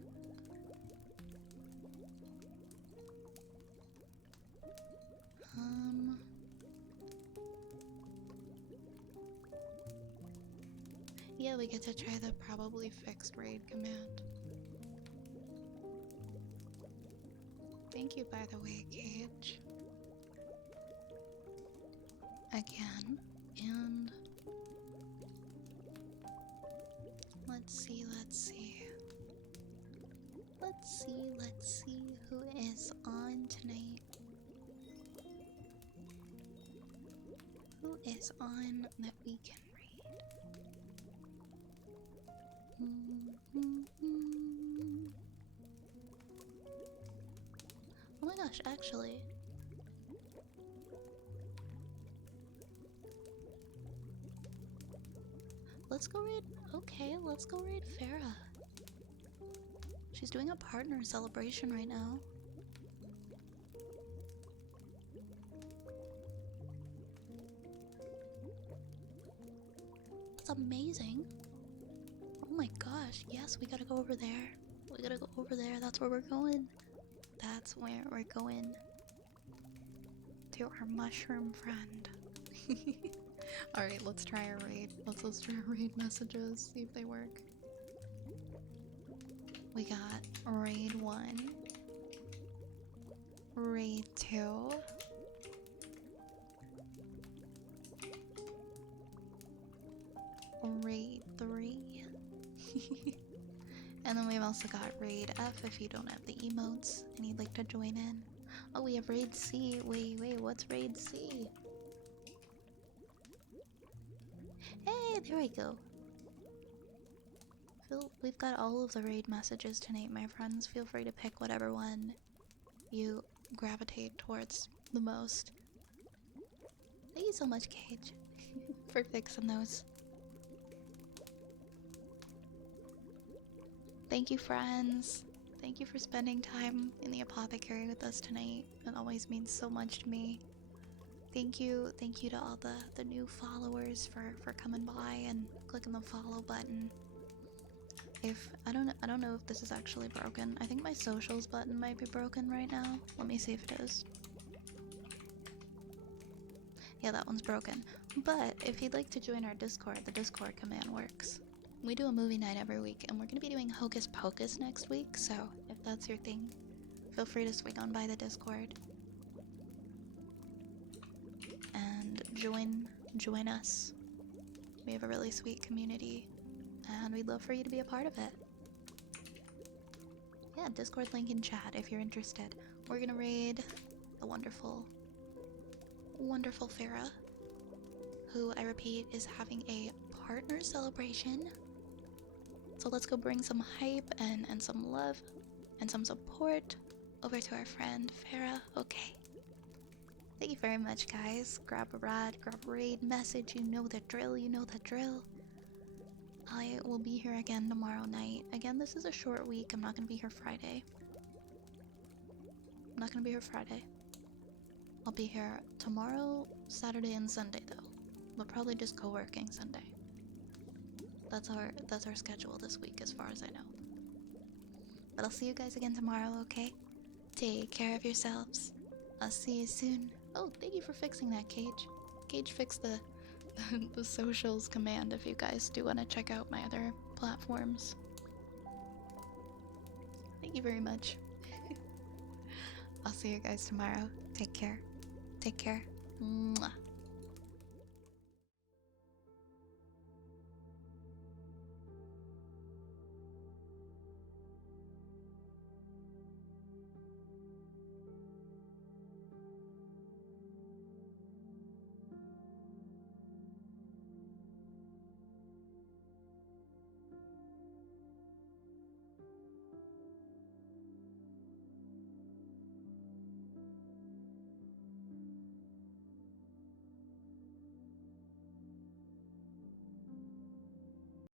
Yeah, we get to try the probably fixed raid command. Thank you, by the way, Cage. Again, and let's see who is on tonight. Who is on that we can read? Oh my gosh, actually. Let's go raid. Okay, let's go raid Farah. She's doing a partner celebration right now. That's amazing. Oh my gosh, yes, we gotta go over there. We gotta go over there. That's where we're going. That's where we're going. To our mushroom friend. Alright, let's try a raid. Let's try raid messages, see if they work. We got raid 1, raid 2, raid 3, and then we've also got raid F if you don't have the emotes and you'd like to join in. Oh, we have raid C. Wait, what's raid C? Hey, there we go. We've got all of the raid messages tonight, my friends. Feel free to pick whatever one you gravitate towards the most. Thank you so much, Cage, for fixing those. Thank you, friends. Thank you for spending time in the apothecary with us tonight. It always means so much to me. Thank you to all the new followers for coming by and clicking the follow button. If I don't know if this is actually broken. I think my socials button might be broken right now. Let me see if it is. Yeah, that one's broken. But if you'd like to join our Discord, the Discord command works. We do a movie night every week, and we're gonna be doing Hocus Pocus next week, so if that's your thing, feel free to swing on by the Discord and join us. We have a really sweet community, and we'd love for you to be a part of it. Yeah, Discord link in chat if you're interested. We're gonna raid the wonderful Farah, who, I repeat, is having a partner celebration. So let's go bring some hype and some love and some support over to our friend Farah. Okay. Thank you very much, guys. Grab a rad, grab a raid message. You know the drill, I will be here again tomorrow night. Again, this is a short week. I'm not going to be here Friday. I'll be here tomorrow, Saturday, and Sunday, though. We'll probably just go working Sunday. That's our schedule this week, as far as I know. But I'll see you guys again tomorrow, okay? Take care of yourselves. I'll see you soon. Oh, thank you for fixing that, Cage. Cage fixed the the socials command if you guys do want to check out my other platforms. Thank you very much. I'll see you guys tomorrow. Take care. Mwah.